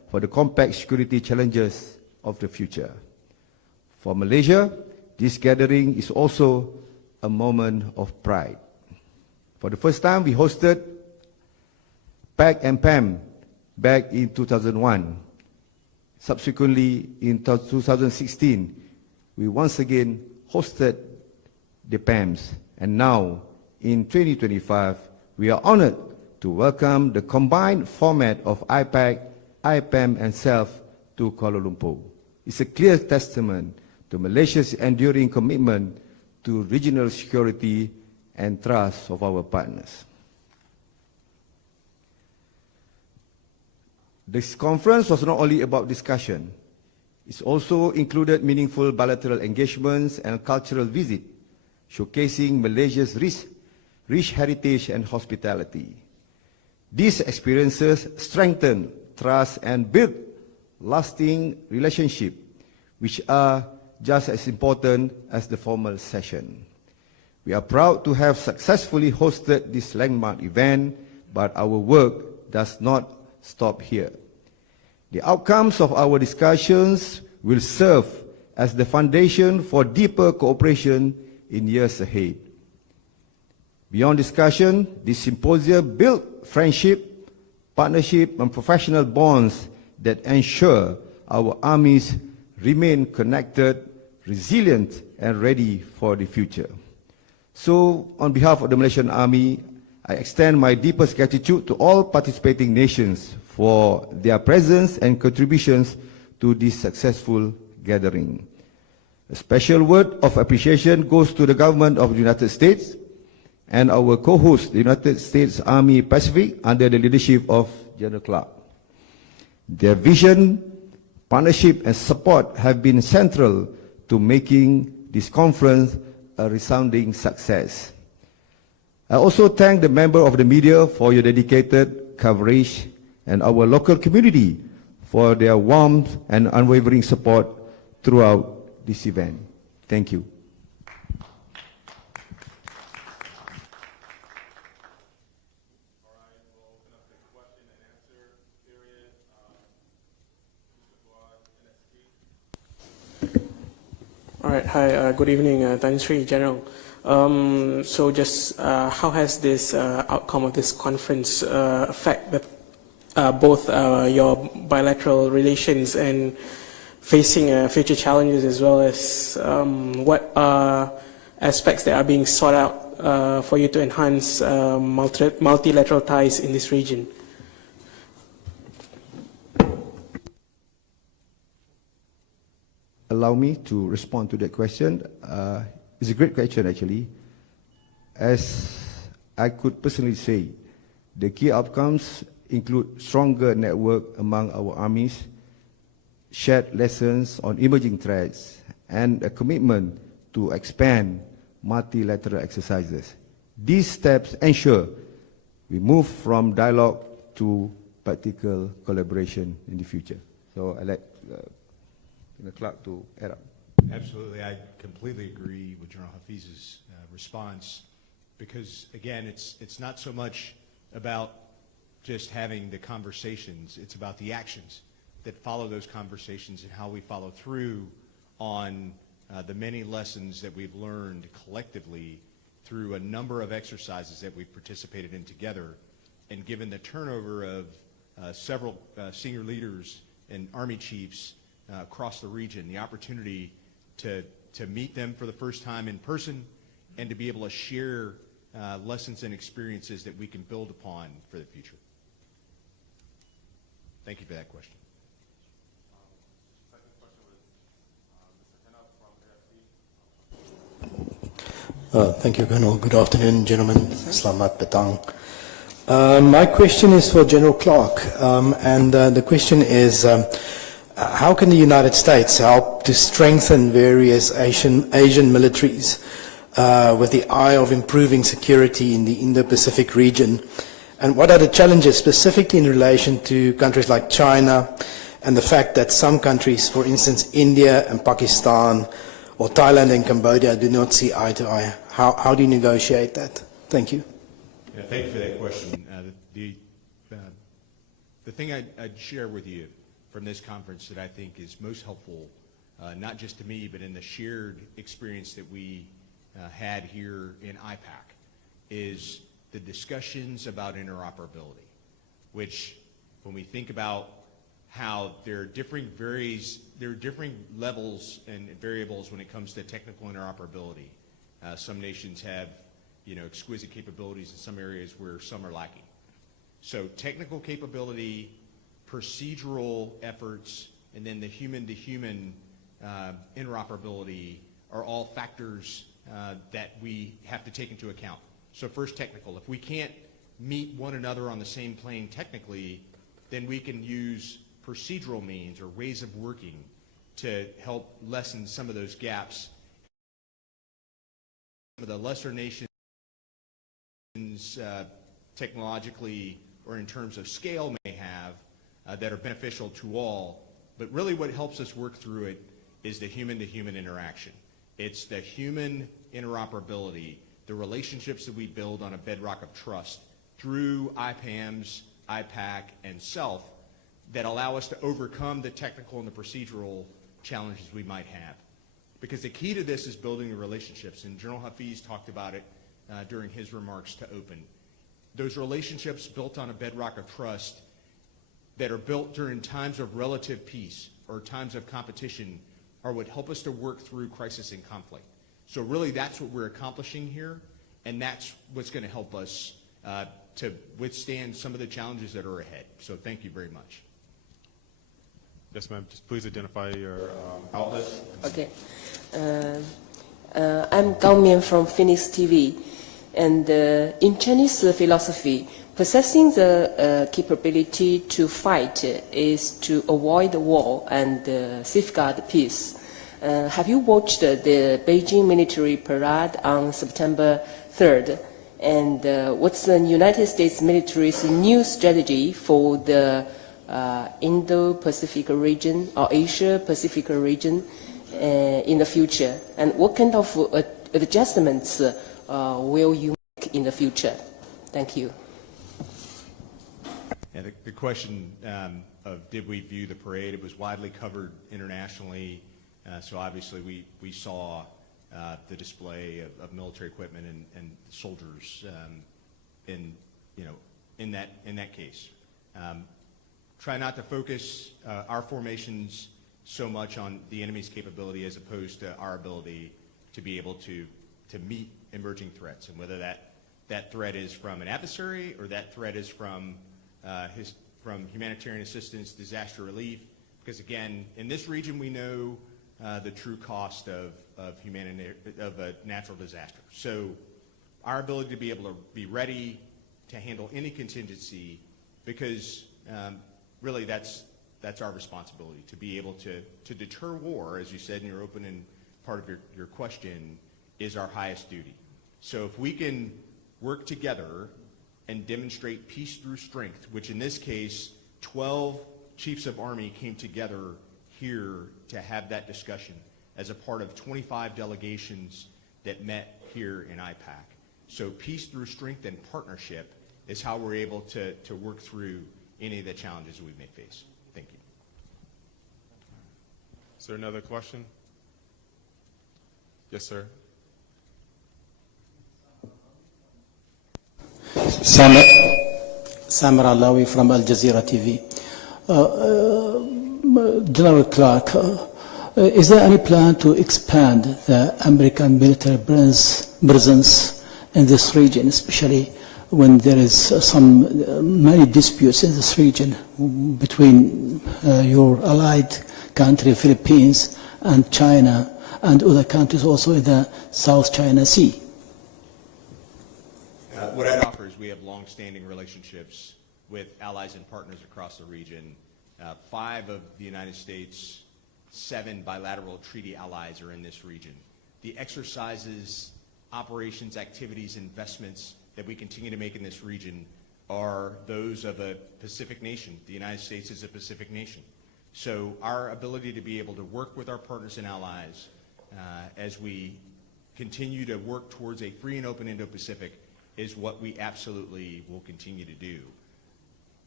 for the complex security challenges of the future. For Malaysia, this gathering is also a moment of pride. For the first time, we hosted PAC and PAM back in 2001. Subsequently, in 2016, we once again hosted the PAMs. And now, in 2025, we are honored to welcome the combined format of IPAC, IPAM, and SELF to Kuala Lumpur. It's a clear testament to Malaysia's enduring commitment to regional security and trust of our partners. This conference was not only about discussion, it also included meaningful bilateral engagements and cultural visits, showcasing Malaysia's rich heritage and hospitality. These experiences strengthen trust and build lasting relationships, which are just as important as the formal session. We are proud to have successfully hosted this landmark event, but our work does not stop here. The outcomes of our discussions will serve as the foundation for deeper cooperation in years ahead. Beyond discussion, this symposium built friendship, partnership, and professional bonds that ensure our armies remain connected, resilient, and ready for the future. So, on behalf of the Malaysian Army, I extend my deepest gratitude to all participating nations for their presence and contributions to this successful gathering. A special word of appreciation goes to the government of the United States and our co-host, the United States Army Pacific, under the leadership of General Clark. Their vision, partnership, and support have been central to making this conference a resounding success. I also thank the members of the media for your dedicated coverage and our local community for their warmth and unwavering support throughout this event. Thank you. All right, hi, good evening, Tan Sri General. So just how has this outcome of this conference affect both your bilateral relations and facing future challenges, as well as what aspects that are being sought out for you to enhance multilateral ties in this region? Allow me to respond to that question. It's a great question, actually. As I could personally say, the key outcomes include stronger network among our armies, shared lessons on emerging threats, and a commitment to expand multilateral exercises. These steps ensure we move from dialogue to practical collaboration in the future. So I'd like Clark to add up. Absolutely. I completely agree with General Hafiz's response, because, again, it's not so much about just having the conversations. It's about the actions that follow those conversations and how we follow through on the many lessons that we've learned collectively through a number of exercises that we've participated in together. And given the turnover of several senior leaders and Army chiefs across the region, the opportunity to meet them for the first time in person and to be able to share lessons and experiences that we can build upon for the future. Thank you for that question. Thank you, Colonel. Good afternoon, gentlemen. Selamat petang. My question is for General Clark, and the question is, how can the United States help to strengthen various Asian militaries with the eye of improving security in the Indo-Pacific region? And what are the challenges specifically in relation to countries like China and the fact that some countries, for instance, India and Pakistan or Thailand and Cambodia, do not see eye to eye? How do you negotiate that? Thank you. Yeah, thank you for that question. The thing I'd share with you from this conference that I think is most helpful, not just to me, but in the shared experience that we had here in IPAC, is the discussions about interoperability, which when we think about how there are differing levels and variables when it comes to technical interoperability. Some nations have, exquisite capabilities in some areas where some are lacking. So technical capability, procedural efforts, and then the human-to-human interoperability are all factors that we have to take into account. So first, technical. If we can't meet one another on the same plane technically, then we can use procedural means or ways of working to help lessen some of those gaps. Some of the lesser nations technologically or in terms of scale may have that are beneficial to all, but really what helps us work through it is the human-to-human interaction. It's the human interoperability, the relationships that we build on a bedrock of trust through IPAMS, IPAC, and SELF that allow us to overcome the technical and the procedural challenges we might have. Because the key to this is building the relationships, and General Hafiz talked about it during his remarks to open. Those relationships built on a bedrock of trust that are built during times of relative peace or times of competition are what help us to work through crisis and conflict. So really that's what we're accomplishing here, and that's what's going to help us to withstand some of the challenges that are ahead. So thank you very much. Yes, ma'am. Just please identify your outlet. Okay. I'm Gao Mian from Phoenix TV. And in Chinese philosophy, possessing the capability to fight is to avoid the war and safeguard peace. Have you watched the Beijing military parade on September 3rd? And what's the United States military's new strategy for the Indo-Pacific region or Asia-Pacific region in the future? And what kind of adjustments will you make in the future? Thank you. Yeah, the question of did we view the parade, it was widely covered internationally, so obviously we saw the display of military equipment and soldiers in that case. Try not to focus our formations so much on the enemy's capability as opposed to our ability to be able to meet emerging threats, and whether that threat is from an adversary or that threat is from humanitarian assistance, disaster relief, because again, in this region we know the true cost of a natural disaster. So our ability to be able to be ready to handle any contingency, because really that's our responsibility, to be able to deter war, as you said in your opening part of your question, is our highest duty. So if we can work together and demonstrate peace through strength, which in this case 12 chiefs of army came together here to have that discussion as a part of 25 delegations that met here in IPAC. So peace through strength and partnership is how we're able to work through any of the challenges we may face. Thank you. Is there another question? Yes, sir. Samir Alawi from Al Jazeera TV. General Clark, is there any plan to expand the American military presence in this region, especially when there is many disputes in this region between your allied country, Philippines, and China, and other countries also in the South China Sea? What I'd offer is we have long-standing relationships with allies and partners across the region. 5 of the United States, 7 bilateral treaty allies are in this region. The exercises, operations, activities, investments that we continue to make in this region are those of a Pacific nation. The United States is a Pacific nation. So our ability to be able to work with our partners and allies as we continue to work towards a free and open Indo-Pacific is what we absolutely will continue to do.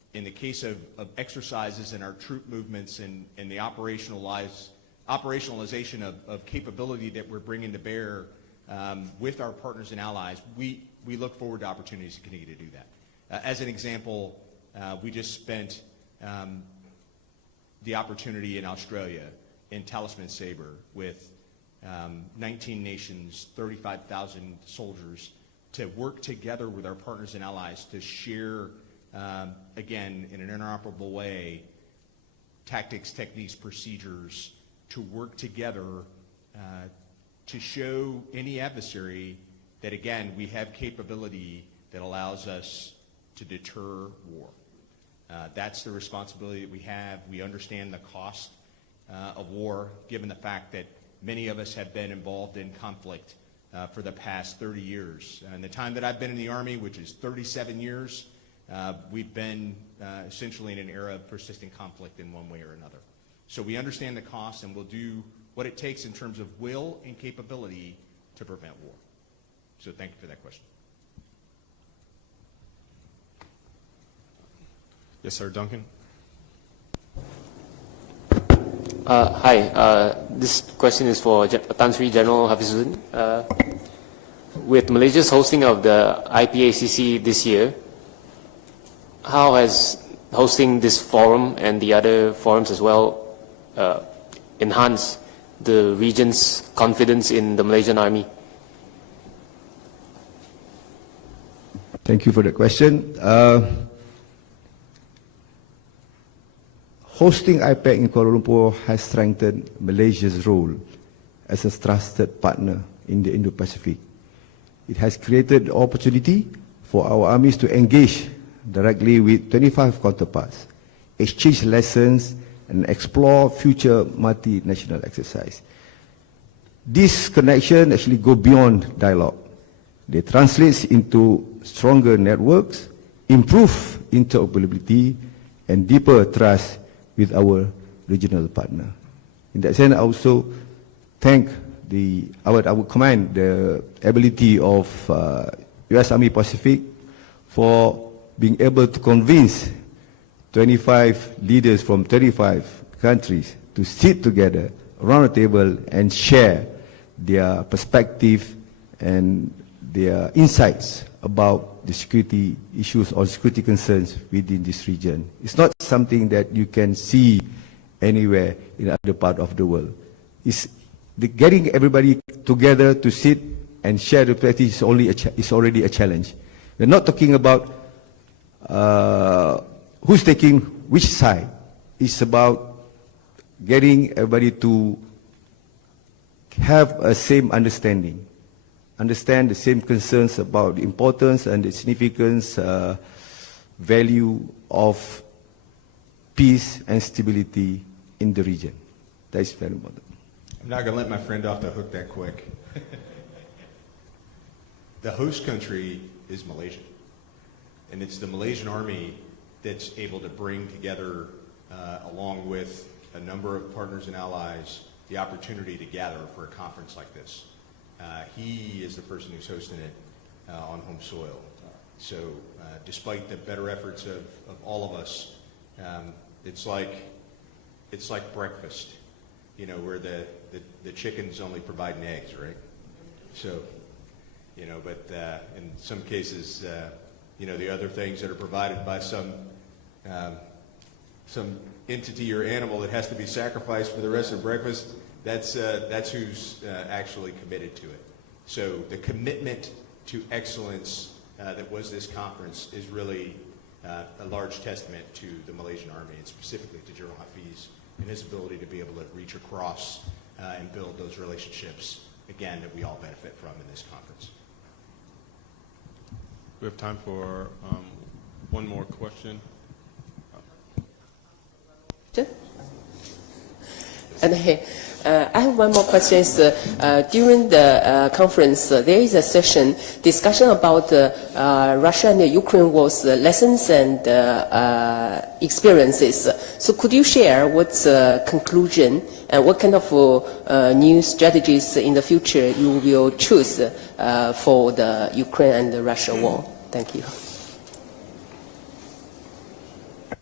in the case of exercises and our troop movements and the operationalization of capability that we're bringing to bear with our partners and allies, we look forward to opportunities to continue to do that. As an example, we just spent the opportunity in Australia in Talisman Sabre with 19 nations, 35,000 soldiers, to work together with our partners and allies to share, again, in an interoperable way, tactics, techniques, procedures, to work together to show any adversary that, again, we have capability that allows us to deter war. That's the responsibility that we have. We understand the cost of war, given the fact that many of us have been involved in conflict for the past 30 years. And the time that I've been in the Army, which is 37 years, we've been essentially in an era of persistent conflict in one way or another. So we understand the cost, and we'll do what it takes in terms of will and capability to prevent war. So thank you for that question. Yes, sir, Duncan. Hi, this question is for Tan Sri General Hafizuddein. With Malaysia's hosting of the IPACC this year, how has hosting this forum and the other forums as well enhanced the region's confidence in the Malaysian Army? Thank you for the question. Hosting IPAC in Kuala Lumpur has strengthened Malaysia's role as a trusted partner in the Indo-Pacific. It has created the opportunity for our armies to engage directly with 25 counterparts, exchange lessons, and explore future multinational exercise. This connection actually go beyond dialogue. They translate into stronger networks, improve interoperability, and deeper trust with our regional partner. In that sense, I also thank I would commend the ability of U.S. Army Pacific for being able to convince 25 leaders from 35 countries to sit together around the table and share their perspective and their insights about the security issues or security concerns within this region. It's not something that you can see anywhere in other part of the world. Getting everybody together to sit and share the perspective is already a challenge. We're not talking about who's taking which side. It's about getting everybody to have a same understanding, understand the same concerns about the importance and the significance, value of peace and stability in the region. That is very important. I'm not going to let my friend off the hook that quick. The host country is Malaysia, and it's the Malaysian Army that's able to bring together, along with a number of partners and allies, the opportunity to gather for a conference like this. He is the person who's hosting it on home soil. So despite the better efforts of all of us, it's like breakfast, you know, where the chicken's only providing eggs, right? So, you know, but in some cases, you know, the other things that are provided by some entity or animal that has to be sacrificed for the rest of breakfast, that's who's actually committed to it. So the commitment to excellence that was this conference is really a large testament to the Malaysian Army, and specifically to General Hafiz and his ability to be able to reach across and build those relationships, again, that we all benefit from in this conference. We have time for one more question. And I have one more question. During the conference, there is a session discussion about Russia and the Ukraine war's lessons and experiences. So could you share what's the conclusion and what kind of new strategies in the future you will choose for the Ukraine and the Russia war? Thank you.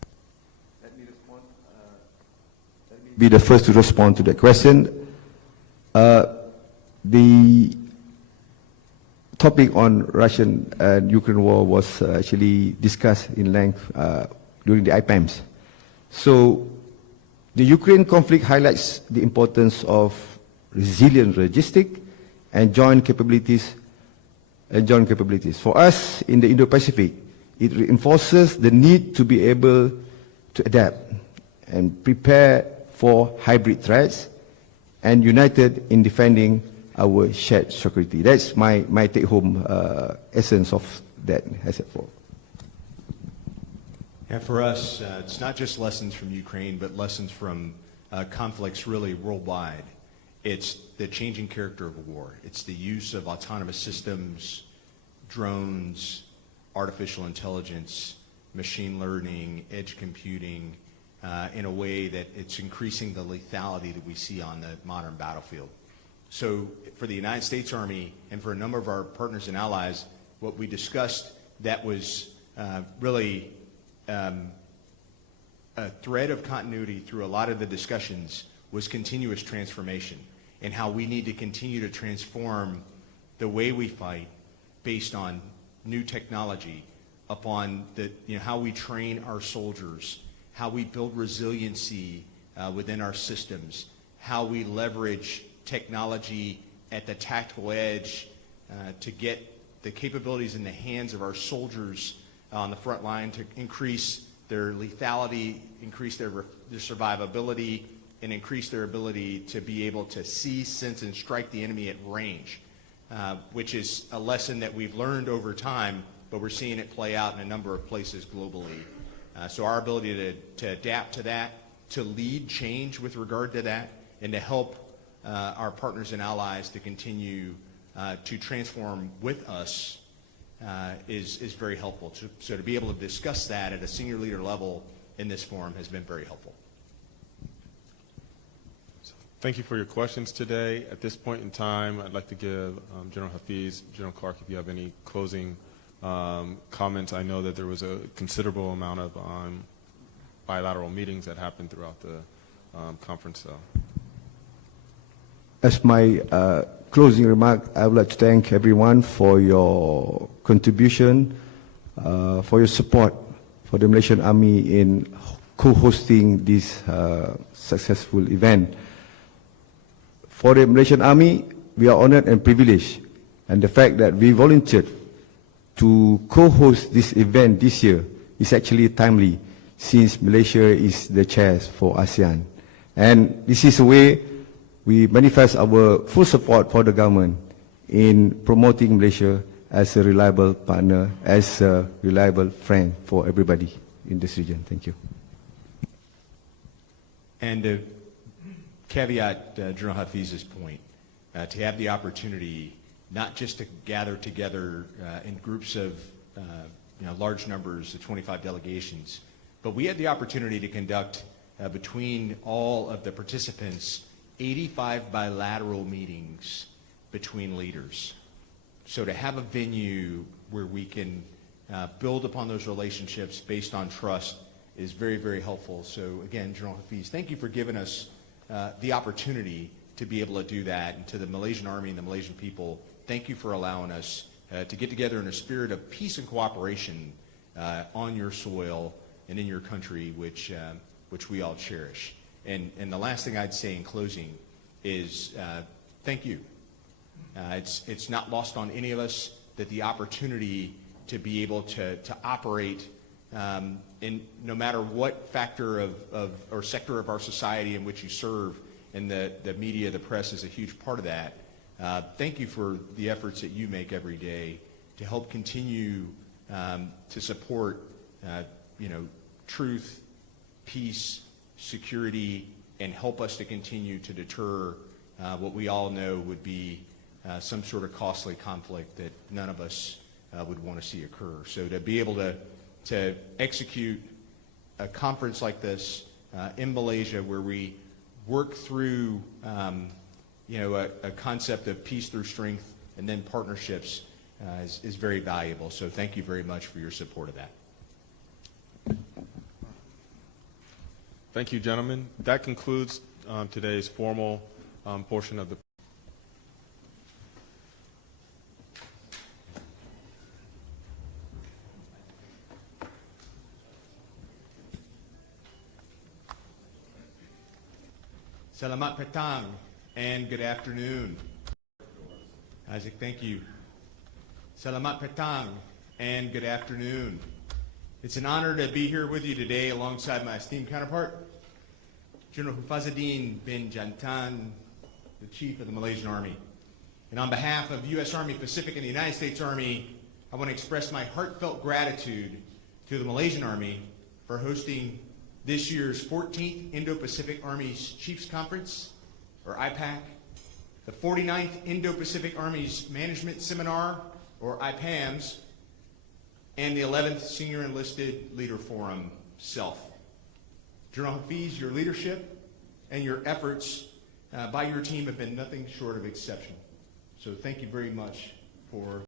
be the first to respond to that question. The topic on Russian and Ukraine war was actually discussed in length during the IPAMs. So the Ukraine conflict highlights the importance of resilient logistics and joint capabilities. For us in the Indo-Pacific, it reinforces the need to be able to adapt and prepare for hybrid threats and united in defending our shared security. That's my take-home essence of that asset for. And for us, it's not just lessons from Ukraine, but lessons from conflicts really worldwide. It's the changing character of war. It's the use of autonomous systems, drones, artificial intelligence, machine learning, edge computing, in a way that it's increasing the lethality that we see on the modern battlefield. So for the United States Army and for a number of our partners and allies, what we discussed that was really a thread of continuity through a lot of the discussions was continuous transformation and how we need to continue to transform the way we fight based on new technology, upon the, how we train our soldiers, how we build resiliency within our systems, how we leverage technology at the tactical edge to get the capabilities in the hands of our soldiers on the front line to increase their lethality, increase their survivability, and increase their ability to be able to see, sense, and strike the enemy at range, which is a lesson that we've learned over time, but we're seeing it play out in a number of places globally. So our ability to adapt to that, to lead change with regard to that, and to help our partners and allies to continue to transform with us is very helpful. So to be able to discuss that at a senior leader level in this forum has been very helpful. Thank you for your questions today. At this point in time, I'd like to give General Hafiz, General Clark, if you have any closing comments. I know that there was a considerable amount of bilateral meetings that happened throughout the conference. So. As my closing remark, I would like to thank everyone for your contribution, for your support for the Malaysian Army in co-hosting this successful event. For the Malaysian Army, we are honored and privileged, and the fact that we volunteered to co-host this event this year is actually timely, since Malaysia is the chair for ASEAN. And this is a way we manifest our full support for the government in promoting Malaysia as a reliable partner, as a reliable friend for everybody in this region. Thank you. And caveat General Hafiz's point, to have the opportunity not just to gather together in groups of large numbers, the 25 delegations, but we had the opportunity to conduct between all of the participants 85 bilateral meetings between leaders. So to have a venue where we can build upon those relationships based on trust is very, very helpful. So again, General Hafiz, thank you for giving us the opportunity to be able to do that. And to the Malaysian Army and the Malaysian people, thank you for allowing us to get together in a spirit of peace and cooperation on your soil and in your country, which we all cherish. And the last thing I'd say in closing is thank you. It's not lost on any of us that the opportunity to be able to operate in no matter what factor of or sector of our society in which you serve, and the media, the press is a huge part of that. Thank you for the efforts that you make every day to help continue to support truth, peace, security, and help us to continue to deter what we all know would be some sort of costly conflict that none of us would want to see occur. So to be able to execute a conference like this in Malaysia, where we work through a concept of peace through strength and then partnerships is very valuable. So thank you very much for your support of that. Thank you, gentlemen. That concludes today's formal portion of the Selamat petang and good afternoon. Isaac, thank you. Selamat petang and good afternoon. It's an honor to be here with you today alongside my esteemed counterpart, General Hafizuddeain Jantan, the Chief of the Malaysian Army. And on behalf of U.S. Army Pacific and the United States Army, I want to express my heartfelt gratitude to the Malaysian Army for hosting this year's 14th Indo-Pacific Armies Chiefs Conference, or IPAC, the 49th Indo-Pacific Armies Management Seminar, or IPAMS, and the 11th Senior Enlisted Leader Forum, SELF. General Hafiz, your leadership and your efforts by your team have been nothing short of exceptional. So thank you very much for